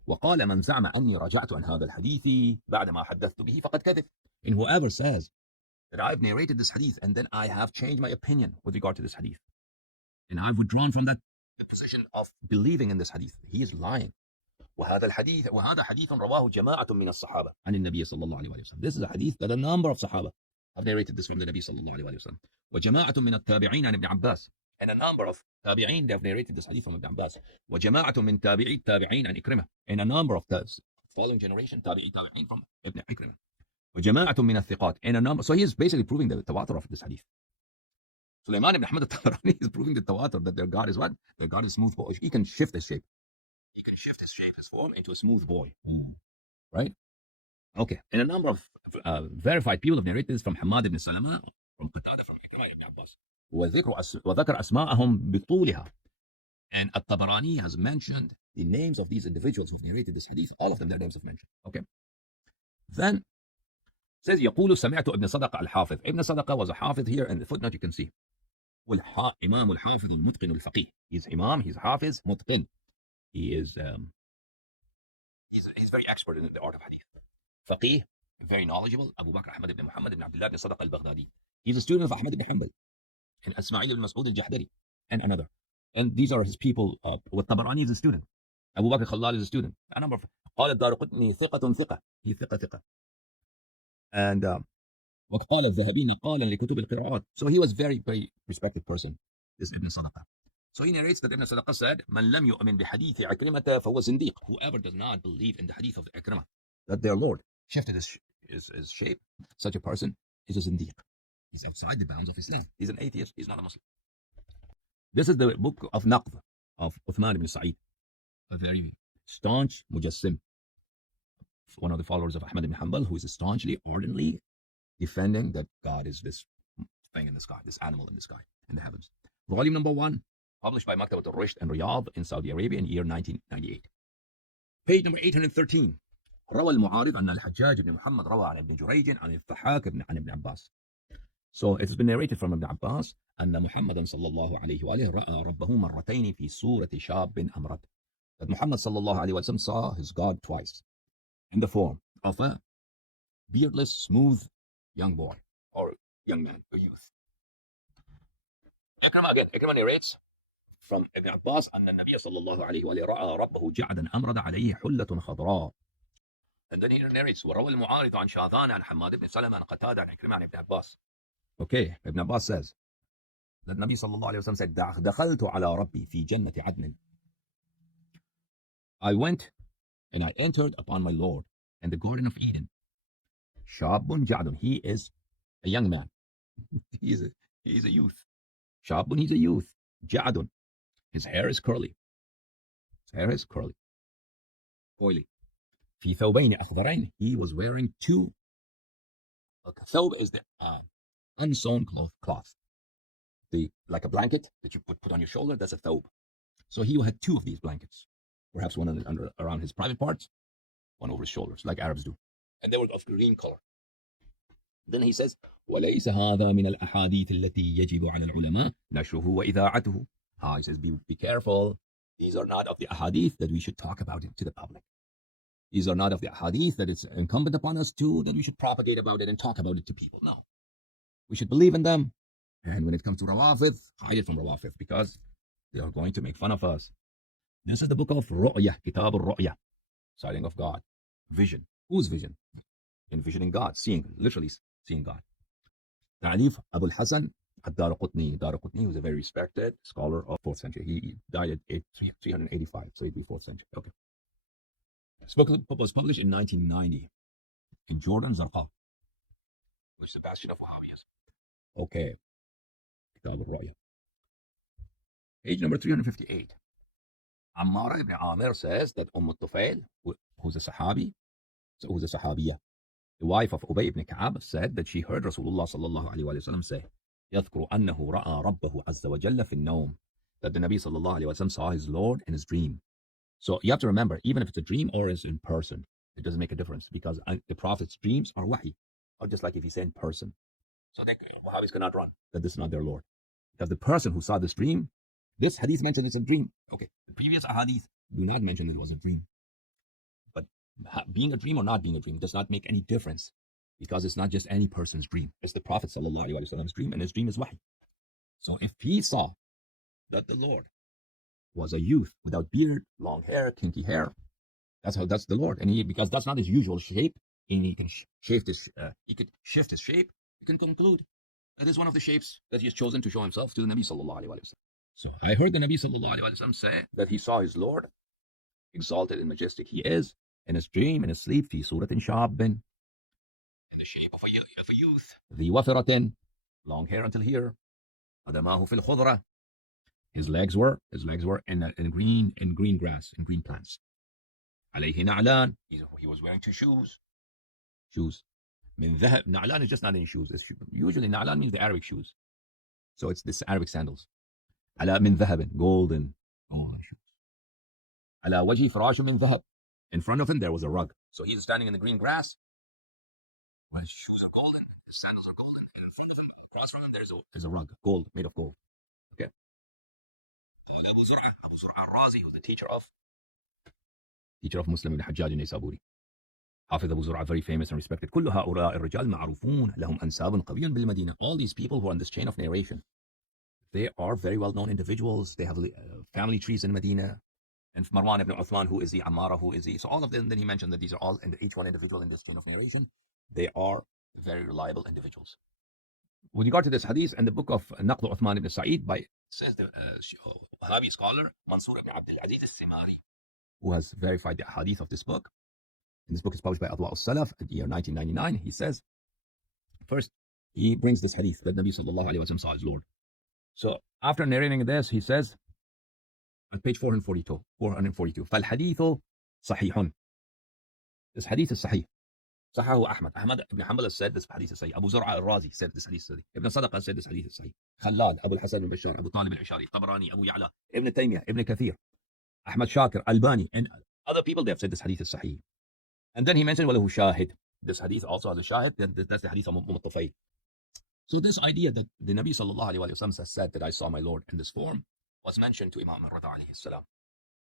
وقال من زعم أني رجعت عن هذا الحديث بعدما حدثت به فقد كذب. And whoever says that I've narrated this hadith and then I have changed my opinion with regard to this hadith, and I've withdrawn from that the position of believing in this hadith, he is lying. وهذا حديث رواه جماعة من الصحابة عن النبي صلى الله عليه وسلم. This is a hadith that a number of Sahaba have narrated this from the Nabi صلى الله عليه وسلم. وجماعة من التابعين عن ابن عباس, and a number of tabi'in, they have narrated this hadith from Ibn Abbas. وجماعة من تابعي التابعين عن إكرمة, and a number of following generation tabi'in from Ibn Ikrimah. وجماعة من الثقات, and a number. So he is basically proving the tawatur of this hadith. Sulaiman ibn Ahmad al-Tabarani is proving the tawatur that their God is what? Their God is smooth boy. He can shift his shape. He can shift his shape, his form into a smooth boy. Right? Okay. And a number of verified people have narrated this from Hamad ibn Salama, from Qatada, from Ikrimah ibn Abbas. وذكر أسماءهم بطولها. And At-Tabarani has mentioned the names of these individuals who've narrated this hadith. All of them, their names have mentioned. Okay. Then says يقول سمعت ابن صدقة الحافظ. Ibn Sadaqah was a hafiz here, and the footnote you can see. إمام الحافظ المتقن الفقيه. He's imam, he's hafiz, mutqin. He is he's very expert in the art of hadith. Faqih, very knowledgeable. Abu Bakr Ahmad ibn Muhammad ibn Abdullah ibn Sadaqah al-Baghdadi. He's a student of Ahmad ibn Hanbal and Ismail ibn Mas'ud al-Jahdari and another. And these are his people. Tabarani is a student. Abu Bakr Khalal is a student. A number of قال الدارقطني ثقة ثقة. He ثقة. And وقال الذهبي نقالا لكتب القراءات. So he was very, very respected person, this Ibn Sadaqah. So he narrates that Ibn Sadaqah said, من لم يؤمن بحديث عكرمة فهو زنديق. Whoever does not believe in the hadith of the Ikrimah, that their Lord shifted his shape, such a person is a zindiq. He's outside the bounds of Islam. He's an atheist. He's not a Muslim. This is the book of Naqd of Uthman ibn Sa'id, a very staunch Mujassim, one of the followers of Ahmad ibn Hanbal, who is staunchly, ardently defending that God is this thing in the sky, this animal in the sky, in the heavens. Volume number 1, published by Maktabat al-Rushd in Riyadh in Saudi Arabia in the year 1998. Page number 813. روى المعارض أن الحجاج بن محمد روى عن ابن جريج عن الضحاك عن ابن عباس. So it has been narrated from Ibn Abbas أن محمدا صلى الله عليه وآله رأى ربه مرتين في صورة شاب أمرد. That Muhammad صلى الله عليه وسلم saw his God twice in the form of a beardless, smooth young boy or young man, a youth. Ikrimah narrates from Ibn Abbas أن النبي صلى الله عليه وآله رأى ربه جعدا أمرد عليه حلة خضراء. And then he narrates وروى المعارض عن شاذان عن حماد بن سلمة عن قتادة عن عكرمة عن ابن عباس. Okay, Ibn Abbas says that Nabi sallallahu alayhi wa sallam said دخلت على ربي في جنة عدن. I went and I entered upon my Lord in the Garden of Eden. شاب جعد, he is a young man. he is a youth. شاب, he's a youth. جعد, his hair is curly. Oily. في ثوبين أخضرين, he was wearing two. Thawb is the unsewn cloth. Like a blanket that you put on your shoulder, that's a thawb. So he had two of these blankets. Perhaps one around his private parts, one over his shoulders, like Arabs do. And they were of green color. Then he says, وَلَيْسَ هَذَا مِنَ الْأَحَادِيثِ الَّتِي يَجِبُ عَلَى الْعُلَمَاءِ نَشْرُهُ وَإِذَاعَتُهُ. He says, be careful. These are not of the ahadith that we should talk about it to the public. These are not of the hadith that it's incumbent upon us to, that we should propagate about it and talk about it to people. No. We should believe in them. And when it comes to Rawafid, hide it from Rawafid because they are going to make fun of us. This is the book of Ru'ya, Kitab al-Ru'ya, sighting of God. Vision. Whose vision? Envisioning God, literally seeing God. Ta'alif Abu al-Hasan ad-Daraqutni. Daraqutni was a very respected scholar of 4th century. He died at 385, so he'd be 4th century. Okay. This book was published in 1990 in Jordan, Zarqa, which is the bastion of Wahhabiyas. Okay. Kitab al-Ru'ya. Page number 358. Ammar ibn Amir says that al-Tufail, who's a Sahabiyya, the wife of Ubay ibn Ka'ab, said that she heard Rasulullah sallallahu alayhi wa sallam say, يذكر أنه رأى ربه عز وجل في النوم. That the Nabi sallallahu alayhi wa sallam saw his Lord in his dream. So you have to remember, even if it's a dream or is in person, it doesn't make a difference because the Prophet's dreams are wahi, or just like if he said in person. So Wahhabis cannot run that this is not their Lord. Because the person who saw this dream, this hadith mentioned it's a dream. Okay, the previous hadith do not mention it was a dream. But being a dream or not being a dream does not make any difference because it's not just any person's dream. It's the Prophet sallallahu alaihi wasallam's dream, and his dream is wahi. So if he saw that the Lord was a youth without beard, long hair, kinky hair, that's the Lord. And because that's not his usual shape, and he can shift his shape, you can conclude that is one of the shapes that he has chosen to show himself to the Nabi sallallahu alaihi wasallam. So I heard the Nabi sallallahu alaihi wasallam say that he saw his Lord, exalted and majestic he is, in his dream, in his sleep, fi suratin shabbin, in the shape of a youth, the wafiratin, long hair until here, adamahu fil khudra. His legs were in green grass, in green plants. Alayhi na'lan, he was wearing two shoes. من ذهب. Na'lan is just not any shoes. Usually na'lan means the Arabic shoes. So it's this Arabic sandals. على من ذهب, golden. على وجهه فراش من ذهب. In front of him there was a rug. So he's standing in the green grass. Well, his shoes are golden, his sandals are golden, and in front of him, across from him, there's a rug, gold, made of gold. Okay. قال أبو زرعة, Abu Zur'a al-Razi, who's the teacher of Muslim ibn Hajjaj al-Naysaburi. حافظ أبو زرعة, very famous and respected. كل هؤلاء الرجال معروفون لهم أنساب قوية بالمدينة. All these people who are on this chain of narration, they are very well-known individuals. They have family trees in Medina. And Marwan ibn Uthman, who is he? Ammara, who is he? So all of them, then he mentioned that these are all, and each one individual in this chain of narration, they are very reliable individuals. With regard to this hadith and the book of Naql Uthman ibn Sa'id, says the Wahhabi scholar Mansur ibn Abd al-Aziz al-Simari, who has verified the hadith of this book. And this book is published by Adwa al-Salaf at the year 1999. He says, first, he brings this hadith that Nabi sallallahu alayhi wa sallam saw his Lord. So after narrating this, he says, at page 442, فالحديث صحيح. This hadith is sahih. صححه أحمد. Ahmad ibn Hanbal said this hadith is sahih. Abu Zur'a al-Razi said this hadith is sahih. Ibn Sadaqah said this hadith is sahih. Khallad, Abu al-Hasan al-Bashar, Abu Talib al-Ishari, Tabarani, Abu Ya'la, Ibn Taymiyyah, Ibn Kathir, Ahmad Shakir, Albani, and other people, they have said this hadith is sahih. And then he mentioned, وَلَهُ شاهد. This hadith also has a shahid. That's the hadith of Muttafay. So this idea that the Nabi sallallahu alayhi wa sallam has said that I saw my Lord in this form was mentioned to Imam al-Rida alayhi salam.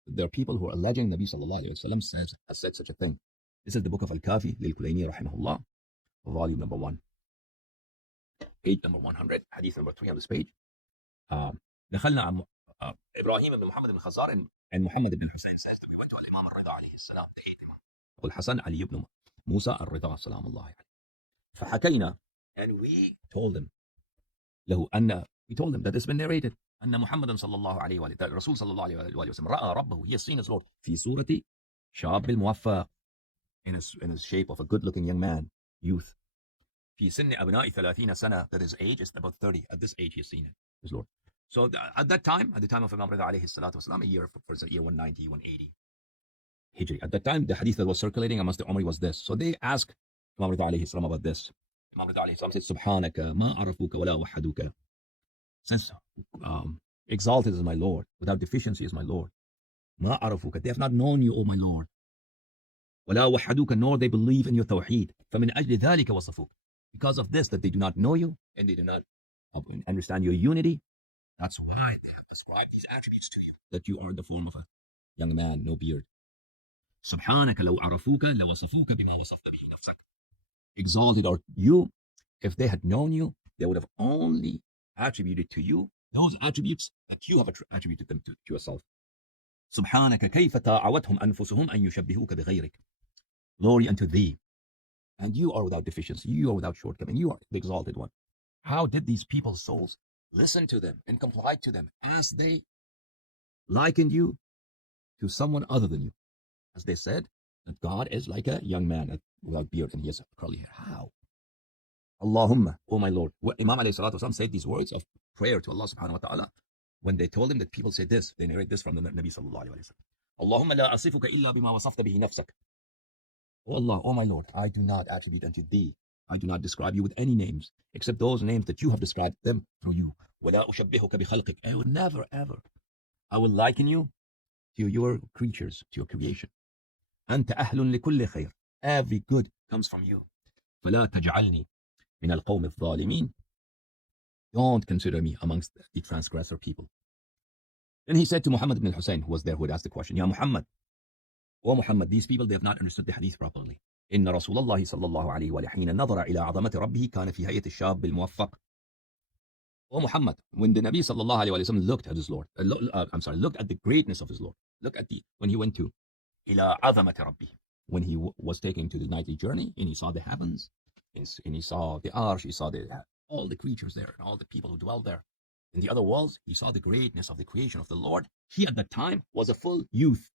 There are people who are alleging Nabi sallallahu alayhi wa sallam has said such a thing. This is the book of Al-Kafi lil-Kulayni rahimahullah, volume number 1, page number 100, hadith number 3 on this page. دخلنا Ibrahim ibn Muhammad ibn Khazar and Muhammad ibn Hussein says that we went to Imam al-Rida alayhi salam, the eighth Imam, Abu al-Hasan Ali ibn Musa al-Rida salamullahi alayhi. فحكينا, and we told him that it's been narrated أن محمد صلى الله عليه وآله, that Rasul صلى الله عليه وآله وسلم رأى ربه, he has seen his Lord في صورة شاب الموفق, in his shape of a good-looking young man, youth. في سن أبناء 30 سنة, that his age is about 30. At this age he has seen his Lord. So at the time of Imam Rida alayhi salatu wasalam, a year 190, 180 Hijri. At that time, the hadith that was circulating amongst the Umri was this. So they asked Imam Rida alayhi salam about this. Imam Rida alayhi salam said, Subhanaka ma arafuka wa la wahaduka. Says, exalted is my Lord, without deficiency is my Lord. Ma arafuka, they have not known you, O my Lord. وَلَا وَحَدُوكَ, nor they believe in your tawheed. فَمِنْ أَجْلِ ذَلِكَ وَصَفُوكَ, because of this, that they do not know you, and they do not understand your unity, that's why they have ascribed these attributes to you, that you are in the form of a young man, no beard. سُبْحَانَكَ لَوْ عَرَفُوكَ لَوَصَفُوكَ بِمَا وَصَفْتَ بِهِ نَفْسَكَ. Exalted are you, if they had known you, they would have only attributed to you those attributes that you have attributed them to yourself. سُبْحَانَكَ كَيْفَ تَعَوَتْهُمْ أَنفُسُهُمْ أَن يُشَبِّهُوكَ بِغَيْرِكَ. Glory unto thee, and you are without deficiency, you are without shortcoming, you are the exalted one. How did these people's souls listen to them and comply to them as they likened you to someone other than you? As they said that God is like a young man without beard and he has curly hair. How? Allahumma, oh my Lord. Imam alayhi salatu wasalam said these words of prayer to Allah subhanahu wa ta'ala when they told him that people say this. They narrate this from the Nabi sallallahu alayhi wa sallam. Allahumma la asifuka illa bima wasafta bihi nafsak. Oh Allah, oh my Lord, I do not attribute unto thee, I do not describe you with any names except those names that you have described them through you. وَلَا أُشَبِّهُكَ بِخَلْقِكَ, I would never ever, I will liken you to your creatures, to your creation. أنت أهل لكل خير, every good comes from you. فلا تجعلني من القوم الظالمين, don't consider me amongst the transgressor people. Then he said to Muhammad ibn al-Husayn, who was there, who had asked the question, Ya Muhammad, O Muhammad, these people, they have not understood the hadith properly. إن رسول الله صلى الله عليه وآله حين نظر إلى عظمة ربه كان في هيئة الشاب الموفق. O Muhammad, when the Nabi صلى الله عليه وسلم looked at his Lord, looked at the greatness of his Lord, when he went to إلى عظمة ربه, when he was taken to the nightly journey, and he saw the heavens, and he saw the arsh, he saw all the creatures there, and all the people who dwell there. In the other worlds, he saw the greatness of the creation of the Lord. He at that time was a full youth.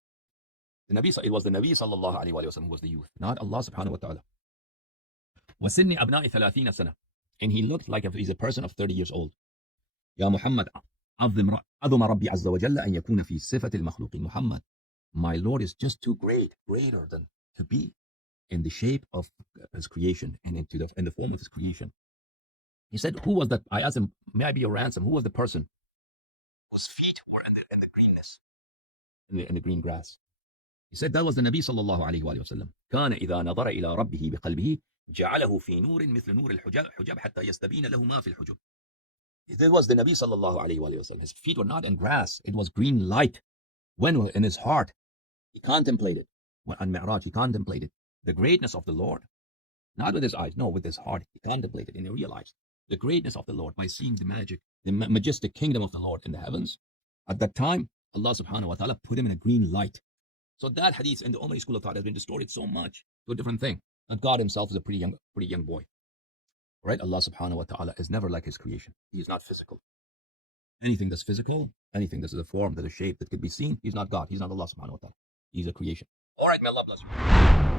It was the Nabi sallallahu alayhi wa sallam who was the youth, not Allah subhanahu wa ta'ala. وَسِنِّ أَبْنَاءِ 30 سَنَةً, and he looked like he's a person of 30 years old. يا محمد عظم ربي عز وجل أن يكون في صفة المخلوقين. Muhammad, my Lord is just too greater than to be in the shape of his creation and in the form of his creation. He said, who was that? I asked him, may I be your ransom? Who was the person whose feet were in the greenness, in the green grass? He said that was the Nabi sallallahu alayhi wa sallam. كان إذا نظر إلى ربه بقلبه جعله في نور مثل نور الحجاب حتى يستبين له ما في الحجب. It was the Nabi sallallahu alayhi wa sallam. His feet were not in grass, it was green light. When in his heart he contemplated, when on Mi'raj he contemplated the greatness of the Lord, not with his eyes, no, with his heart he contemplated and he realized the greatness of the Lord by seeing the majestic kingdom of the Lord in the heavens. At that time, Allah subhanahu wa ta'ala put him in a green light. So that hadith in the Umayyad school of thought has been distorted so much to a different thing. And God himself is a pretty young boy. Right? Allah subhanahu wa ta'ala is never like his creation. He is not physical. Anything that's physical, anything that's a form, that's a shape that could be seen, he's not God. He's not Allah subhanahu wa ta'ala. He's a creation. All right, may Allah bless you.